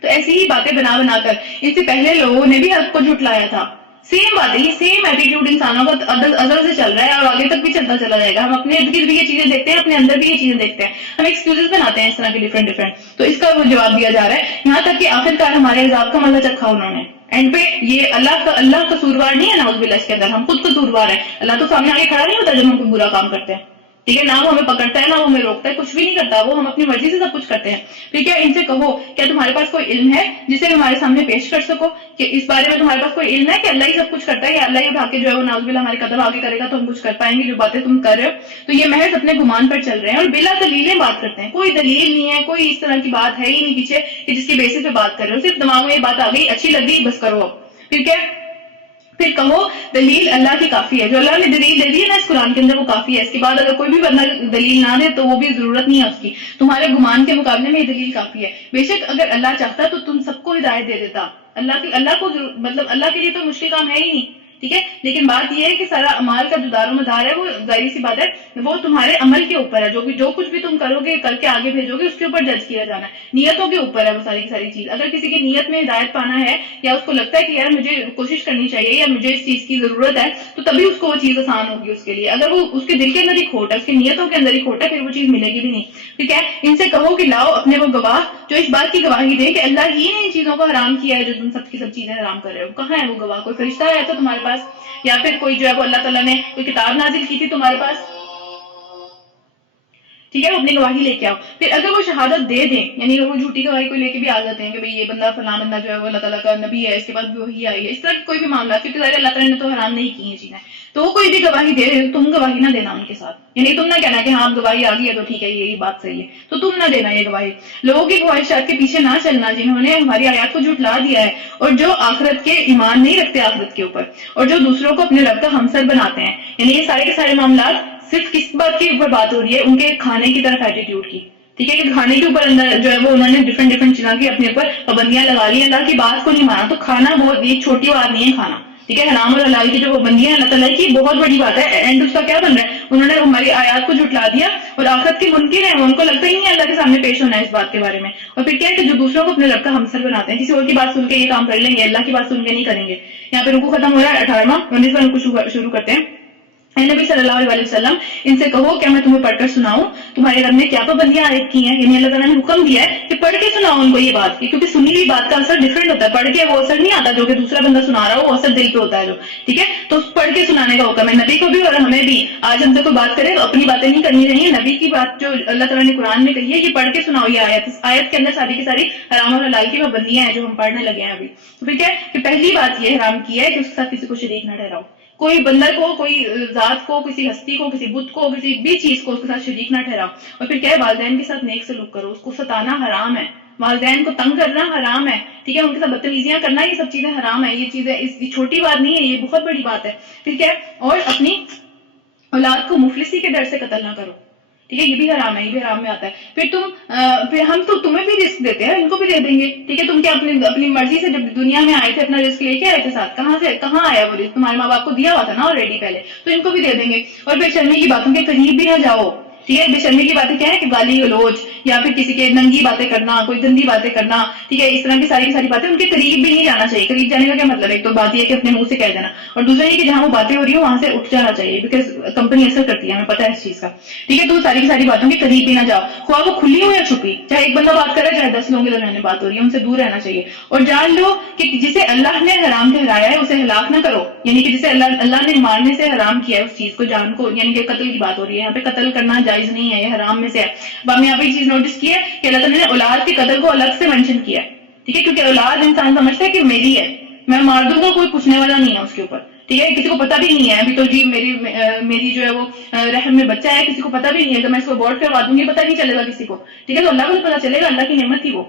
تو ایسی ہی باتیں بنا کر ان سے پہلے لوگوں نے بھی حق کو جھٹلایا تھا. سیم بات ہے, یہ سیم ایٹیٹیوڈ انسانوں کا ازل سے چل رہا ہے اور آگے تک بھی چلتا چلا جائے گا. ہم اپنے ارد گرد بھی یہ چیزیں دیکھتے ہیں, اپنے اندر بھی یہ چیزیں دیکھتے ہیں, ہم ایکسکیوزز بناتے ہیں اس طرح کے ڈفرینٹ. تو اس کا وہ جواب دیا جا رہا ہے, یہاں تک کہ آخرکار ہمارے عذاب کا مزہ چکھا انہوں نے. اینڈ پہ یہ اللہ قصوروار نہیں ہے نعوذ باللہ, اس کے اندر ہم خود قصوروار ہیں. اللہ تو سامنے آگے کھڑا نہیں ہوتا جب ہم کوئی برا کام کرتے ہیں. ٹھیک ہے, نہ وہ ہمیں پکڑتا ہے, نہ وہ ہمیں روکتا ہے, کچھ بھی نہیں کرتا, وہ ہم اپنی مرضی سے سب کچھ کرتے ہیں. پھر کیا ان سے کہو, کیا تمہارے پاس کوئی علم ہے جسے ہمارے سامنے پیش کر سکو, کہ اس بارے میں تمہارے پاس کوئی علم ہے کہ اللہ ہی سب کچھ کرتا ہے, یا اللہ ہی اٹھا کے جو ہے وہ نعوذ باللہ ہمارے قدم آگے کرے گا تو ہم کچھ کر پائیں گے جو باتیں تم کر رہے ہو. تو یہ محض اپنے گمان پر چل رہے ہیں اور بلا دلیلیں بات کرتے ہیں. کوئی دلیل نہیں ہے, کوئی اس طرح کی بات ہے ہی نہیں پیچھے کہ جس کی بیسس پہ بات کر رہے ہو, صرف دماغ میں یہ بات آ گئی, اچھی لگ گئی, بس کرو. پھر کیا, پھر کہو دلیل اللہ کی کافی ہے, جو اللہ نے دلیل دے دی ہے نا اس قرآن کے اندر وہ کافی ہے. اس کے بعد اگر کوئی بھی بندہ دلیل نہ دے تو وہ بھی ضرورت نہیں ہے اس کی, تمہارے گمان کے مقابلے میں یہ دلیل کافی ہے. بے شک اگر اللہ چاہتا تو تم سب کو ہدایت دے دیتا. اللہ کو مطلب اللہ کے لیے تو مشکل کام ہے ہی نہیں. ٹھیک ہے, لیکن بات یہ ہے کہ سارا عمال کا جو دار و مدار ہے وہ ظاہری سی بات ہے وہ تمہارے عمل کے اوپر ہے. جو کچھ بھی تم کرو گے, کر کے آگے بھیجو گے, اس کے اوپر جج کیا جانا ہے. نیتوں کے اوپر ہے وہ ساری کی ساری چیز. اگر کسی کی نیت میں ہدایت پانا ہے, یا اس کو لگتا ہے کہ یار مجھے کوشش کرنی چاہیے یا مجھے اس چیز کی ضرورت ہے, تو تبھی اس کو وہ چیز آسان ہوگی اس کے لیے. اگر وہ اس کے دل کے اندر ہی کھوٹ ہے, اس کی نیتوں کے اندر ہی کھوٹ ہے, پھر وہ چیز ملے گی بھی نہیں. ٹھیک ہے, ان سے کہو کہ لاؤ اپنے وہ گواہ جو اس بات کی گواہی دے کہ اللہ ہی نے ان چیزوں کو حرام کیا ہے جو تم سب کی سب چیزیں حرام کر رہے ہو. کہاں ہے وہ گواہ؟ کوئی فرشتہ آیا تھا تمہارے پاس, یا پھر کوئی جو ہے وہ اللہ تعالیٰ نے کوئی کتاب نازل کی تھی تمہارے پاس؟ ٹھیک ہے, وہ اپنی گواہی لے کے آؤ. پھر اگر وہ شہادت دے دیں, یعنی وہ جھوٹی گواہی کو لے کے بھی آ جاتے ہیں کہ بھئی یہ بندہ فلاں بندہ جو ہے وہ اللہ تعالیٰ کا نبی ہے, اس کے بعد بھی وہی آئی ہے, اس طرح کوئی بھی معاملہ, کیونکہ ظاہر اللہ تعالیٰ نے تو حرام نہیں کی ہیں چیزیں, تو وہ کوئی بھی گواہی دے رہے, تم گواہی نہ دینا ان کے ساتھ. یعنی تم نہ کہنا کہ ہاں گواہی آ گئی ہے تو ٹھیک ہے یہی بات صحیح ہے, تو تم نہ دینا یہ گواہی. لوگوں کی خواہشات کے پیچھے نہ چلنا جنہوں نے ہماری آیات کو جھٹلا دیا ہے, اور جو آخرت کے ایمان نہیں رکھتے آخرت کے اوپر, اور جو دوسروں کو اپنے رب کا ہمسر بناتے ہیں. یعنی یہ سارے کے سارے معاملات صرف کس بات کے اوپر بات ہو رہی ہے؟ ان کے کھانے کی طرف ایٹیٹیوڈ کی. ٹھیک ہے کہ کھانے کے اوپر اندر جو ہے وہ انہوں نے ڈفرینٹ چیزوں کی اپنے اوپر پابندیاں لگا لی, اللہ کی بات کو نہیں مانا. تو کھانا بہت ایک چھوٹی بات نہیں ہے کھانا. ٹھیک ہے, حرام اور حلال کی جو پابندیاں اللہ تعالیٰ کی بہت بڑی بات ہے. اینڈ اس کا کیا بن رہا ہے؟ انہوں نے ہماری آیات کو جھٹلا دیا اور آخرت کے منکر ہیں, ان کو لگتا ہی نہیں ہے اللہ کے سامنے پیش ہونا ہے اس بات کے بارے میں. اور پھر کیا ہے کہ جو دوسروں کو اپنے رب کا ہمسر بناتے ہیں, کسی اور کی بات سن کے یہ کام کر لیں گے, اللہ کی بات سن کے نہیں کریں گے. یہاں پہ رکوع ختم ہو رہا ہے 18واں, 19واں رکوع شروع کرتے ہیں. اے نبی صلی اللہ علیہ وسلم, ان سے کہو کیا میں تمہیں پڑھ کر سناؤں تمہارے رب نے کیا پابندیاں عائد کی ہیں. یعنی اللہ تعالیٰ نے حکم دیا ہے کہ پڑھ کے سناؤ ان کو یہ بات کی, کیونکہ سنی ہوئی بات کا اثر ڈفرینٹ ہوتا ہے. پڑھ کے وہ اثر نہیں آتا جو کہ دوسرا بندہ سنا رہا ہو, وہ اثر دل پہ ہوتا ہے جو. ٹھیک ہے, تو پڑھ کے سنانے کا حکم ہے نبی کو بھی اور ہمیں بھی. آج ہم سے کوئی بات کرے تو اپنی باتیں نہیں کرنی چاہیے, نبی کی بات جو اللہ تعالیٰ نے قرآن میں کہی ہے یہ پڑھ کے سناؤ. یہ آیت کے اندر ساری کی ساری حرام اور حلال کی پابندیاں ہیں جو ہم پڑھنے لگے ہیں ابھی. تو پھر کیا ہے کہ پہلی بات یہ حرام کی ہے کہ اس کے ساتھ کسی کو شریک نہ ٹھہراؤ. کوئی بندر کو, کوئی ذات کو, کسی ہستی کو, کسی بت کو, کسی بھی چیز کو اس کے ساتھ شریک نہ ٹھہراؤ. اور پھر کیا ہے, والدین کے ساتھ نیک سلوک کرو. اس کو ستانا حرام ہے, والدین کو تنگ کرنا حرام ہے. ٹھیک ہے, ان کے ساتھ بدتمیزیاں کرنا, یہ سب چیزیں حرام ہے. یہ چیزیں چھوٹی بات نہیں ہے, یہ بہت بڑی بات ہے. ٹھیک ہے, اور اپنی اولاد کو مفلسی کے ڈر سے قتل نہ کرو. ٹھیک ہے, یہ بھی حرام ہے, یہ بھی حرام میں آتا ہے. پھر ہم تو تمہیں بھی رزق دیتے ہیں, ان کو بھی دے دیں گے. ٹھیک ہے, تم کیا اپنی مرضی سے جب دنیا میں آئے تھے اپنا رزق لے کے آئے تھے ساتھ؟ کہاں آیا وہ رزق؟ تمہارے ماں باپ کو دیا ہوا تھا نا آلریڈی پہلے, تو ان کو بھی دے دیں گے. اور بے شرمی کی باتوں کے قریب بھی نہ جاؤ. ٹھیک ہے, بے شرمی کی باتیں کیا ہے کہ گالی گلوچ یا پھر کسی کے ننگی باتیں کرنا, کوئی گندی باتیں کرنا. ٹھیک ہے, اس طرح کی ساری باتیں ان کے قریب بھی نہیں جانا چاہیے. قریب جانے کا کیا مطلب ہے؟ ایک تو بات یہ کہ اپنے منہ سے کہہ دینا, اور دوسرا یہ کہ جہاں وہ باتیں ہو رہی ہو وہاں سے اٹھ جانا چاہیے, بیکاز کمپنی اثر کرتی ہے, ہمیں پتہ ہے اس چیز کا. ٹھیک ہے, تو ساری کی ساری باتوں کے قریب بھی نہ جاؤ, خواہ وہ کھلی ہو یا چھپی. چاہے ایک بندہ بات کر رہا ہے, چاہے 10 لوگوں کے درمیان بات ہو رہی ہے, ان سے دور رہنا چاہیے. اور جان لو کہ جسے اللہ نے حرام ٹھہرایا ہے اسے ہلاک نہ کرو. یعنی کہ جسے اللہ نے مارنے سے حرام کیا ہے اس چیز کو, جان کو, یعنی کہ قتل کی بات ہو رہی ہے یہاں پہ. قتل کرنا جائز نہیں ہے, یہ حرام میں سے ہے. اب ہم نے یہاں پہ یہ چیز نوٹس کی ہے کہ اللہ تعالیٰ نے اولاد کے قتل کو الگ سے مینشن کیا ہے. ٹھیک ہے, کیونکہ اولاد انسان سمجھتا ہے کہ میری ہے, میں مار دوں گا, کوئی پوچھنے والا نہیں ہے اس کے اوپر. ٹھیک ہے, کسی کو پتہ بھی نہیں ہے ابھی تو جی میری جو ہے وہ رحم میں بچہ ہے, کسی کو پتہ بھی نہیں ہے. اگر میں اس کو ابورٹ کروا دوں گی پتہ نہیں چلے گا کسی کو. ٹھیک ہے, تو اللہ کو تو پتہ چلے گا, اللہ کی نعمت تھی وہ.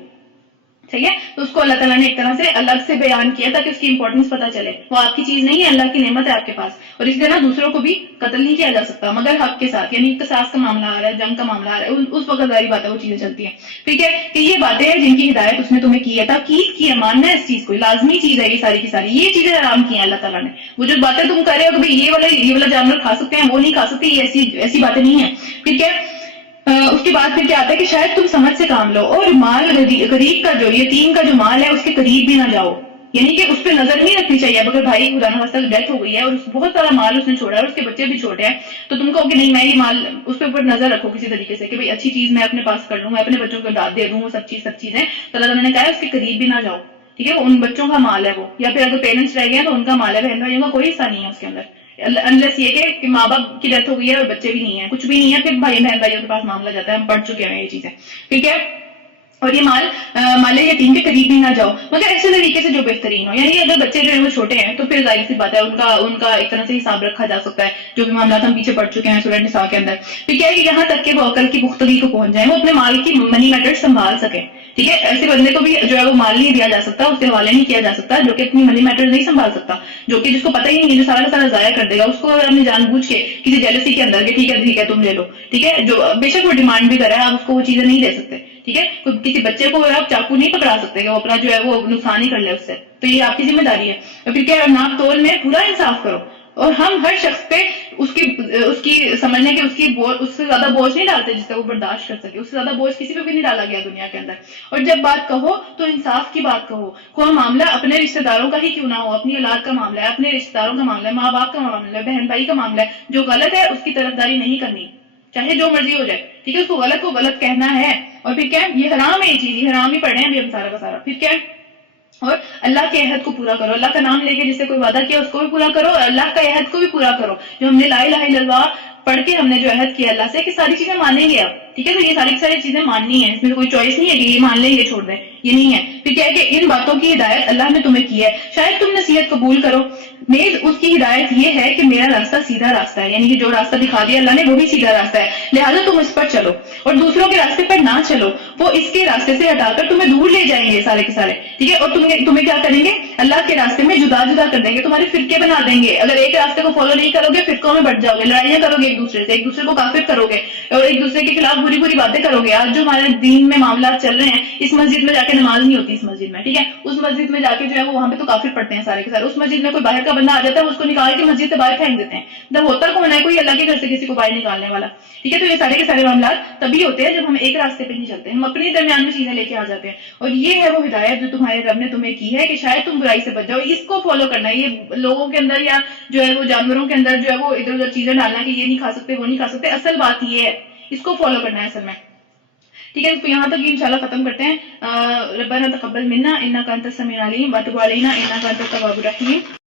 ٹھیک ہے, تو اس کو اللہ تعالیٰ نے ایک طرح سے الگ سے بیان کیا تاکہ اس کی امپورٹنس پتہ چلے. وہ آپ کی چیز نہیں ہے, اللہ کی نعمت ہے آپ کے پاس. اور اس طرح دوسروں کو بھی قتل نہیں کیا جا سکتا مگر حق کے ساتھ, یعنی قصاص کا معاملہ آ رہا ہے, جنگ کا معاملہ آ رہا ہے, اس وقت ظاہری بات ہے وہ چیزیں چلتی ہیں. ٹھیک ہے, کہ یہ باتیں ہیں جن کی ہدایت اس نے تمہیں کی ہے, تاکید کی ہے, ماننا ہے اس چیز کو, لازمی چیز ہے یہ ساری کی ساری. یہ چیزیں حرام کی ہیں اللہ تعالیٰ نے. وہ جو باتیں تم کر رہے ہو کہ یہ والا جانور کھا سکتے ہیں, وہ نہیں کھا سکتے, یہ ایسی باتیں نہیں ہیں. ٹھیک ہے, اس کے بعد پھر کیا آتا ہے کہ شاید تم سمجھ سے کام لو, اور مال غریب کا جو یتیم کا جو مال ہے اس کے قریب بھی نہ جاؤ. یعنی کہ اس پہ نظر نہیں رکھنی چاہیے. اب اگر بھائی خدا نخواستہ ڈیتھ ہو گئی ہے اور بہت سارا مال اس نے چھوڑا ہے اور اس کے بچے بھی چھوٹے ہیں, تو تم کہو کہ نہیں میں یہ مال, اس کے اوپر نظر رکھو کسی طریقے سے کہ بھائی اچھی چیز میں اپنے پاس کر لوں, میں اپنے بچوں کو دے دوں, وہ سب چیزیں. تو اللہ تعالیٰ نے کہا ہے اس کے قریب بھی نہ جاؤ. ٹھیک ہے, وہ ان بچوں کا مال ہے وہ, یا پھر اگر پیرنٹس رہ گئے ہیں تو ان کا مال ہے, بہن بھائیوں کا کوئی حصہ نہیں ہے اس کے اندر, انلیس یہ کہ ماں باپ کی ڈیتھ ہو گئی ہے اور بچے بھی نہیں ہیں, کچھ بھی نہیں ہے, پھر بھائی بہن بھائیوں کے پاس معاملہ جاتا ہے. ہم پڑھ چکے ہیں یہ چیزیں. ٹھیک ہے, اور یہ مال یتیم کے قریب بھی نہ جاؤ مگر ایسے طریقے سے جو بہترین ہو. یعنی اگر بچے جو ہیں وہ چھوٹے ہیں تو پھر ظاہر سی بات ہے ان کا ایک طرح سے حساب رکھا جا سکتا ہے, جو بھی معاملات ہم پیچھے پڑھ چکے ہیں سورہ نساء کے اندر. پھر کیا ہے کہ یہاں تک کہ وہ عقل کی پختگی کو پہنچ جائیں, وہ اپنے مال کی منی میٹر سنبھال سکیں. ٹھیک ہے, ایسے بندے کو بھی جو ہے وہ مال نہیں دیا جا سکتا, اس کے حوالے نہیں کیا جا سکتا جو کہ اپنی منی میٹر نہیں سنبھال سکتا, جو کہ جس کو پتہ ہی نہیں ہے, جو سارا کا سارا ضائع کر دے گا. اس کو اگر اپنے جان بوجھ کے کسی جیلسی کے اندر کہ ٹھیک ہے تم لے لو, ٹھیک ہے, جو بے شک وہ ڈیمانڈ بھی کرے, آپ اس کو وہ چیزیں نہیں دے سکتے. ٹھیک ہے, کسی بچے کو آپ چاقو نہیں پکڑا سکتے کہ وہ اپنا جو ہے وہ نقصان ہی کر لے اس سے, تو یہ آپ کی ذمہ داری ہے. اور پھر کیا, ناپ تول میں پورا انصاف کرو, اور ہم ہر شخص پہ اس کی سمجھنے کے اس سے زیادہ بوجھ نہیں ڈالتے جس سے وہ برداشت کر سکے. اس سے زیادہ بوجھ کسی پہ بھی نہیں ڈالا گیا دنیا کے اندر. اور جب بات کہو تو انصاف کی بات کہو, کوئی معاملہ اپنے رشتہ داروں کا ہی کیوں نہ ہو, اپنی اولاد کا معاملہ ہے, اپنے رشتہ داروں کا معاملہ ہے, ماں باپ کا معاملہ ہے, بہن بھائی کا معاملہ ہے, جو غلط ہے اس کی طرفداری نہیں کرنی, چاہے جو مرضی ہو جائے. ٹھیک ہے, اس کو غلط کہنا ہے. اور پھر کیا, یہ حرام ہے, یہ چیز یہ حرام ہی پڑھ رہے ہیں ابھی ہم سارا کا سارا. پھر کیا, اور اللہ کے عہد کو پورا کرو, اللہ کا نام لے کے جس سے کوئی وعدہ کیا اس کو بھی پورا کرو, اور اللہ کا عہد کو بھی پورا کرو. جو ہم نے لا الہ الا اللہ پڑھ کے ہم نے جو عہد کیا اللہ سے کہ ساری چیزیں مانیں گے آپ. ٹھیک ہے, تو یہ ساری چیزیں ماننی ہے, اس میں کوئی چوائس نہیں ہے کہ یہ مان لیں یہ چھوڑ دیں, یہ نہیں ہے. پھر کیا ہے کہ ان باتوں کی ہدایت اللہ نے تمہیں کی ہے, شاید تم نصیحت قبول کرو. نیز اس کی ہدایت یہ ہے کہ میرا راستہ سیدھا راستہ ہے, یعنی کہ جو راستہ دکھا دیا اللہ نے وہ بھی سیدھا راستہ ہے, لہٰذا تم اس پر چلو اور دوسروں کے راستے پر نہ چلو, وہ اس کے راستے سے ہٹا کر تمہیں دور لے جائیں گے سارے کے سارے. ٹھیک ہے, اور تمہیں کیا کریں گے, اللہ کے راستے میں جدا جدا کر دیں گے, تمہارے فرقے بنا دیں گے. اگر ایک راستے کو فالو نہیں کرو گے فرقوں میں بٹ جاؤ گے, لڑائیاں کرو گے ایک دوسرے کو کافر کرو گے اور ایک دوسرے کے خلاف بری بری باتیں کرو گے. آج جو ہمارے دین میں معاملات چل رہے ہیں, اس مسجد میں جا کے نماز نہیں ہوتی, اس مسجد میں ٹھیک ہے, اس مسجد میں جا کے جو ہے وہ وہاں پہ تو کافر پڑھتے ہیں سارے کے سارے. اس مسجد میں کوئی باہر کا بندہ آ جاتا ہے, اس کو نکال کے مسجد سے باہر پھینک دیتے ہیں. جب ہوتا کون ہے, کوئی اللہ کے گھر سے کسی کو باہر نکالنے والا, ٹھیک ہے. تو یہ سارے کے سارے معاملات تبھی ہوتے ہیں جب ہم ایک راستے پہ نہیں چلتے, ہم اپنے درمیان میں چیزیں لے کے آ جاتے ہیں. اور یہ ہے وہ ہدایت جو تمہارے رب نے تمہیں کی ہے کہ شاید تم برائی سے بچ جاؤ. اس کو فالو کرنا ہے. یہ لوگوں کے اندر یا جو ہے وہ جانوروں کے اندر جو ہے وہ ادھر ادھر چیزیں ڈالنا کہ یہ نہیں کھا سکتے وہ نہیں کھا سکتے, اصل بات یہ ہے, اس کو فالو کرنا ہے اصل میں. ٹھیک ہے, تو یہاں تک انشاءاللہ ختم کرتے ہیں. ربنا تقبل منا انک انت السمیع العلیم وتب علینا انک انت التواب الرحیم.